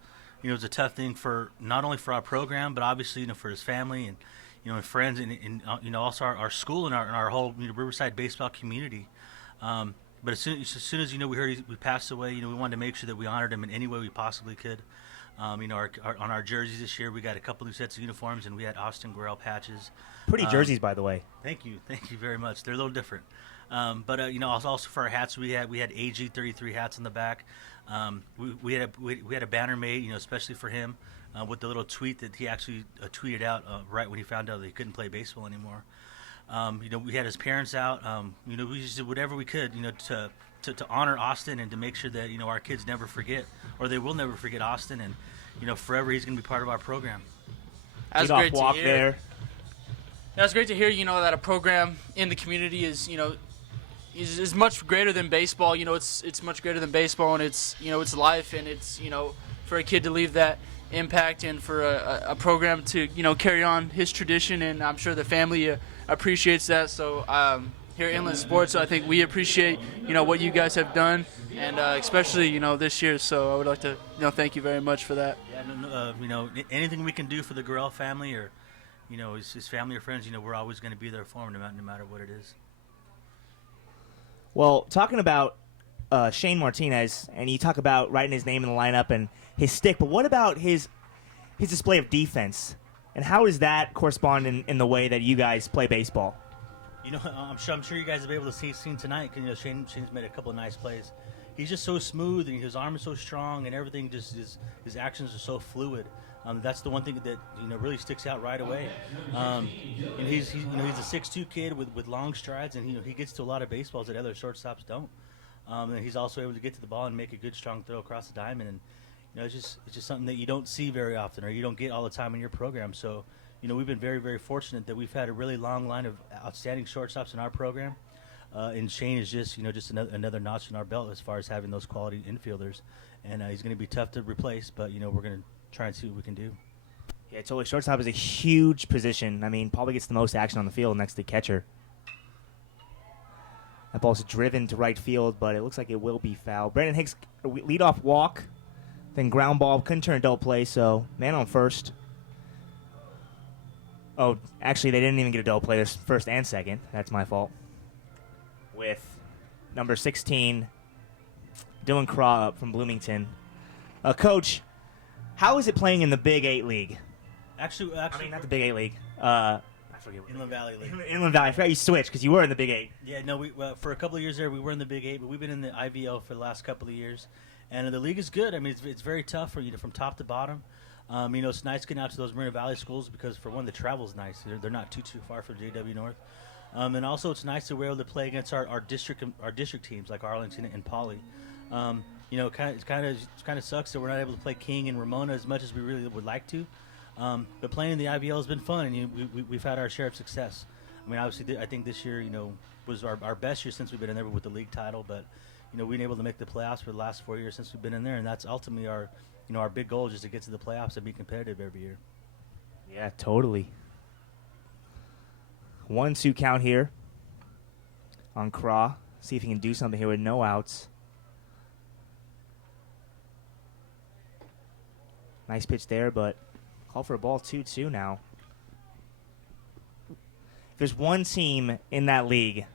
thing for not only for our program, but obviously, you know, for his family and, you know, and friends and you know, also our school and our whole, you know, Riverside baseball community. But as soon as you know, we heard he passed away, you know, we wanted to make sure that we honored him in any way we possibly could. You know, on our jerseys this year, we got a couple new sets of uniforms, and we had Austin Grail patches. Pretty jerseys, by the way. Thank you very much. They're a little different, but you know, also for our hats, we had AG 33 hats in the back. We had a banner made, you know, especially for him, with the little tweet that he actually tweeted out right when he found out that he couldn't play baseball anymore. You know, we had his parents out. You know, we just did whatever we could, you know, to honor Austin and to make sure that, you know, our kids never forget, or they will never forget Austin, and, you know, forever he's going to be part of our program. That's great to hear. That's great to hear, you know, that a program in the community is, you know, is much greater than baseball. You know, it's much greater than baseball, and it's, you know, it's life, and it's, you know, for a kid to leave that impact and for a program to, you know, carry on his tradition, and I'm sure the family appreciates that. So here at Inland Sports, I think we appreciate, you know, what you guys have done, and especially, you know, this year. So I would like to, you know, thank you very much for that. Yeah, you know, anything we can do for the Gorell family, or, you know, his family or friends, you know, we're always going to be there for him, no matter what it is. Well, talking about Shane Martinez, and you talk about writing his name in the lineup and his stick, but what about his display of defense, and how does that correspond in the way that you guys play baseball? You know, I'm sure you guys have been able to see tonight. You know, Shane's made a couple of nice plays. He's just so smooth, and his arm is so strong, and everything just his actions are so fluid. That's the one thing that, you know, really sticks out right away. And he's a 6'2" kid with long strides, and, you know, he gets to a lot of baseballs that other shortstops don't. And he's also able to get to the ball and make a good strong throw across the diamond. And, you know, it's just something that you don't see very often, or you don't get all the time in your program. So, you know, we've been very, very fortunate that we've had a really long line of outstanding shortstops in our program. And Shane is just another notch in our belt as far as having those quality infielders. And he's going to be tough to replace, but, you know, we're going to try and see what we can do. Yeah, totally. Shortstop is a huge position. I mean, probably gets the most action on the field next to catcher. That ball's driven to right field, but it looks like it will be foul. Brandon Hicks, leadoff walk, then ground ball. Couldn't turn a double play, so man on first. Oh, actually, they didn't even get a double play. There's first and second. That's my fault. With number 16, Dylan Craw up from Bloomington. Coach, how is it playing in the Big 8 League? Actually, I mean, not the Big 8 League. I forget what Inland Valley League. Inland Valley. I forgot you switched because you were in the Big 8. Yeah, no, for a couple of years there, we were in the Big 8, but we've been in the IVL for the last couple of years. And the league is good. I mean, it's very tough from top to bottom. It's nice getting out to those Marina Valley schools because, for one, the travel's nice. They're not too far from JW North. And also, it's nice that we're able to play against our district teams like Arlington and Poly. It kind of sucks that we're not able to play King and Ramona as much as we really would like to. But playing in the IVL has been fun, and we've had our share of success. I mean, obviously, I think this year, was our best year since we've been in there with the league title. But we've been able to make the playoffs for the last 4 years since we've been in there, and that's ultimately our big goal, just to get to the playoffs and be competitive every year. Yeah, totally. 1-2 count here on Craw. See if he can do something here with no outs. Nice pitch there, but call for a ball 2-2 now. If there's one team in that league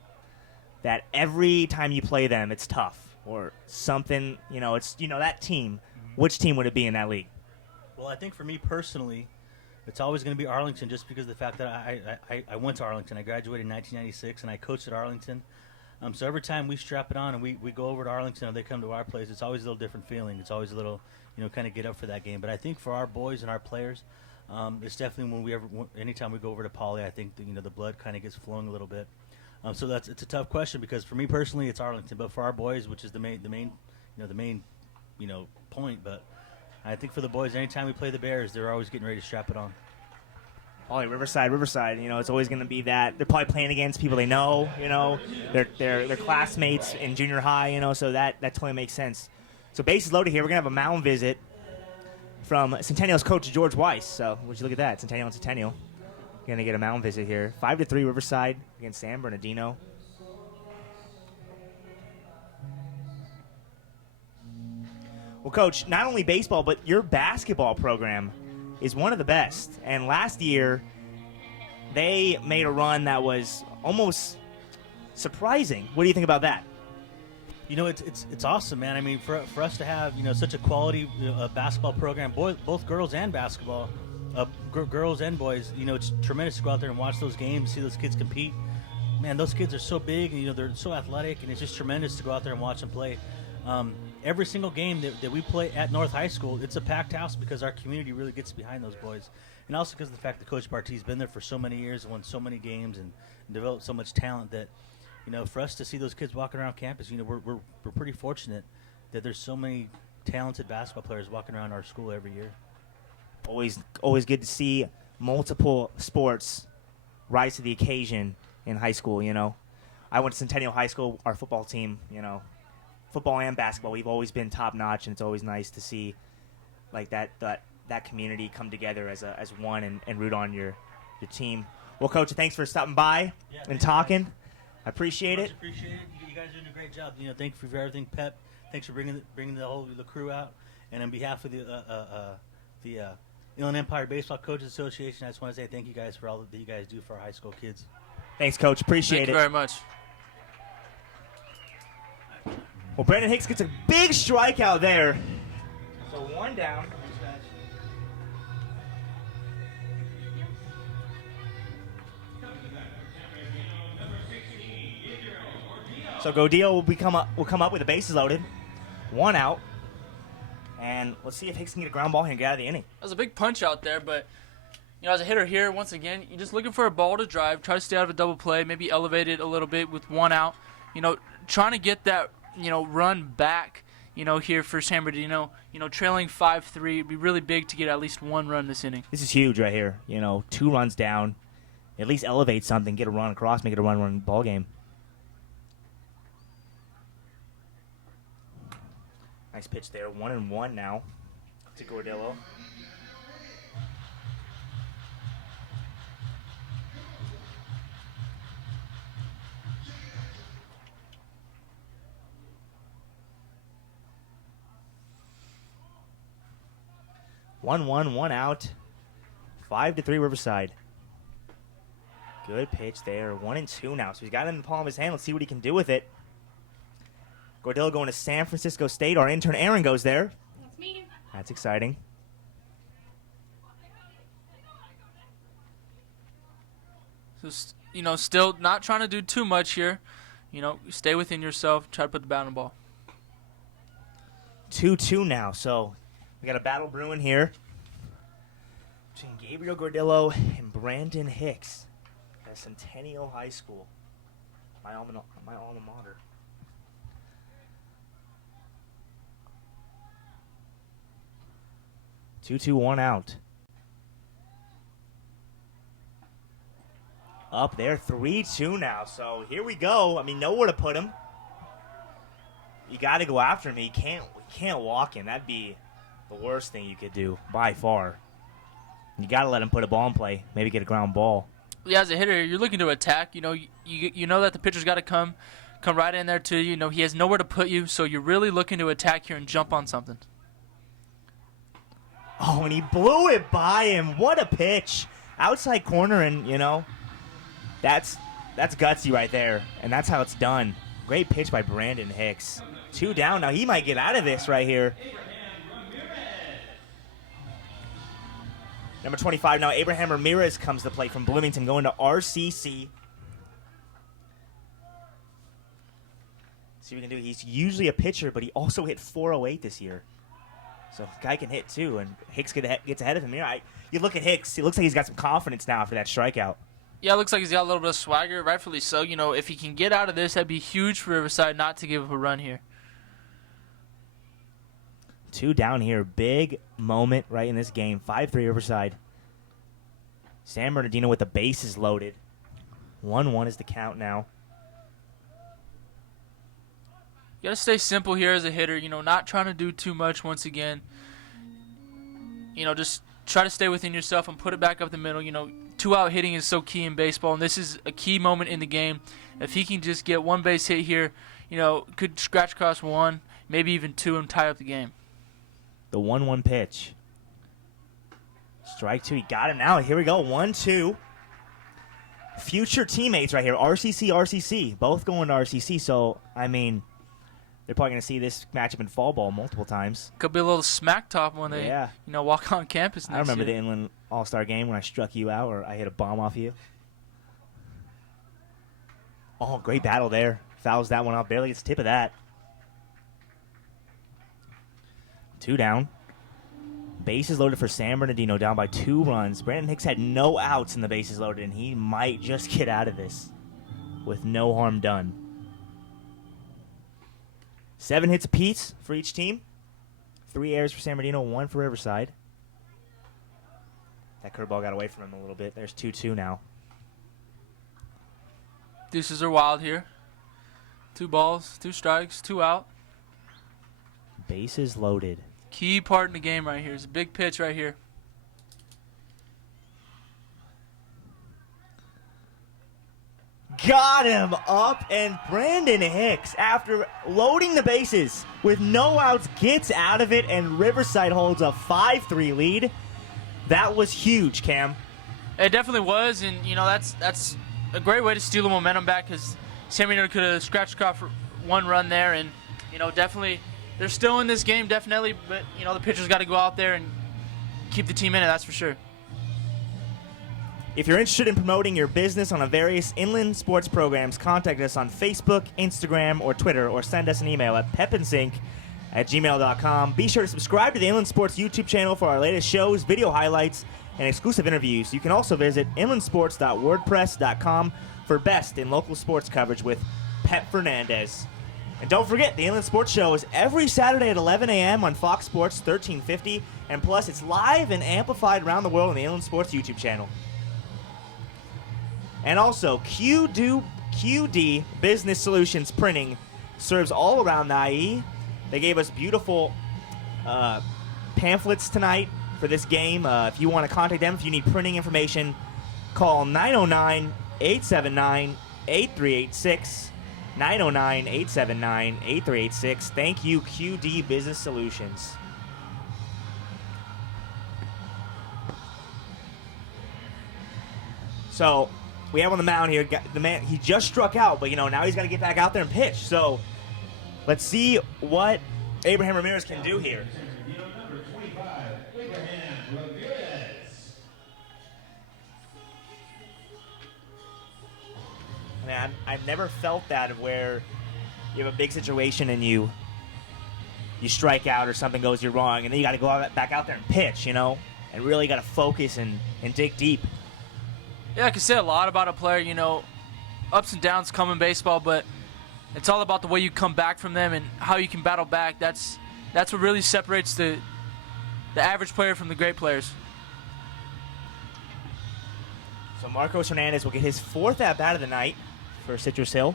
that every time you play them it's tough or something, it's that team. Which team would it be in that league? Well, I think for me personally, it's always going to be Arlington, just because of the fact that I went to Arlington. I graduated in 1996, and I coached at Arlington. So every time we strap it on and we go over to Arlington or they come to our place, it's always a little different feeling. It's always a little, kind of get up for that game. But I think for our boys and our players, it's definitely anytime we go over to Poly, I think the blood kind of gets flowing a little bit. So it's a tough question because for me personally, it's Arlington. But for our boys, which is the main point. But I think for the boys, anytime we play the Bears, they're always getting ready to strap it on. Poly, Riverside. It's always going to be that. They're probably playing against people they know. They're classmates in junior high. So that totally makes sense. So bases loaded here. We're gonna have a mound visit from Centennial's coach George Weiss. So would you look at that? Centennial and Centennial gonna get a mound visit here. 5-3 Riverside against San Bernardino. Well, Coach, not only baseball, but your basketball program is one of the best. And last year, they made a run that was almost surprising. What do you think about that? It's awesome, man. I mean, for us to have such a quality basketball program, both girls and basketball, girls and boys, it's tremendous to go out there and watch those games, see those kids compete. Man, those kids are so big, and they're so athletic, and it's just tremendous to go out there and watch them play. Every single game that we play at North High School, it's a packed house because our community really gets behind those boys. And also because of the fact that Coach Barty's been there for so many years and won so many games and developed so much talent that, for us to see those kids walking around campus, we're pretty fortunate that there's so many talented basketball players walking around our school every year. Always good to see multiple sports rise to the occasion in high school, I went to Centennial High School, our football team, football and basketball, we've always been top notch, and it's always nice to see like that community come together as one and root on your team. Well, Coach, thanks for stopping by and talking. I appreciate it. Appreciate it. You guys are doing a great job. Thank you for everything, Pep. Thanks for bringing the crew out. And on behalf of the Inland Empire Baseball Coaches Association, I just want to say thank you guys for all that you guys do for our high school kids. Thanks, Coach. Appreciate it. Thank you very much. Well, Brandon Hicks gets a big strikeout there. So one down. So Godillo will come up with the bases loaded. One out. And let's see if Hicks can get a ground ball here and get out of the inning. That was a big punch out there, but as a hitter here, once again, you're just looking for a ball to drive, try to stay out of a double play, maybe elevate it a little bit with one out. Trying to get that, run back, here for San Bernardino. Trailing 5-3, it'd be really big to get at least one run this inning. This is huge right here. 2 runs down. At least elevate something, get a run across, make it a run ball game. Nice pitch there. 1-1 now to Gordillo. 1-1, 1 out. 5-3 Riverside. Good pitch there. 1-2 now. So he's got it in the palm of his hand. Let's see what he can do with it. Gordillo going to San Francisco State. Our intern Aaron goes there. That's me. That's exciting. So, still not trying to do too much here. Stay within yourself. Try to put the bat on the ball. 2-2 now. So we got a battle brewing here between Gabriel Gordillo and Brandon Hicks at Centennial High School, my alma mater. Two, 1 out. Up there, 3-2 now. So here we go. I mean, nowhere to put him. You got to go after him. You can't walk him. That'd be the worst thing you could do by far. You got to let him put a ball in play. Maybe get a ground ball. Yeah, as a hitter, you're looking to attack. You know that the pitcher's got to come right in there to you. He has nowhere to put you, so you're really looking to attack here and jump on something. Oh, and he blew it by him. What a pitch. Outside corner, and, that's gutsy right there, and that's how it's done. Great pitch by Brandon Hicks. 2 down. Now he might get out of this right here. Number 25 now, Abraham Ramirez comes to play from Bloomington, going to RCC. See what we can do. He's usually a pitcher, but he also hit .408 this year. So the guy can hit too, and Hicks gets ahead of him here. You look at Hicks, it looks like he's got some confidence now after that strikeout. Yeah, it looks like he's got a little bit of swagger, rightfully so. If he can get out of this, that'd be huge for Riverside not to give up a run here. 2 down here. Big moment right in this game. 5-3 Riverside. San Bernardino with the bases loaded. 1-1 is the count now. You got to stay simple here as a hitter, not trying to do too much once again. Just try to stay within yourself and put it back up the middle. 2-out hitting is so key in baseball, and this is a key moment in the game. If he can just get one base hit here, could scratch across 1, maybe even 2, and tie up the game. The 1-1 pitch. Strike 2. He got him now. Here we go. 1-2. Future teammates right here. RCC. Both going to RCC, so, they're probably going to see this matchup in fall ball multiple times. Could be a little smack talk when they walk on campus next I remember year. the Inland All-Star game when I struck you out or I hit a bomb off you. Oh, great battle there. Fouls that one out. Barely gets a tip of that. 2 down. Bases loaded for San Bernardino, down by 2 runs. Brandon Hicks had no outs in the bases loaded, and he might just get out of this with no harm done. 7 hits apiece for each team. 3 errors for San Bernardino, 1 for Riverside. That curveball got away from him a little bit. There's 2-2 now. Deuces are wild here. 2 balls, 2 strikes, 2 out. Bases loaded. Key part in the game right here. It's a big pitch right here. Got him up, and Brandon Hicks, after loading the bases with no outs, gets out of it, and Riverside holds a 5-3 lead. That was huge, Cam. It definitely was, and that's a great way to steal the momentum back because San Bernardino could have scratched across for 1 run there, and definitely they're still in this game, definitely, but the pitcher's got to go out there and keep the team in it. That's for sure. If you're interested in promoting your business on a various inland sports programs, contact us on Facebook, Instagram, or Twitter, or send us an email at pepindsync@gmail.com. Be sure to subscribe to the Inland Sports YouTube channel for our latest shows, video highlights, and exclusive interviews. You can also visit inlandsports.wordpress.com for best in local sports coverage with Pep Fernandez. And don't forget, the Inland Sports Show is every Saturday at 11 a.m. on Fox Sports 1350, and plus it's live and amplified around the world on the Inland Sports YouTube channel. And also, QD Business Solutions Printing serves all around the IE. They gave us beautiful pamphlets tonight for this game. If you want to contact them, if you need printing information, call 909-879-8386. 909-879-8386. Thank you, QD Business Solutions. So we have on the mound here, the man, he just struck out, but, now he's got to get back out there and pitch. So let's see what Abraham Ramirez can do here. Man, I've never felt that of where you have a big situation and you strike out or something goes wrong, and then you got to go back out there and pitch, and really got to focus and dig deep. Yeah, I can say a lot about a player. Ups and downs come in baseball, but it's all about the way you come back from them and how you can battle back. That's what really separates the average player from the great players. So Marcos Hernandez will get his 4th at-bat of the night for Citrus Hill.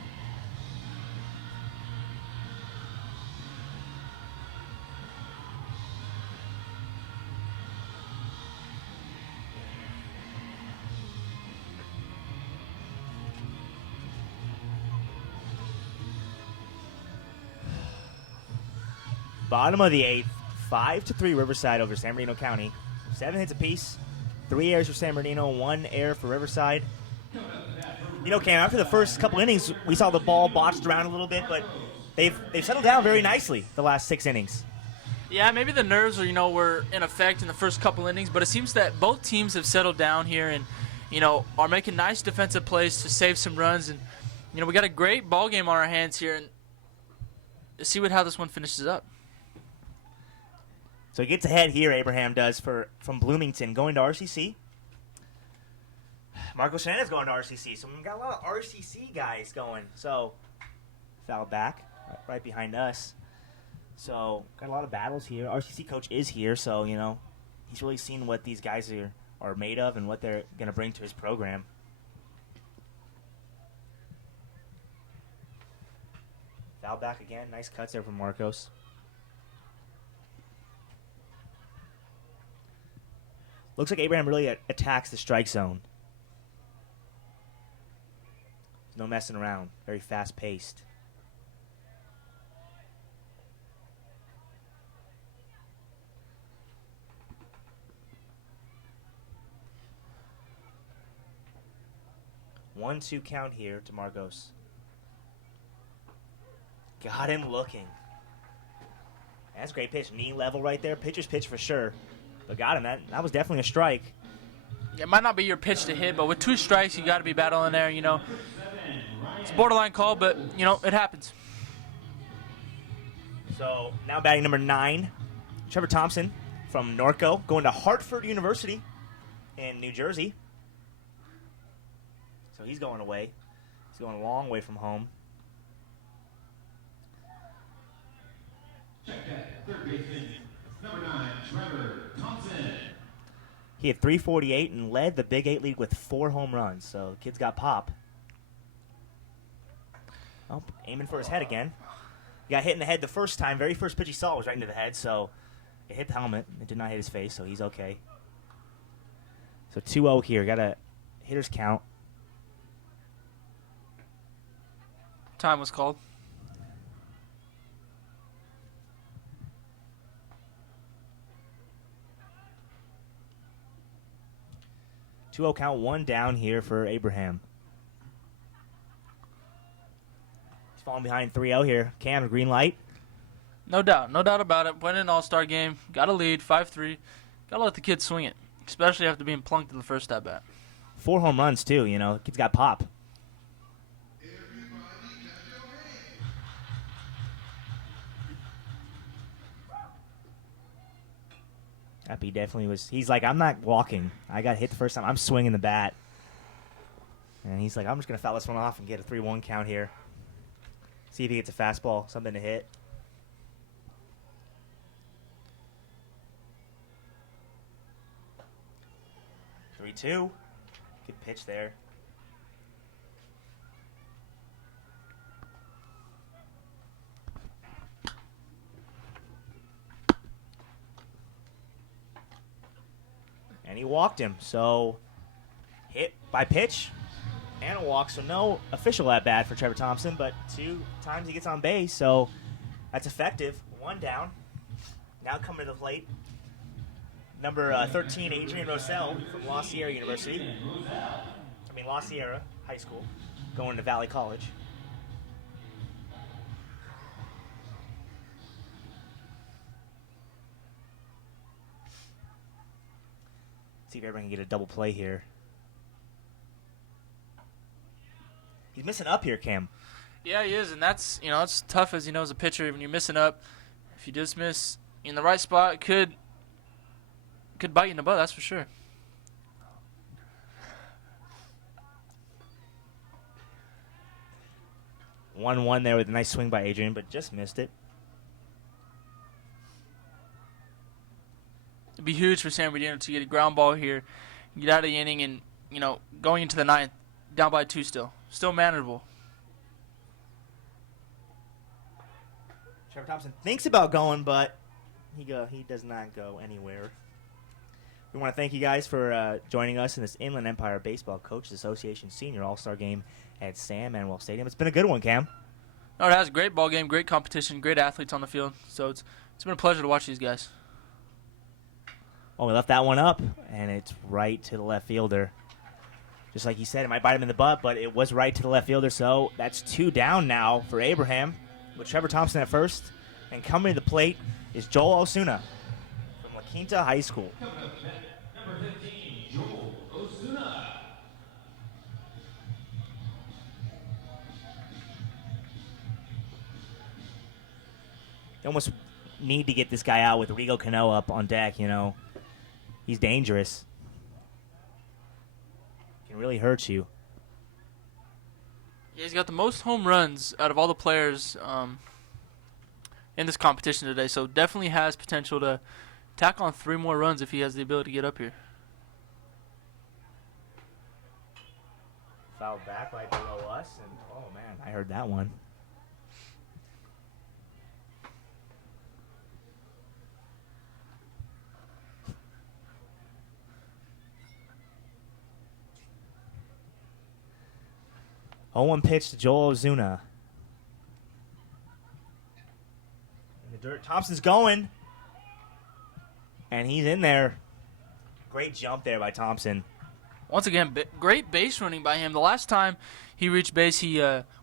Bottom of the 8th, 5-3 Riverside over San Bernardino County. 7 hits apiece, 3 errors for San Bernardino, 1 error for Riverside. Cam, after the first couple innings, we saw the ball botched around a little bit, but they've settled down very nicely the last 6 innings. Yeah, maybe the nerves were in effect in the first couple innings, but it seems that both teams have settled down here and are making nice defensive plays to save some runs, and we got a great ball game on our hands here, and let's see how this one finishes up. So he gets ahead here, Abraham does, from Bloomington, going to RCC. Marcos Hernandez going to RCC. So we've got a lot of RCC guys going. So foul back, right behind us. So got a lot of battles here. RCC coach is here, so, he's really seen what these guys are made of and what they're going to bring to his program. Foul back again. Nice cuts there from Marcos. Looks like Abraham really attacks the strike zone. There's no messing around. Very fast-paced. One-two count here to Marcos. Got him looking. That's a great pitch. Knee level right there. Pitcher's pitch for sure. But got him. That was definitely a strike. Yeah, it might not be your pitch to hit, but with 2 strikes, you got to be battling there. It's a borderline call, but it happens. So now batting number 9, Trevor Thompson from Norco, going to Hartford University in New Jersey. So he's going away. He's going a long way from home. Check that. Third baseman, number 9, Trevor Thompson. He had 348 and led the Big 8 league with 4 home runs. So the kid's got pop. Oh, aiming for his head again. He got hit in the head the first time. Very first pitch he saw was right into the head. So it hit the helmet. It did not hit his face, so he's okay. So 2-0 here. Got a hitter's count. Time was called. Two-0 count, 1 down here for Abraham. He's falling behind 3-0 here. Cam, green light. No doubt about it. Winning an all-star game, got a lead, 5-3. Got to let the kid swing it, especially after being plunked in the first at-bat. 4 home runs, too, The kid's got pop. He definitely was. He's like, I'm not walking. I got hit the first time. I'm swinging the bat. And he's like, I'm just going to foul this one off and get a 3-1 count here. See if he gets a fastball, something to hit. Three-two. Good pitch there. And he walked him, so hit by pitch and a walk, so no official at-bat for Trevor Thompson, but 2 times he gets on base, so that's effective. 1 down. Now coming to the plate, number 13, Adrian Rosell from La Sierra University. La Sierra High School, going to Valley College. See if everyone can get a double play here. He's missing up here, Cam. Yeah, he is, and that's it's tough as as a pitcher when you're missing up. If you just miss in the right spot, it could bite you in the butt. That's for sure. 1-1 there with a nice swing by Adrian, but just missed it. It'd be huge for San Bernardino to get a ground ball here, get out of the inning, and going into the ninth, down by 2 still manageable. Trevor Thompson thinks about going, but he does not go anywhere. We want to thank you guys for joining us in this Inland Empire Baseball Coaches Association Senior All-Star Game at San Manuel Stadium. It's been a good one, Cam. No, it has a great ball game, great competition, great athletes on the field. So it's been a pleasure to watch these guys. Oh, we left that one up, and it's right to the left fielder. Just like you said, it might bite him in the butt, but it was right to the left fielder. So that's 2 down now for Abraham with Trevor Thompson at first. And coming to the plate is Joel Osuna from La Quinta High School. Number 15, Joel Osuna. You almost need to get this guy out with Rigo Cano up on deck, He's dangerous. Can really hurt you. Yeah, he's got the most home runs out of all the players in this competition today, so definitely has potential to tack on 3 more runs if he has the ability to get up here. Fouled back right below us, and oh man, I heard that one. Oh, 0-1 pitch to Joel Ozuna. In the dirt, Thompson's going. And he's in there. Great jump there by Thompson. Once again, great base running by him. The last time he reached base, he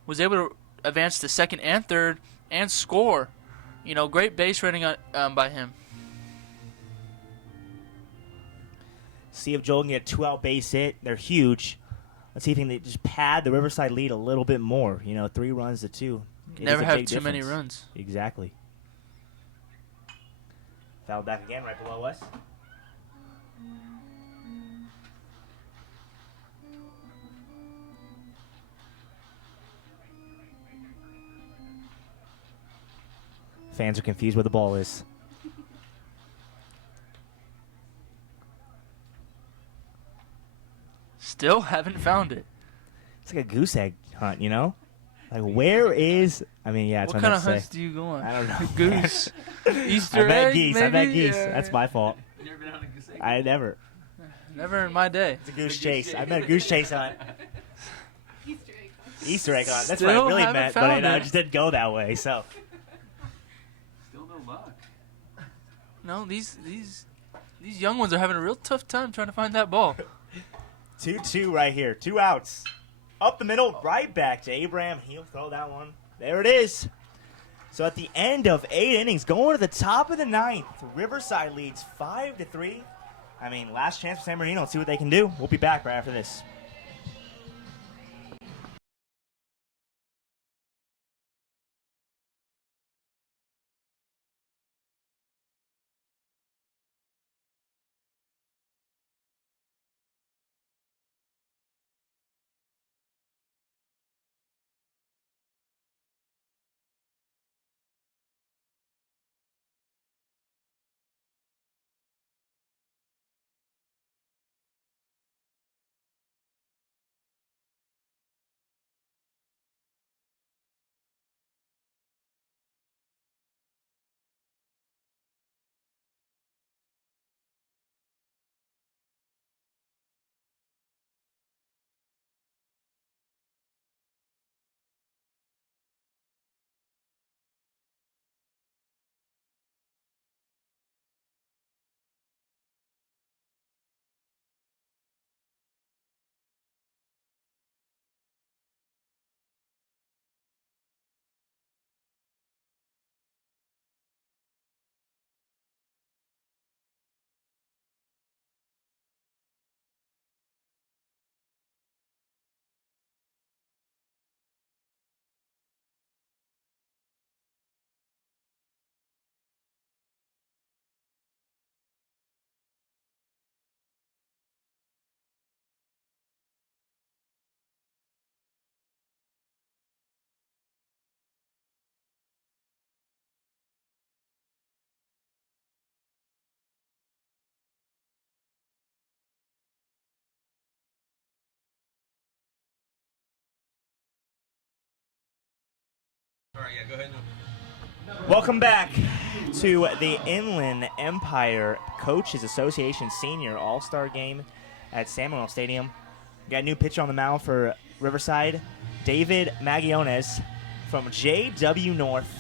was able to advance to second and third and score. Great base running by him. See if Joel can get a 2-out base hit. They're huge. Let's see if he can just pad the Riverside lead a little bit more. 3 runs to 2. Never have too many runs. Exactly. Fouled back again right below us. Fans are confused where the ball is. Still haven't found it. It's like a goose egg hunt, Like, where is... I mean, yeah, it's what kind of hunts do you go on? I don't know. Goose. Easter egg, geese. maybe? I bet geese. Yeah. That's my fault. You never been on a goose egg? I never. Never in my day. It's a goose chase. I meant a goose chase hunt. Easter egg hunt. That's Still what I really haven't meant, but found I it. just didn't go that way, so... Still no luck. No, these young ones are having a real tough time trying to find that ball. 2-2 right here. 2 outs. Up the middle, right back to Abraham. He'll throw that one. There it is. So at the end of 8 innings, going to the top of the 9th, Riverside leads 5-3. I mean, last chance for San Bernardino. Let's see what they can do. We'll be back right after this. All right, yeah, go ahead. Welcome back to the Inland Empire Coaches Association Senior All-Star Game at San Manuel Stadium. We got a new pitcher on the mound for Riverside, David Magiones from JW North.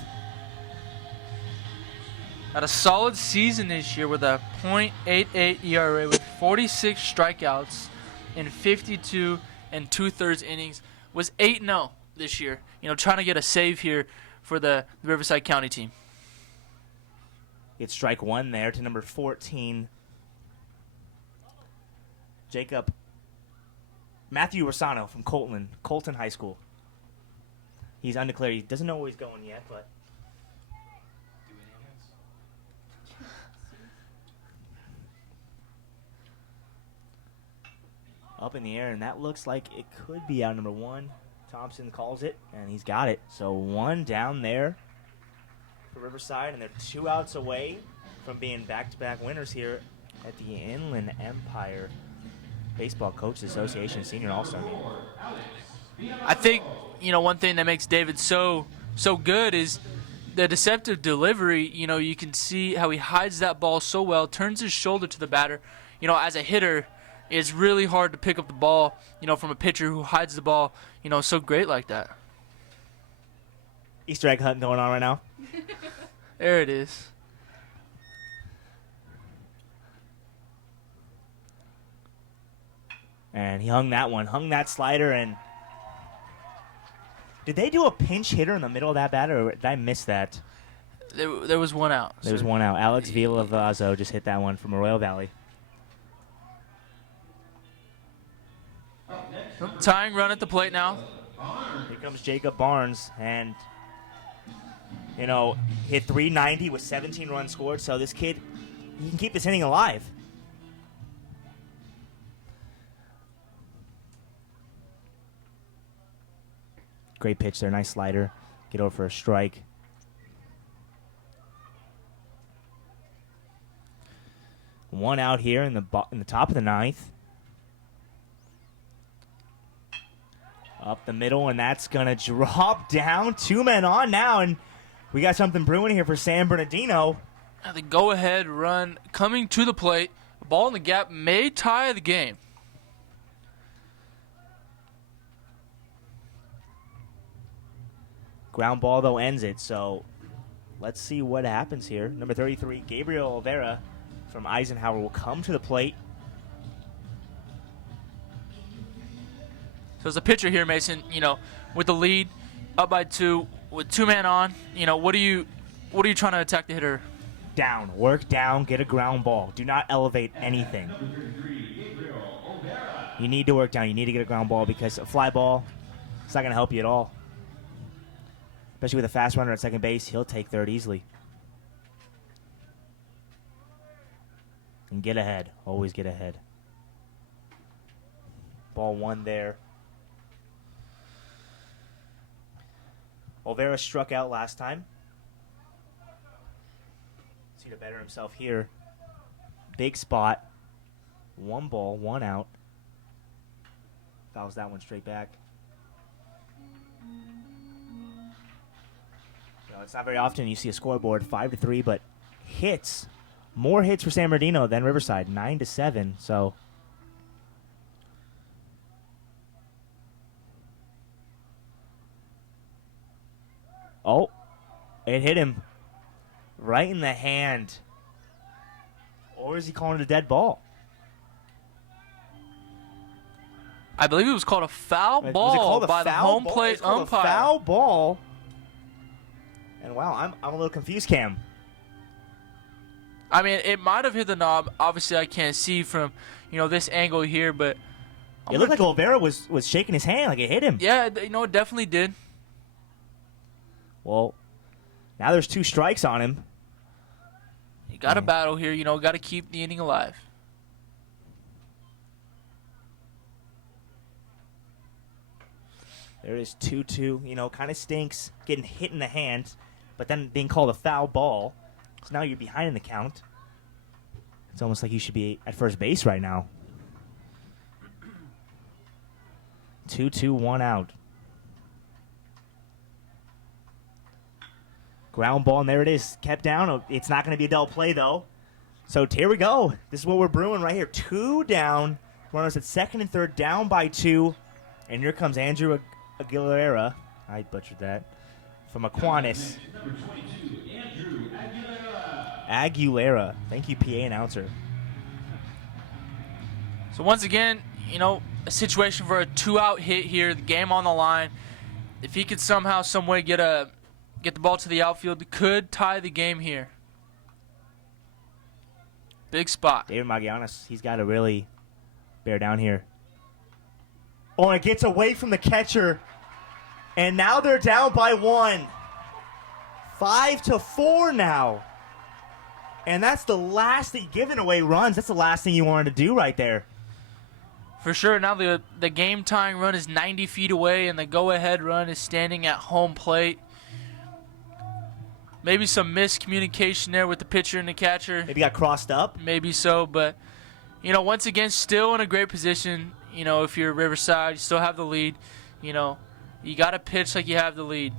Had a solid season this year with a .88 ERA with 46 strikeouts in 52 and 2/3 innings. Was 8-0 this year. Trying to get a save here for the Riverside County team. Get strike one there to number 14, Matthew Rosano from Colton High School. He's undeclared. He doesn't know where he's going yet, but up in the air, and that looks like it could be out number one. Thompson calls it, and he's got it. So one down there for Riverside, and they're 2 outs away from being back-to-back winners here at the Inland Empire Baseball Coaches Association Senior All-Star Game. I think, one thing that makes David so good is the deceptive delivery. You can see how he hides that ball so well, turns his shoulder to the batter. As a hitter, it's really hard to pick up the ball, from a pitcher who hides the ball, so great like that. Easter egg hunting going on right now. There it is. And he hung that slider, and did they do a pinch hitter in the middle of that batter, or did I miss that? There was one out. There was one out. Alex Villavazzo just hit that one from Arroyo Valley. Tying run at the plate now. Here comes Jacob Barnes, and hit .390 with 17 runs scored. So this kid, he can keep this inning alive. Great pitch there, nice slider. Get over for a strike. One out here in the top of the ninth. Up the middle, and that's going to drop down. 2 men on now, and we got something brewing here for San Bernardino. The go-ahead run coming to the plate. Ball in the gap may tie the game. Ground ball, though, ends it, so let's see what happens here. Number 33, Gabriel Olvera from Eisenhower will come to the plate. So as a pitcher here, Mason, with the lead, up by 2, with 2 men on, what are you trying to attack the hitter? Down, work down, get a ground ball. Do not elevate anything. You need to work down. You need to get a ground ball because a fly ball, it's not going to help you at all. Especially with a fast runner at second base, he'll take third easily. And get ahead. Always get ahead. Ball one there. Olvera struck out last time. See to better himself here. Big spot. 1 ball, 1 out. Fouls that one straight back. It's not very often you see a scoreboard 5-3, but hits. More hits for San Bernardino than Riverside, 9-7. So oh, it hit him right in the hand. Or is he calling it a dead ball? I believe it was called a foul ball by the home plate umpire. A foul ball. And wow, I'm a little confused, Cam. I mean, it might have hit the knob. Obviously, I can't see from this angle here, but it looked like Olvera was shaking his hand like it hit him. Yeah, it definitely did. Well, now there's 2 strikes on him. You got to battle here. Got to keep the inning alive. There is 2-2. Kind of stinks getting hit in the hand, but then being called a foul ball. So now you're behind in the count. It's almost like you should be at first base right now. 2-2, 1 out. Ground ball, and there it is. Kept down. It's not going to be a double play, though. So here we go. This is what we're brewing right here. 2 down. Runners at second and third, down by 2. And here comes Andrew Aguilera. I butchered that. From Aquinas. Aguilera. Thank you, PA announcer. So once again, a situation for a 2-out hit here. The game on the line. If he could somehow, some way get the ball to the outfield, could tie the game here. Big spot. David Magallanes, he's got to really bear down here. Oh, and it gets away from the catcher. And now they're down by 1. 5-4 now. And that's the last thing, giving away runs. That's the last thing you wanted to do right there. For sure. Now the game-tying run is 90 feet away, and the go-ahead run is standing at home plate. Maybe some miscommunication there with the pitcher and the catcher. Maybe got crossed up. Maybe so, but, once again, still in a great position. If you're Riverside, you still have the lead. You got to pitch like you have the lead.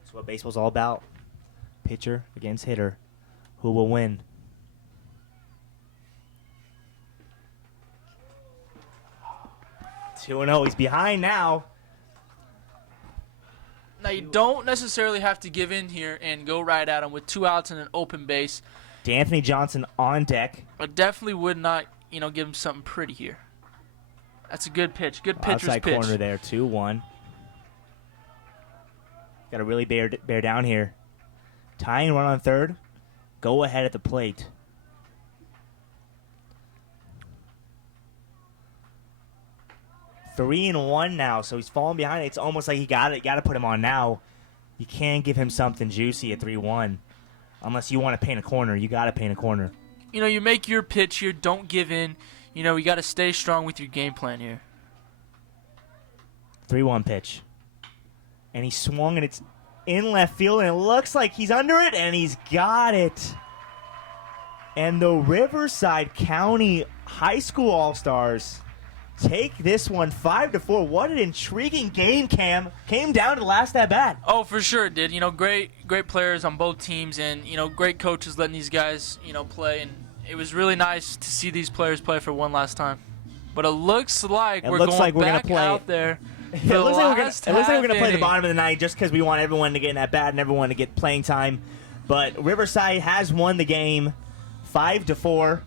That's what baseball's all about. Pitcher against hitter. Who will win? 2-0. He's behind now. Now, you don't necessarily have to give in here and go right at him with 2 outs and an open base. D'Anthony Johnson on deck. I definitely would not, give him something pretty here. That's a good pitch. Good pitcher's Outside pitch. corner there, 2-1. Got to really bear down here. Tying run on third. Go ahead at the plate. Three and 1 now, so he's falling behind. It's almost like you got to put him on now. You can't give him something juicy at 3-1. Unless you want to paint a corner. You got to paint a corner. You make your pitch here. Don't give in. You got to stay strong with your game plan here. 3-1 pitch. And he swung, and it's in left field, and it looks like he's under it, and he's got it. And the Riverside County High School All-Stars take this one 5-4. What an intriguing game, Cam. Came down to the last at bat. Oh, for sure it did. Great players on both teams, and great coaches letting these guys play, and it was really nice to see these players play for one last time. But it looks like we're going back out there. It looks like we're going to play the bottom of the ninth just because we want everyone to get in at bat and everyone to get playing time. But Riverside has won the game 5-4.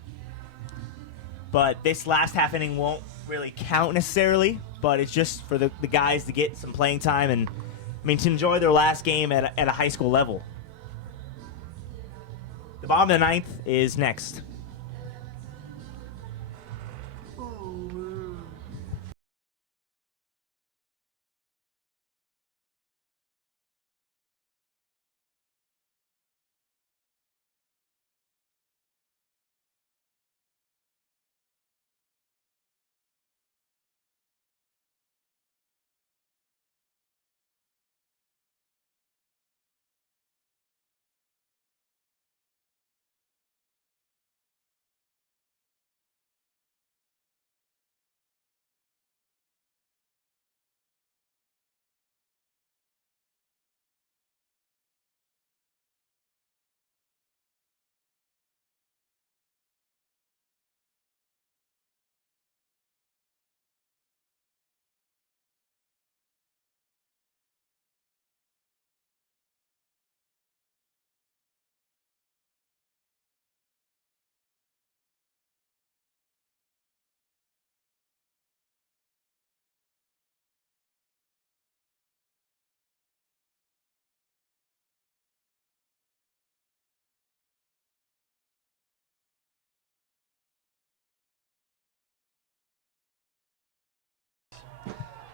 But this last half inning won't really count necessarily, but it's just for the guys to get some playing time and to enjoy their last game at a high school level. The bottom of the ninth is next.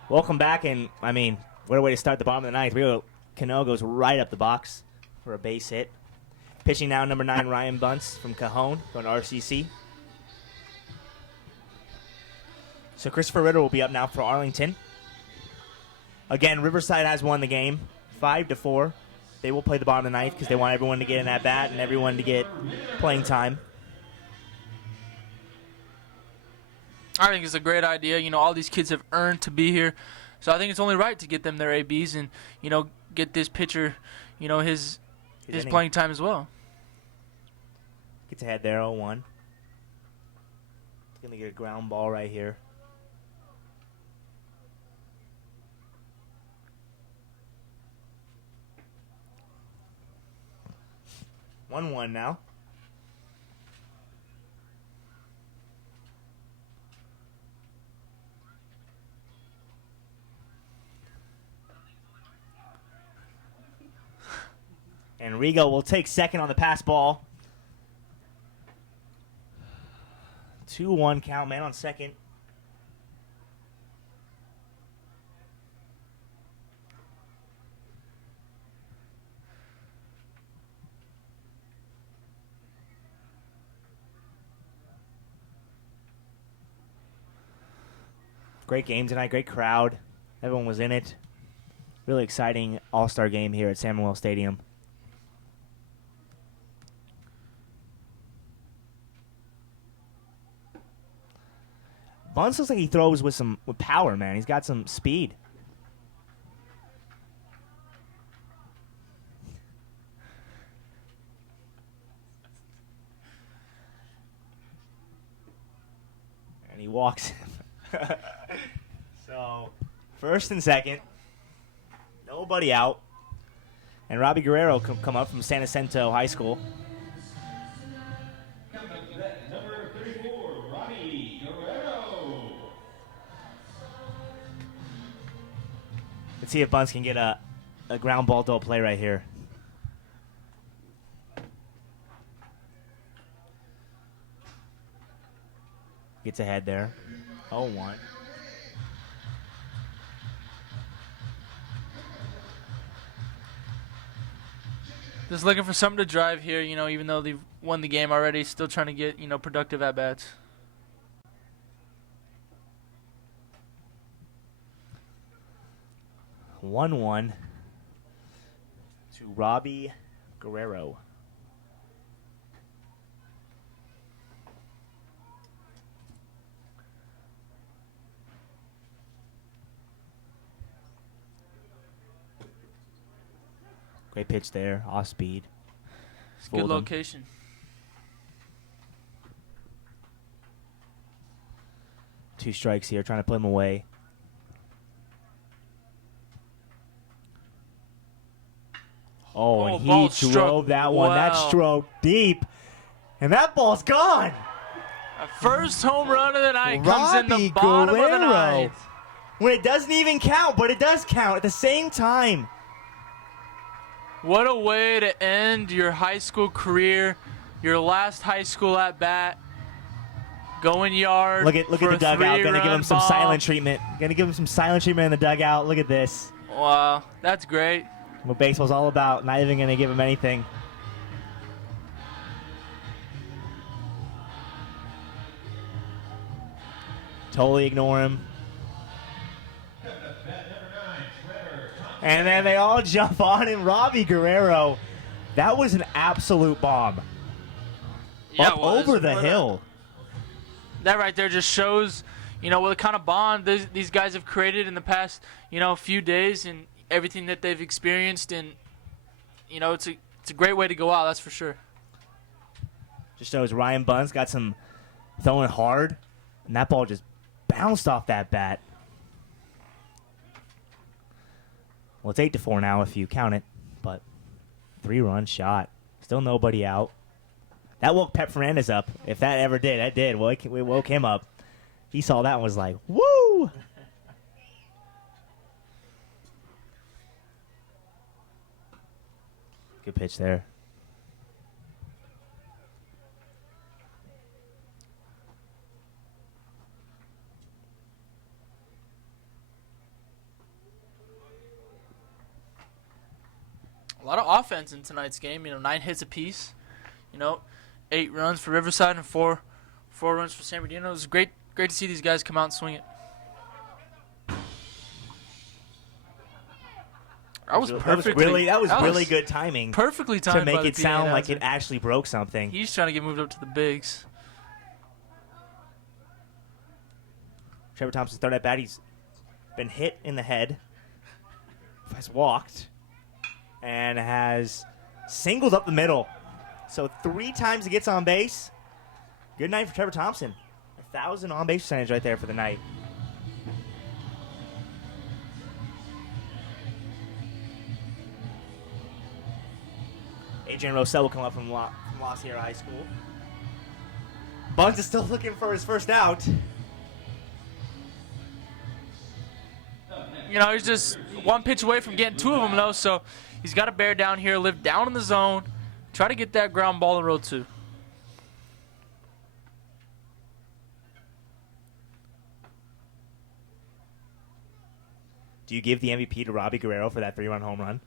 Welcome back, and what a way to start the bottom of the ninth. Rio Cano goes right up the box for a base hit. Pitching now, number 9, Ryan Bunce from Cajon, going to RCC. So Christopher Ritter will be up now for Arlington. Again, Riverside has won the game 5-4. They will play the bottom of the ninth because they want everyone to get in at bat and everyone to get playing time. I think it's a great idea. All these kids have earned to be here. So I think it's only right to get them their ABs and, get this pitcher, his playing time as well. Gets ahead there, 0-1. Going to get a ground ball right here. One now. And Rigo will take second on the pass ball. 2-1 count, man on second. Great game tonight, great crowd. Everyone was in it. Really exciting all-star game here at San Manuel Stadium. Bunce looks like he throws with power, man. He's got some speed. And he walks him. So, first and second. Nobody out. And Robbie Guerrero come up from San Jacinto High School. Number 34, Robbie Guerrero. Let's see if Bunce can get a ground ball double play right here. Gets ahead there. 0-1. Just looking for something to drive here, even though they've won the game already, still trying to get, productive at-bats. One to Robbie Guerrero. Great pitch there, off speed. It's a good location. Two strikes here, trying to put him away. Oh, and he drove that one. That stroke deep. And that ball's gone. First home run of the night comes in the bottom of the ninth. When it doesn't even count, but it does count at the same time. What a way to end your high school career, your last high school at bat. Going yard. Look at the dugout. Gonna give him some silent treatment. Gonna give him some silent treatment in the dugout. Look at this. Wow, that's great. What baseball's all about. Not even gonna give him anything. Totally ignore him. And then they all jump on him. Robbie Guerrero. That was an absolute bomb. Yeah, up over the hill. That right there just shows, what kind of bond these guys have created in the past, few days and everything that they've experienced. And, it's a great way to go out, that's for sure. Just shows Ryan Bunce got some throwing hard, and that ball just bounced off that bat. Well, it's 8-4 now if you count it, but 3-run shot. Still nobody out. That woke Pep Fernandez up. If that ever did, that did. Well, it woke him up. He saw that and was like, woo! Good pitch there. A lot of offense in tonight's game. 9 hits apiece. 8 runs for Riverside and 4 runs for San Bernardino. It was great to see these guys come out and swing it. That was really good timing. Perfectly timed to make by the it sound PA like it actually broke something. He's trying to get moved up to the bigs. Trevor Thompson's third at bat. He's been hit in the head, has walked, and has singled up the middle. So 3 times he gets on base. Good night for Trevor Thompson. 1,000 on-base percentage right there for the night. Adrian Rossell will come up from La Sierra High School. Buns is still looking for his first out. You know, he's just 1 pitch away from getting 2 of them, though, so he's got to bear down here, live down in the zone, try to get that ground ball in row 2. Do you give the MVP to Robbie Guerrero for that 3-run home run?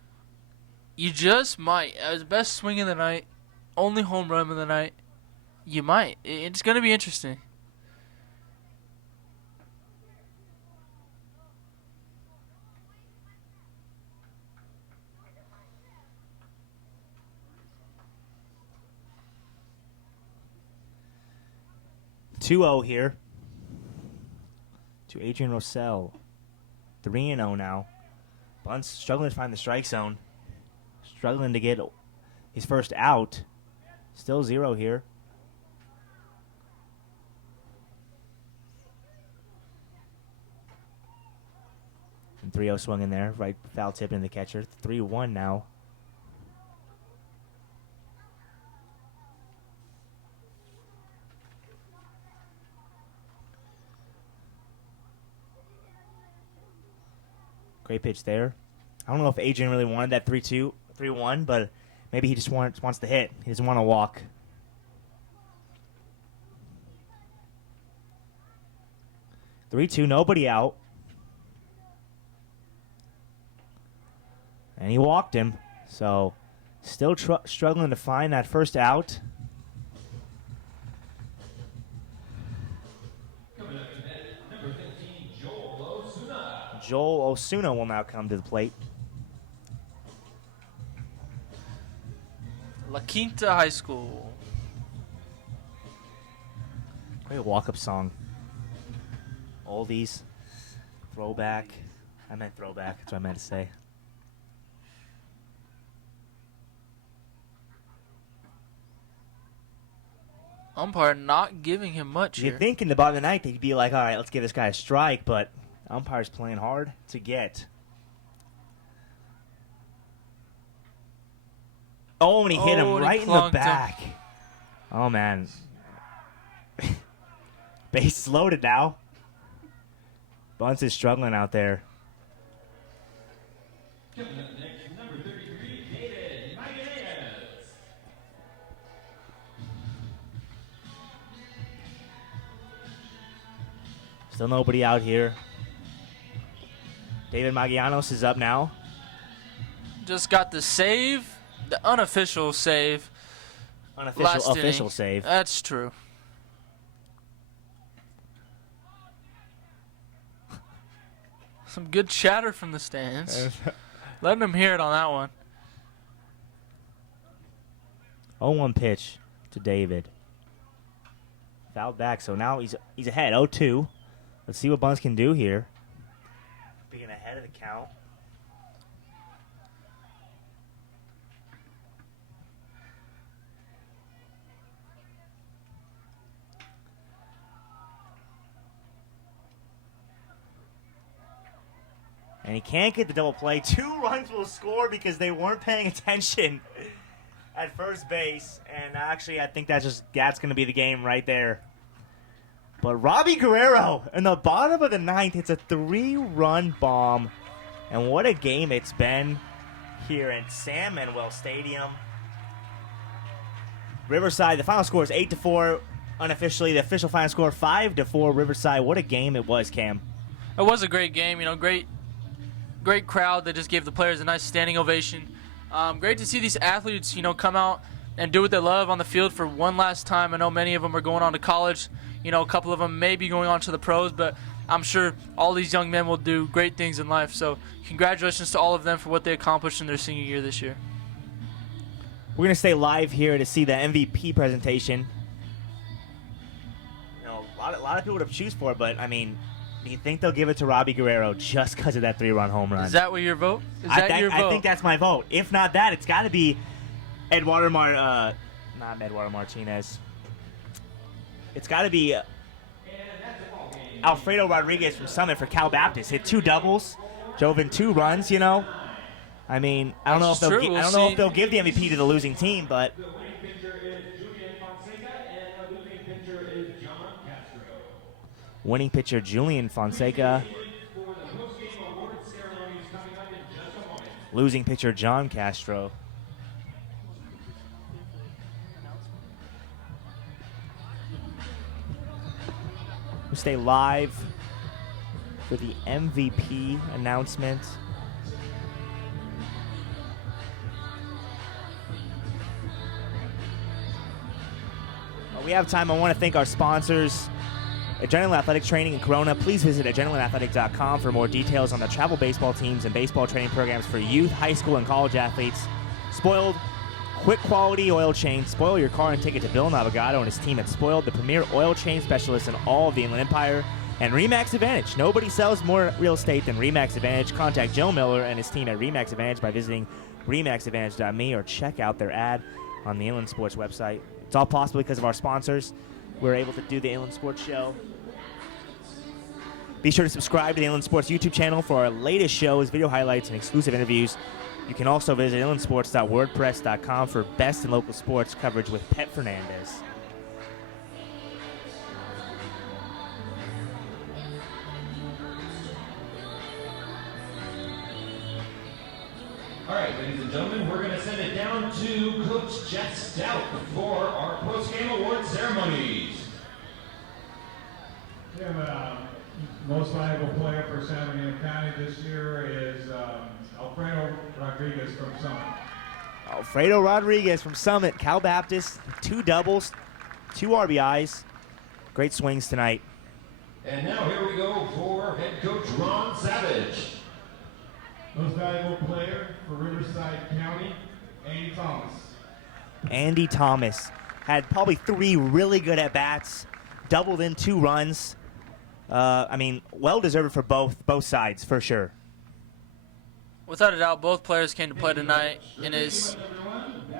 You just might. As the best swing of the night, only home run of the night, you might. It's going to be interesting. (2-0) here to Adrian Rossell. 3-0 now. Bunce struggling to find the strike zone. Struggling to get his first out. Still 0 here. And 3-0 swung in there. Right foul tip in the catcher. 3-1 now. Great pitch there. I don't know if Adrian really wanted that 3-1, but maybe he just wants to hit. He doesn't want to walk. (3-2), nobody out. And he walked him. So still struggling to find that first out. Joel Osuna will now come to the plate. La Quinta High School. Great walk-up song. Oldies. Throwback. I meant throwback. That's what I meant to say. Umpire not giving him much here. You'd think in the bottom of the ninth they'd be like, all right, let's give this guy a strike, but umpire's playing hard to get. Oh, and he hit him right in the back. Oh, man. Base is loaded now. Bunce is struggling out there. Coming up next, number 33, David Magallanes. Still nobody out here. David Magallanes is up now. Just got the save, the unofficial save. Unofficial, official save. That's true. Some good chatter from the stands. Letting them hear it on that one. 0-1 pitch to David. Fouled back, so now he's ahead, 0-2. Let's see what Bunce can do here. Being ahead of the count. And he can't get the double play. 2 runs will score because they weren't paying attention at first base. And actually, I think that's going to be the game right there. But Robbie Guerrero in the bottom of the ninth hits a 3-run bomb. And what a game it's been here at San Manuel Stadium. Riverside, the final score is 8-4. Unofficially, the official final score 5-4 Riverside. What a game it was, Cam. It was a great game. You know, great crowd that just gave the players a nice standing ovation. Great to see these athletes, you know, come out and do what they love on the field for one last time. I know many of them are going on to college. You know, a couple of them may be going on to the pros, but I'm sure all these young men will do great things in life. So congratulations to all of them for what they accomplished in their senior year this year. We're going to stay live here to see the MVP presentation. You know, a lot of people to choose for, but, I mean, Do you think they'll give it to Robbie Guerrero just because of that 3-run home run? Is that what your vote? Is that your vote? I think that's my vote. If not that, it's got to be not Eduardo Martinez. It's got to be Alfredo Rodriguez from Summit for Cal Baptist. Hit 2 doubles, drove in 2 runs. You know, I mean, I don't know if they'll give the MVP to the losing team, but. Winning pitcher Julian Fonseca. Losing pitcher John Castro. We'll stay live for the MVP announcement. While we have time, I want to thank our sponsors. Adrenaline Athletic Training in Corona. Please visit adrenalineathletic.com for more details on the travel baseball teams and baseball training programs for youth, high school, and college athletes. Spoiled, quick quality oil change. Spoil your car and take it to Bill Navigado and his team at Spoiled, the premier oil change specialist in all of the Inland Empire. And RE/MAX Advantage. Nobody sells more real estate than RE/MAX Advantage. Contact Joe Miller and his team at RE/MAX Advantage by visiting remaxadvantage.me or check out their ad on the Inland Sports website. It's all possible because of our sponsors. We're able to do the Inland Sports Show. Be sure to subscribe to the Inland Sports YouTube channel for our latest shows, video highlights, and exclusive interviews. You can also visit inlandsports.wordpress.com for best and local sports coverage with Pep Fernandez. All right, ladies and gentlemen, we're going to send it down to Coach Jeff Stout for our post-game award ceremonies. Yeah, most valuable player for San Bernardino County this year is Alfredo Rodriguez from Summit. Alfredo Rodriguez from Summit, Cal Baptist, 2 doubles, 2 RBIs. Great swings tonight. And now here we go for head coach Ron Savage. Most valuable player for Riverside County, Andy Thomas. Andy Thomas had probably 3 really good at-bats, doubled in 2 runs. I mean, well-deserved for both sides, for sure. Without a doubt, both players came to play tonight, and it's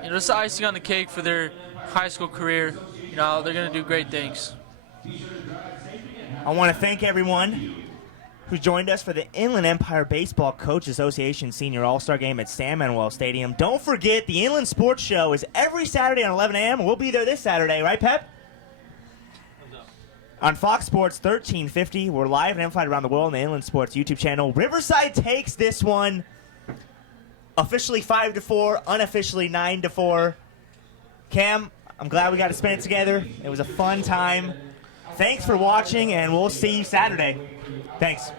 just icing on the cake for their high school career. You know, they're going to do great things. I want to thank everyone who joined us for the Inland Empire Baseball Coach Association Senior All-Star Game at San Manuel Stadium. Don't forget, the Inland Sports Show is every Saturday at 11 a.m. We'll be there this Saturday, right, Pep? On Fox Sports 1350, we're live and amplified around the world on the Inland Sports YouTube channel. Riverside takes this one officially 5-4, unofficially 9-4. Cam, I'm glad we got to spend it together. It was a fun time. Thanks for watching, and we'll see you Saturday. Thanks.